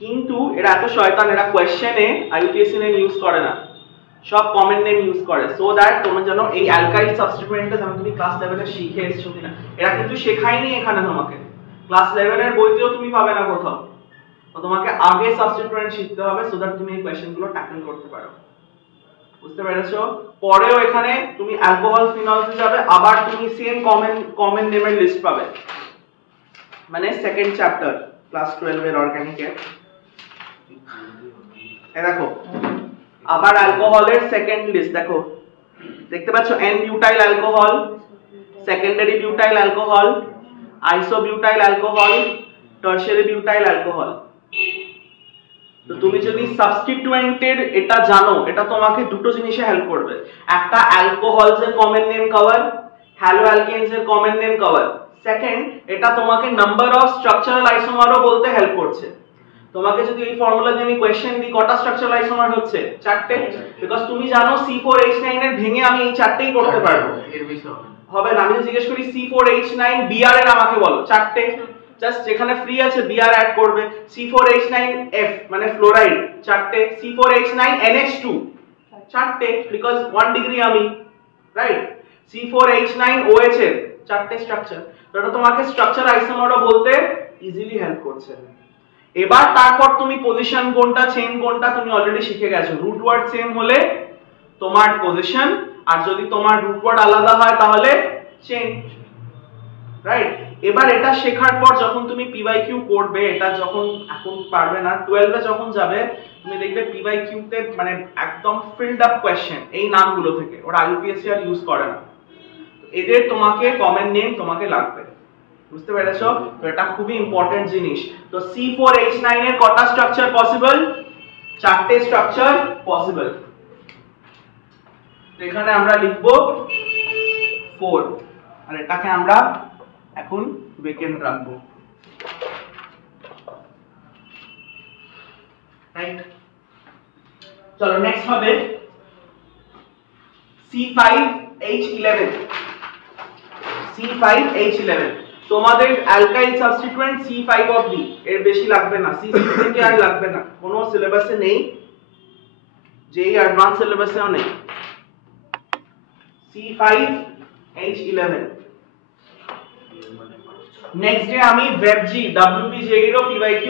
কিন্তু এরা এত শয়তান, এরা কোশ্চেনে আইইউপিএসসি নেম ইউজ করে না, সব কমন নেম ইউজ করে, সো দ্যাট তোমরা যেন এই অ্যালকাইল সাবস্টিটিউয়েন্টটা যেন তুমি ক্লাস 11 এ শিখে এসেছো কিনা। এরা কিন্তু শেখায়নি এখানে তোমাকে, ক্লাস 11 এর বইতেও তুমি পাবে না কোথাও। তো তোমাকে আগে সাবস্টিটিউয়েন্ট শিখতে হবে, সো দ্যাট তুমি এই কোশ্চেনগুলো ট্যাকল করতে পারো। বুঝতে পেরেছো? পরেও এখানে তুমি অ্যালকোহল ফিনলসে যাবে, আবার তুমি সেম কমন নেমের লিস্ট পাবে, মানে সেকেন্ড চ্যাপ্টার ক্লাস 12 এর অর্গানিকের। এই দেখো আবার অ্যালকোহলের সেকেন্ড লিস্ট দেখো, দেখতে পাচ্ছ? N butyl alcohol, secondary butyl alcohol, isobutyl alcohol, tertiary butyl alcohol. তো তুমি যদি সাবস্টিটিউয়েন্টের এটা জানো, এটা তোমাকে দুটো জিনিসে হেল্প করবে, একটা অ্যালকোহলস এর কমন নেম কভার, হ্যালো অ্যালকেনস এর কমন নেম কভার। সেকেন্ড, এটা তোমাকে নাম্বার অফ স্ট্রাকচারাল আইসোমারও বলতে হেল্প করছে। তোমাকে যদি এই ফর্মুলা দিয়ে আমি কোশ্চেন দিই কটা স্ট্রাকচারাল আইসোমার হচ্ছে, চারটে, বিকজ তুমি জানো C4H9 এর ভেঙে আমি এই চারটেই করতে পারবো, এর বেশি হবে না। আমি জিজ্ঞেস করি C4H9 Br এর আমাকে বলো, চারটে, জাস্ট যেখানে ফ্রি আছে Br অ্যাড করবে। C4H9F মানে ফ্লোরাইড, চারটে। C4H9NH2 চারটে, বিকজ 1 ডিগ্রি আমি, রাইট? C4H9OH এর চারটে স্ট্রাকচার। তো এটা তোমাকে স্ট্রাকচার আইসোমারও বলতে ইজিলি হেল্প করছে। এবার তারপর তুমি পজিশন কোনটা, চেইন কোনটা তুমি অলরেডি শিখে গেছো। রুট ওয়ার্ড সেম হলে তোমার পজিশন, আর যদি তোমার রুট ওয়ার্ড আলাদা হয় তাহলে চেইন, রাইট? এবার এটা শেখার পর যখন তুমি পিওয়াইকিউ করবে, এটা যখন এখন পারবে না, 12 এ যখন যাবে তুমি দেখবে পিওয়াইকিউ তে মানে একদম ফিল্ড আপ কোশ্চেন এই নামগুলো থেকে, ওরা আইইউপিএসসি আর ইউজ করে না। এদের তোমাকে কমন নেম তোমাকে লাগবে, বুঝতে পেরেছো? তো এটা খুবই ইম্পর্টেন্ট জিনিস। তো C4H9 এর কটা স্ট্রাকচার পসিবল? চারটে স্ট্রাকচার পসিবল। তো এখানে আমরা লিখব 4 আর এটাকে আমরা এখন ভেকেন্ট রাখবো, রাইট? চলো নেক্সট হবে C5H11। C5H11 তোমাদের অ্যালকাইল সাবস্টিটুয়েন্ট C5 অবধি, এর বেশি লাগবে না, C6 থেকে আর লাগবে না, কোনো সিলেবাসে নেই, যেই অ্যাডভান্স সিলেবাসেও নেই। C5H11 নেক্সট ডে আমি WebG WPJ এর PYQ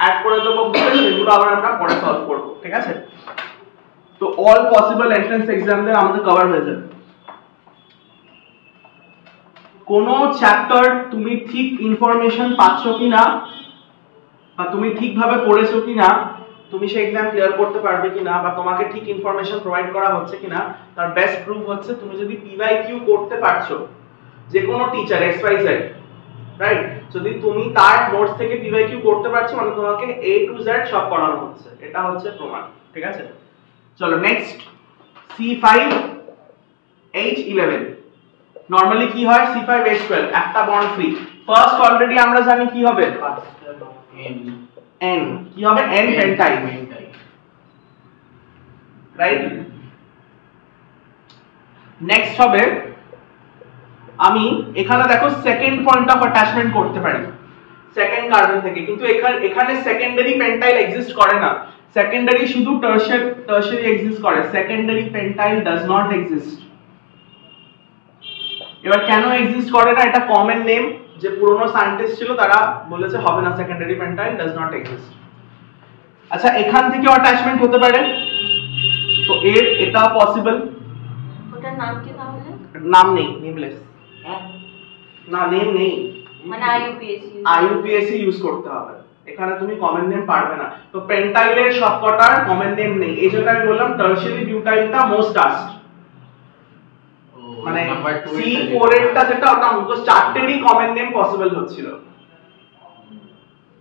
অ্যাড করে দেবো, সেগুলো আবার আমরা পরে সলভ করব, ঠিক আছে? তো অল পসিবল এন্ট্রান্স এক্সামদের আমাদের কভার হয়ে যাবে। কোন চ্যাপ্টার তুমি ঠিক ইনফরমেশন পাচ্ছ কিনা বা তুমি ঠিকভাবে পড়েছো কিনা, তুমি সেই এক্সাম ক্লিয়ার করতে পারবে কিনা, বা তোমাকে ঠিক ইনফরমেশন প্রোভাইড করা হচ্ছে কিনা, তার বেস্ট প্রুফ হচ্ছে তুমি যদি PYQ করতে পারছো, যে কোনো টিচার XYZ, রাইট? যদি তুমি তার নোটস থেকে PYQ করতে পারছো, মানে তোমাকে A to Z সব করানো হচ্ছে, এটা হচ্ছে প্রমাণ, ঠিক আছে? চলো নেক্সট C5H11। নরমালি কি হয়? C5H12 একটা বন্ড ফ্রি। ফার্স্ট অলরেডি আমরা জানি কি হবে, N কি হবে, N পেন্টাইল, রাইট? নেক্সট হবে, আমি এখানে দেখো সেকেন্ড পয়েন্ট অফ অ্যাটাচমেন্ট করতে পারি সেকেন্ড কার্বন থেকে, কিন্তু এখানে সেকেন্ডারি পেন্টাইল এক্সিস্ট করে না, সেকেন্ডারি শুধু টারশারি এক্সিস্ট করে, সেকেন্ডারি পেন্টাইল ডাজ নট এক্সিস্ট। এবার কেন এক্সিস্ট করে না? এটা কমন নেম, যে পুরনো সায়েন্টিস্ট ছিল তারা বলেছে হবে না, সেকেন্ডারি পেন্টাইল ডাজ নট এক্সিস্ট। আচ্ছা এখান থেকে অ্যাটাচমেন্ট হতে পারে, তো এটা পসিবল। ওটার নাম কি তাহলে? নাম নেই, নেমলেস, না নেম নেই, মানে IUPAC ইউজ করতে হবে, এখানে তুমি কমন নেম পারবে না। তো পেন্টাইলের সবকটার কমন নেম নেই, এই জন্য আমি বললাম টারশারি বিউটাইলটা মোস্ট আস্ট, মানে C4 এরটা যেটা ওটা মুখস্থ, চারটেরই কমন নেম পসিবল হচ্ছিল।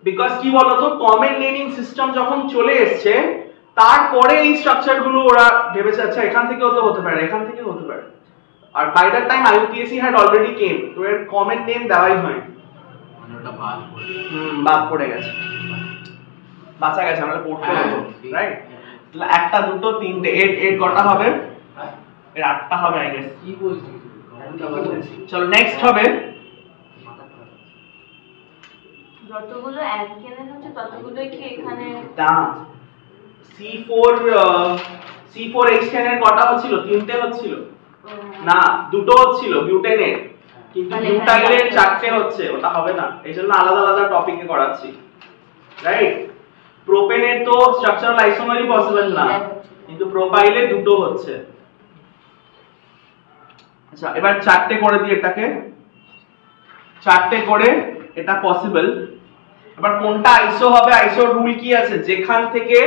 বিকজ কি বলতো, কমন নেমিং সিস্টেম যখন চলে এসেছে, তারপরে এই স্ট্রাকচার গুলো ওরা ভেবেছে আচ্ছা এখান থেকেও তো হতে পারে, এখান থেকেও হতে পারে। আর by that time IUPAC had already came, তো এর কমন নেম দেওয়াই হয়, বাদ পড়ে গেছে, বাঁচা গেছে, আমরা পড়তে হতো, রাইট? তাহলে একটা দুটো তিনটে, এর কটা হবে? এর 8টা হবে আই গেস। কি বলছিস? চলো নেক্সট হবে, যতগুলো অ্যালকেন হচ্ছে ততগুলোই কি এখানে? C4H10 এর কটা হচ্ছিল? 3টে হচ্ছিল না, দুটো হচ্ছিল বিউটেনের, কিন্তু বিউটাইলের 4টে হচ্ছে, ওটা হবে না, এইজন্য আলাদা আলাদা টপিকে করাচ্ছি, রাইট? প্রোপেনের তো স্ট্রাকচারাল আইসোমারই পসিবল না, কিন্তু প্রোপাইলে দুটো হচ্ছে। আচ্ছা এবার 4টে করে দিই, এটাকে 4টে করে এটা পসিবল। এবার কোনটা আইসো হবে? আইসোর রুল কি আছে? যেখান থেকে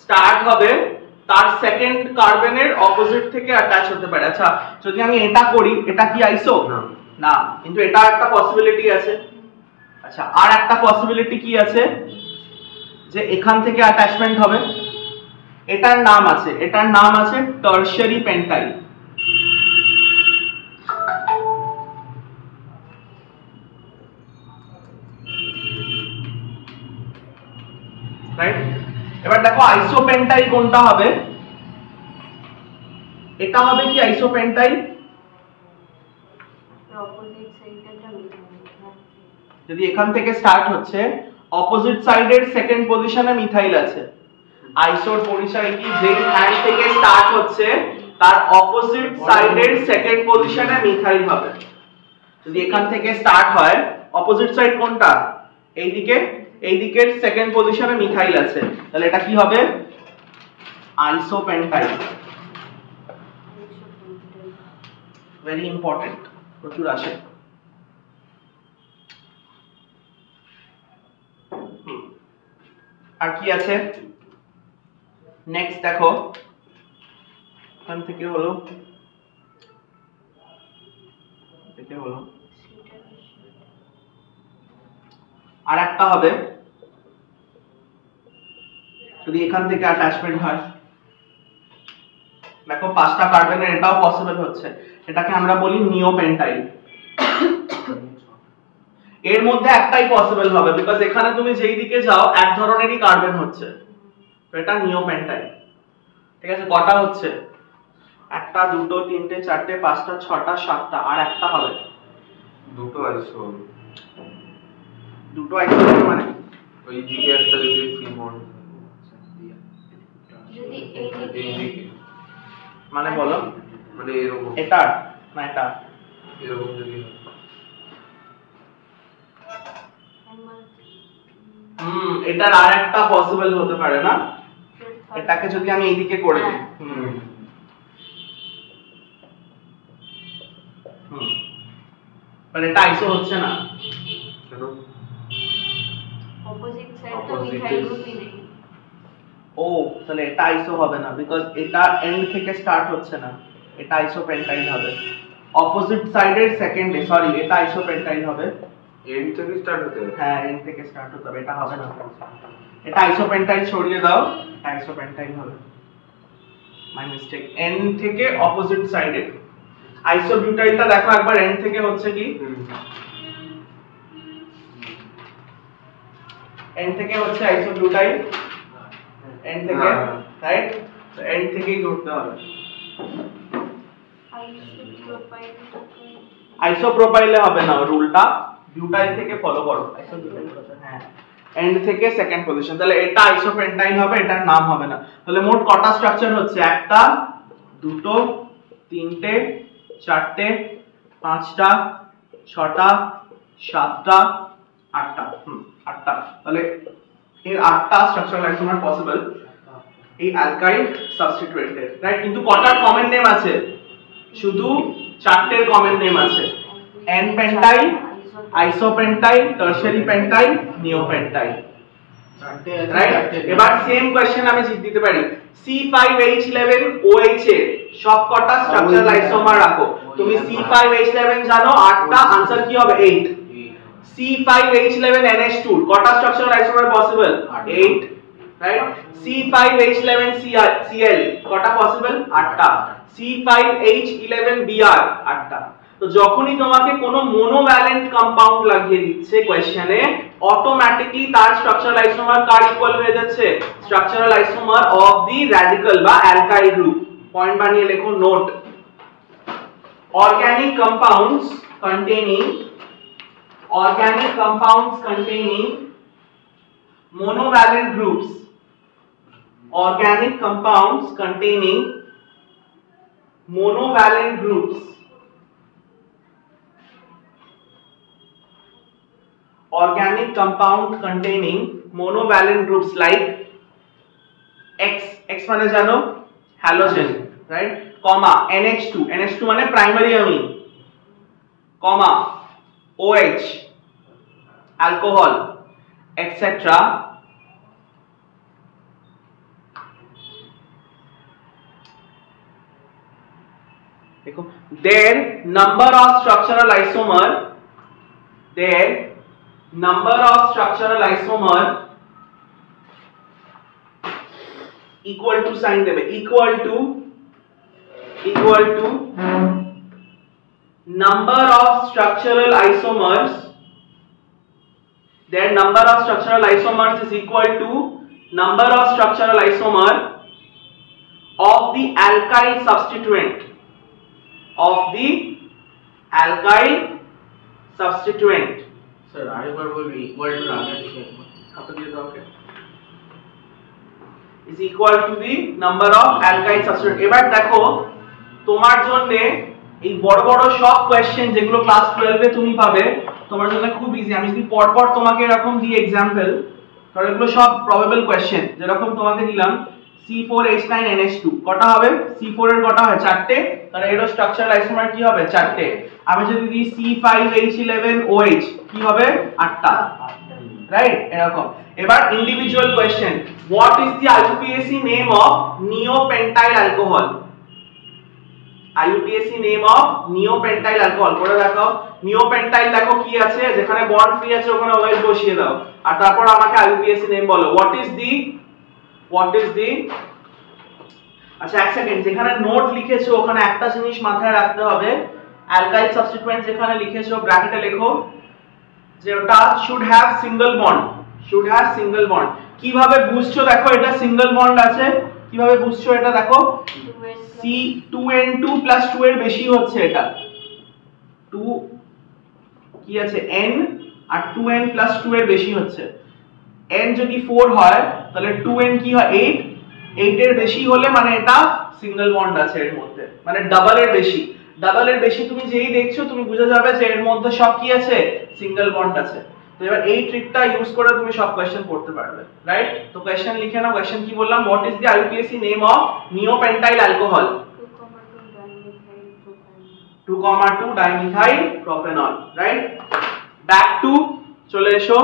স্টার্ট হবে তার সেকেন্ড কার্বনের অপোজিট থেকে অ্যাটাচ হতে পারে। আচ্ছা যদি আমি এটা করি, এটা কি আইসো? না, কিন্তু এটা একটা পসিবিলিটি আছে। আচ্ছা আর একটা পসিবিলিটি কি আছে? যে এখান থেকে অ্যাটাচমেন্ট হবে, এটার নাম আছে টারশারি পেন্টাইল, রাইট? এবার দেখো আইসোপেন্টাইল কোনটা হবে? এটা হবে কি আইসোপেন্টাইল? যদি এখান থেকে স্টার্ট হচ্ছে, অপোজিট সাইডের সেকেন্ড পজিশনে মিথাইল আছে, আইসোর পরিচয় কি? যেই হ্যান্ড থেকে স্টার্ট হচ্ছে তার অপোজিট সাইডের সেকেন্ড পজিশনে মিথাইল হবে। যদি এখান থেকে স্টার্ট হয়, অপোজিট সাইড কোনটা? এইদিকে, এইদিকের সেকেন্ড পজিশনে মিথাইল আছে, তাহলে এটা কি হবে? আইসোপেন্টাইল। ভেরি ইম্পর্টেন্ট, প্রচুর আসে। আর কি আছে নেক্সট দেখো, এখান থেকে হলো আর একটা হবে যদি এখান থেকে অ্যাটাচমেন্ট হয়। দেখো 5টা কার্বনের এটাও পসিবল হচ্ছে, এটাকে আমরা বলি নিওপেন্টাইল। এর মধ্যে একটাই পসিবল হবে বিকজ এখানে তুমি যেই দিকে যাও এক ধরনেরই কার্বন হচ্ছে, তো এটা নিওপেন্টাইল। ঠিক আছে, কটা হচ্ছে? 1টা 2টো 3টে 4টে 5টা 6টা 7টা, আর একটা হবে দুটো আইসো হবে। দুটো আইসো হবে মানে ওই দিকে একটা যদি ফ্রি বন্ড যদি এই দিকে মানে বলো মানে এরকম এটা না এটা এরকম যদি এটার আর একটা পসিবল হতে পারে না, এটাকে যদি আমি এইদিকে করে দিই মানে এটা আইসো হচ্ছে না, কেন অপোজিট সাইডটা Opposite মিথাইল is- গ্রুপই নেই। ও তাহলে এটা আইসো হবে না বিকজ এটা এন্ড থেকে স্টার্ট হচ্ছে না, এটা আইসোপেন্টাইল হবে। অপোজিট সাইডের সেকেন্ডে, সরি এটা আইসোপেন্টাইল হবে। এন্ড থেকে স্টার্ট হতে হবে। হ্যাঁ এন্ড থেকে স্টার্ট হতে হবে, এটা হবে না। এটা আইসোপেন্টাইল সরিয়ে দাও, এটা আইসোপেন্টাইল হবে। মাই মিস্টেক, এন্ড থেকে অপোজিট সাইডে। আইসোবিউটাইলটা দেখো একবার এন্ড থেকে হচ্ছে কি, এন্ড থেকে হচ্ছে আইসোবিউটাইল, এন্ড থেকে রাইট, তো এন্ড থেকেই করতে হবে। আইসোপ্রোপাইলে হবে না, রুলটা বিউটাইল থেকে ফলো করো। আইসোবিউটাইল হ্যাঁ এন্ড থেকে সেকেন্ড পজিশন, তাহলে এটা আইসোপেন্টাইল হবে, এটার নাম হবে না। তাহলে মোট কটা স্ট্রাকচার হচ্ছে? 1টা 2টো 3টে 4টে 5টা 6টা 7টা 8টা 8টা। তাহলে এর 8টা স্ট্রাকচারাল আইসোমার পসিবল এই অ্যালকাইল সাবস্টিটিউয়েন্টের, রাইট? কিন্তু কটার কমন নেম আছে? শুধু 4টের কমন নেম আছে, এন পেন্টাইল, আইসোপেন্টাইল, টারশিয়ারি পেন্টাইল, নিওপেন্টাইল, রাইট? এবার সেম কোশ্চেন আমি জিত দিতে পারি। C5H11OH এর সব কটা স্ট্রাকচারাল আইসোমার রাখো। তুমি C5H11 জানো 8টা, আনসার কি হবে? 8। C5H11NH2 কটা structural isomer possible? 8, right? C5H11Cl কটা পসিবল? 8টা। C5H11Br 8টা। তো যখনই তোমাকে কোনো মোনোভ্যালেন্ট কম্পাউন্ড লাগিয়ে দিচ্ছে কোশ্চেনে, অটোমেটিক্যালি তার স্ট্রাকচারাল আইসোমার কার ইকুয়াল হয়ে যাচ্ছে? Structural isomer of the radical বা অ্যালকাইল গ্রুপ। পয়েন্ট বানিয়ে লেখো, note. Organic compounds containing monovalent groups. Organic compounds containing monovalent groups. Organic compound containing monovalent groups like X মানে জানো halogen, right? Comma NH2 মানে primary amine, comma OH alcohol, etc. देखो their number of structural isomer equal to sign দেবে, equal to number of structural isomers, their number of structural isomers is equal to number of structural isomer of the alkyl substituent, sir আরেকবার বলবি, equal to আগে থেকে হাতে দিয়ে দাও, ওকে, is equal to the number of alkyl substituent। এবার দেখো তোমার জন্য এই বড় বড় সব কোশ্চেন যেগুলো ক্লাস 12 এ তুমি পাবে, তোমার জন্য খুব ইজি। আমি যদি পরপর তোমাকে এরকম দিই एग्जांपल, কারণ এগুলো সব প্রবাবল কোশ্চেন। যেরকম তোমাকে দিলাম C4H9NH2 কটা হবে? C4 এর কটা হয়? 4টে, তাহলে এর স্ট্রাকচারাল আইসোমার কি হবে? 4টে। আমি যদি দিই C5H11OH কি হবে? 8টা, রাইট? এরকম। এবার individual question, what is the IUPAC name of neopentyl alcohol? IUPAC name of neopentyl alcohol করে দেখাও। নিওপেন্টাইল দেখো কি আছে, যেখানে বন্ড ফ্রি আছে ওখানে OH বসিয়ে দাও, আর তারপর আমাকে IUPAC নেম বলো। হোয়াট ইজ দি আচ্ছা এক সেকেন্ড, যেখানে নোট লিখেছো ওখানে একটা জিনিস মাথায় রাখতে হবে, অ্যালকাইল সাবস্টিটুয়েন্ট যেখানে লিখেছো ব্র্যাকেটে লেখো যে ওটা শুড হ্যাভ সিঙ্গেল বন্ড। কিভাবে বুঝছো দেখো এটা সিঙ্গেল বন্ড আছে, কিভাবে বুঝছো এটা দেখো, C2N2 + 2 এর বেশি হচ্ছে, এটা 2 কি আছে N আর 2N + 2 এর বেশি হচ্ছে। N যদি 4 হয় তাহলে 2N কি হয় 8 এর বেশি হলে মানে এটা সিঙ্গেল বন্ড আছে এর মধ্যে, মানে ডাবল এর বেশি তুমি যেই দেখছো তুমি বুঝে যাবে যে এর মধ্যে সব কি আছে সিঙ্গেল বন্ড আছে। তো এবার এই ট্রিকটা ইউজ করে তুমি সব কোশ্চেন করতে পারবে, রাইট? তো কোশ্চেন লিখে নাও। কোশ্চেন কি বললাম, what is the IUPAC name of neopentyl alcohol? 2,2 dimethyl propanol, right? Back to চলে এসো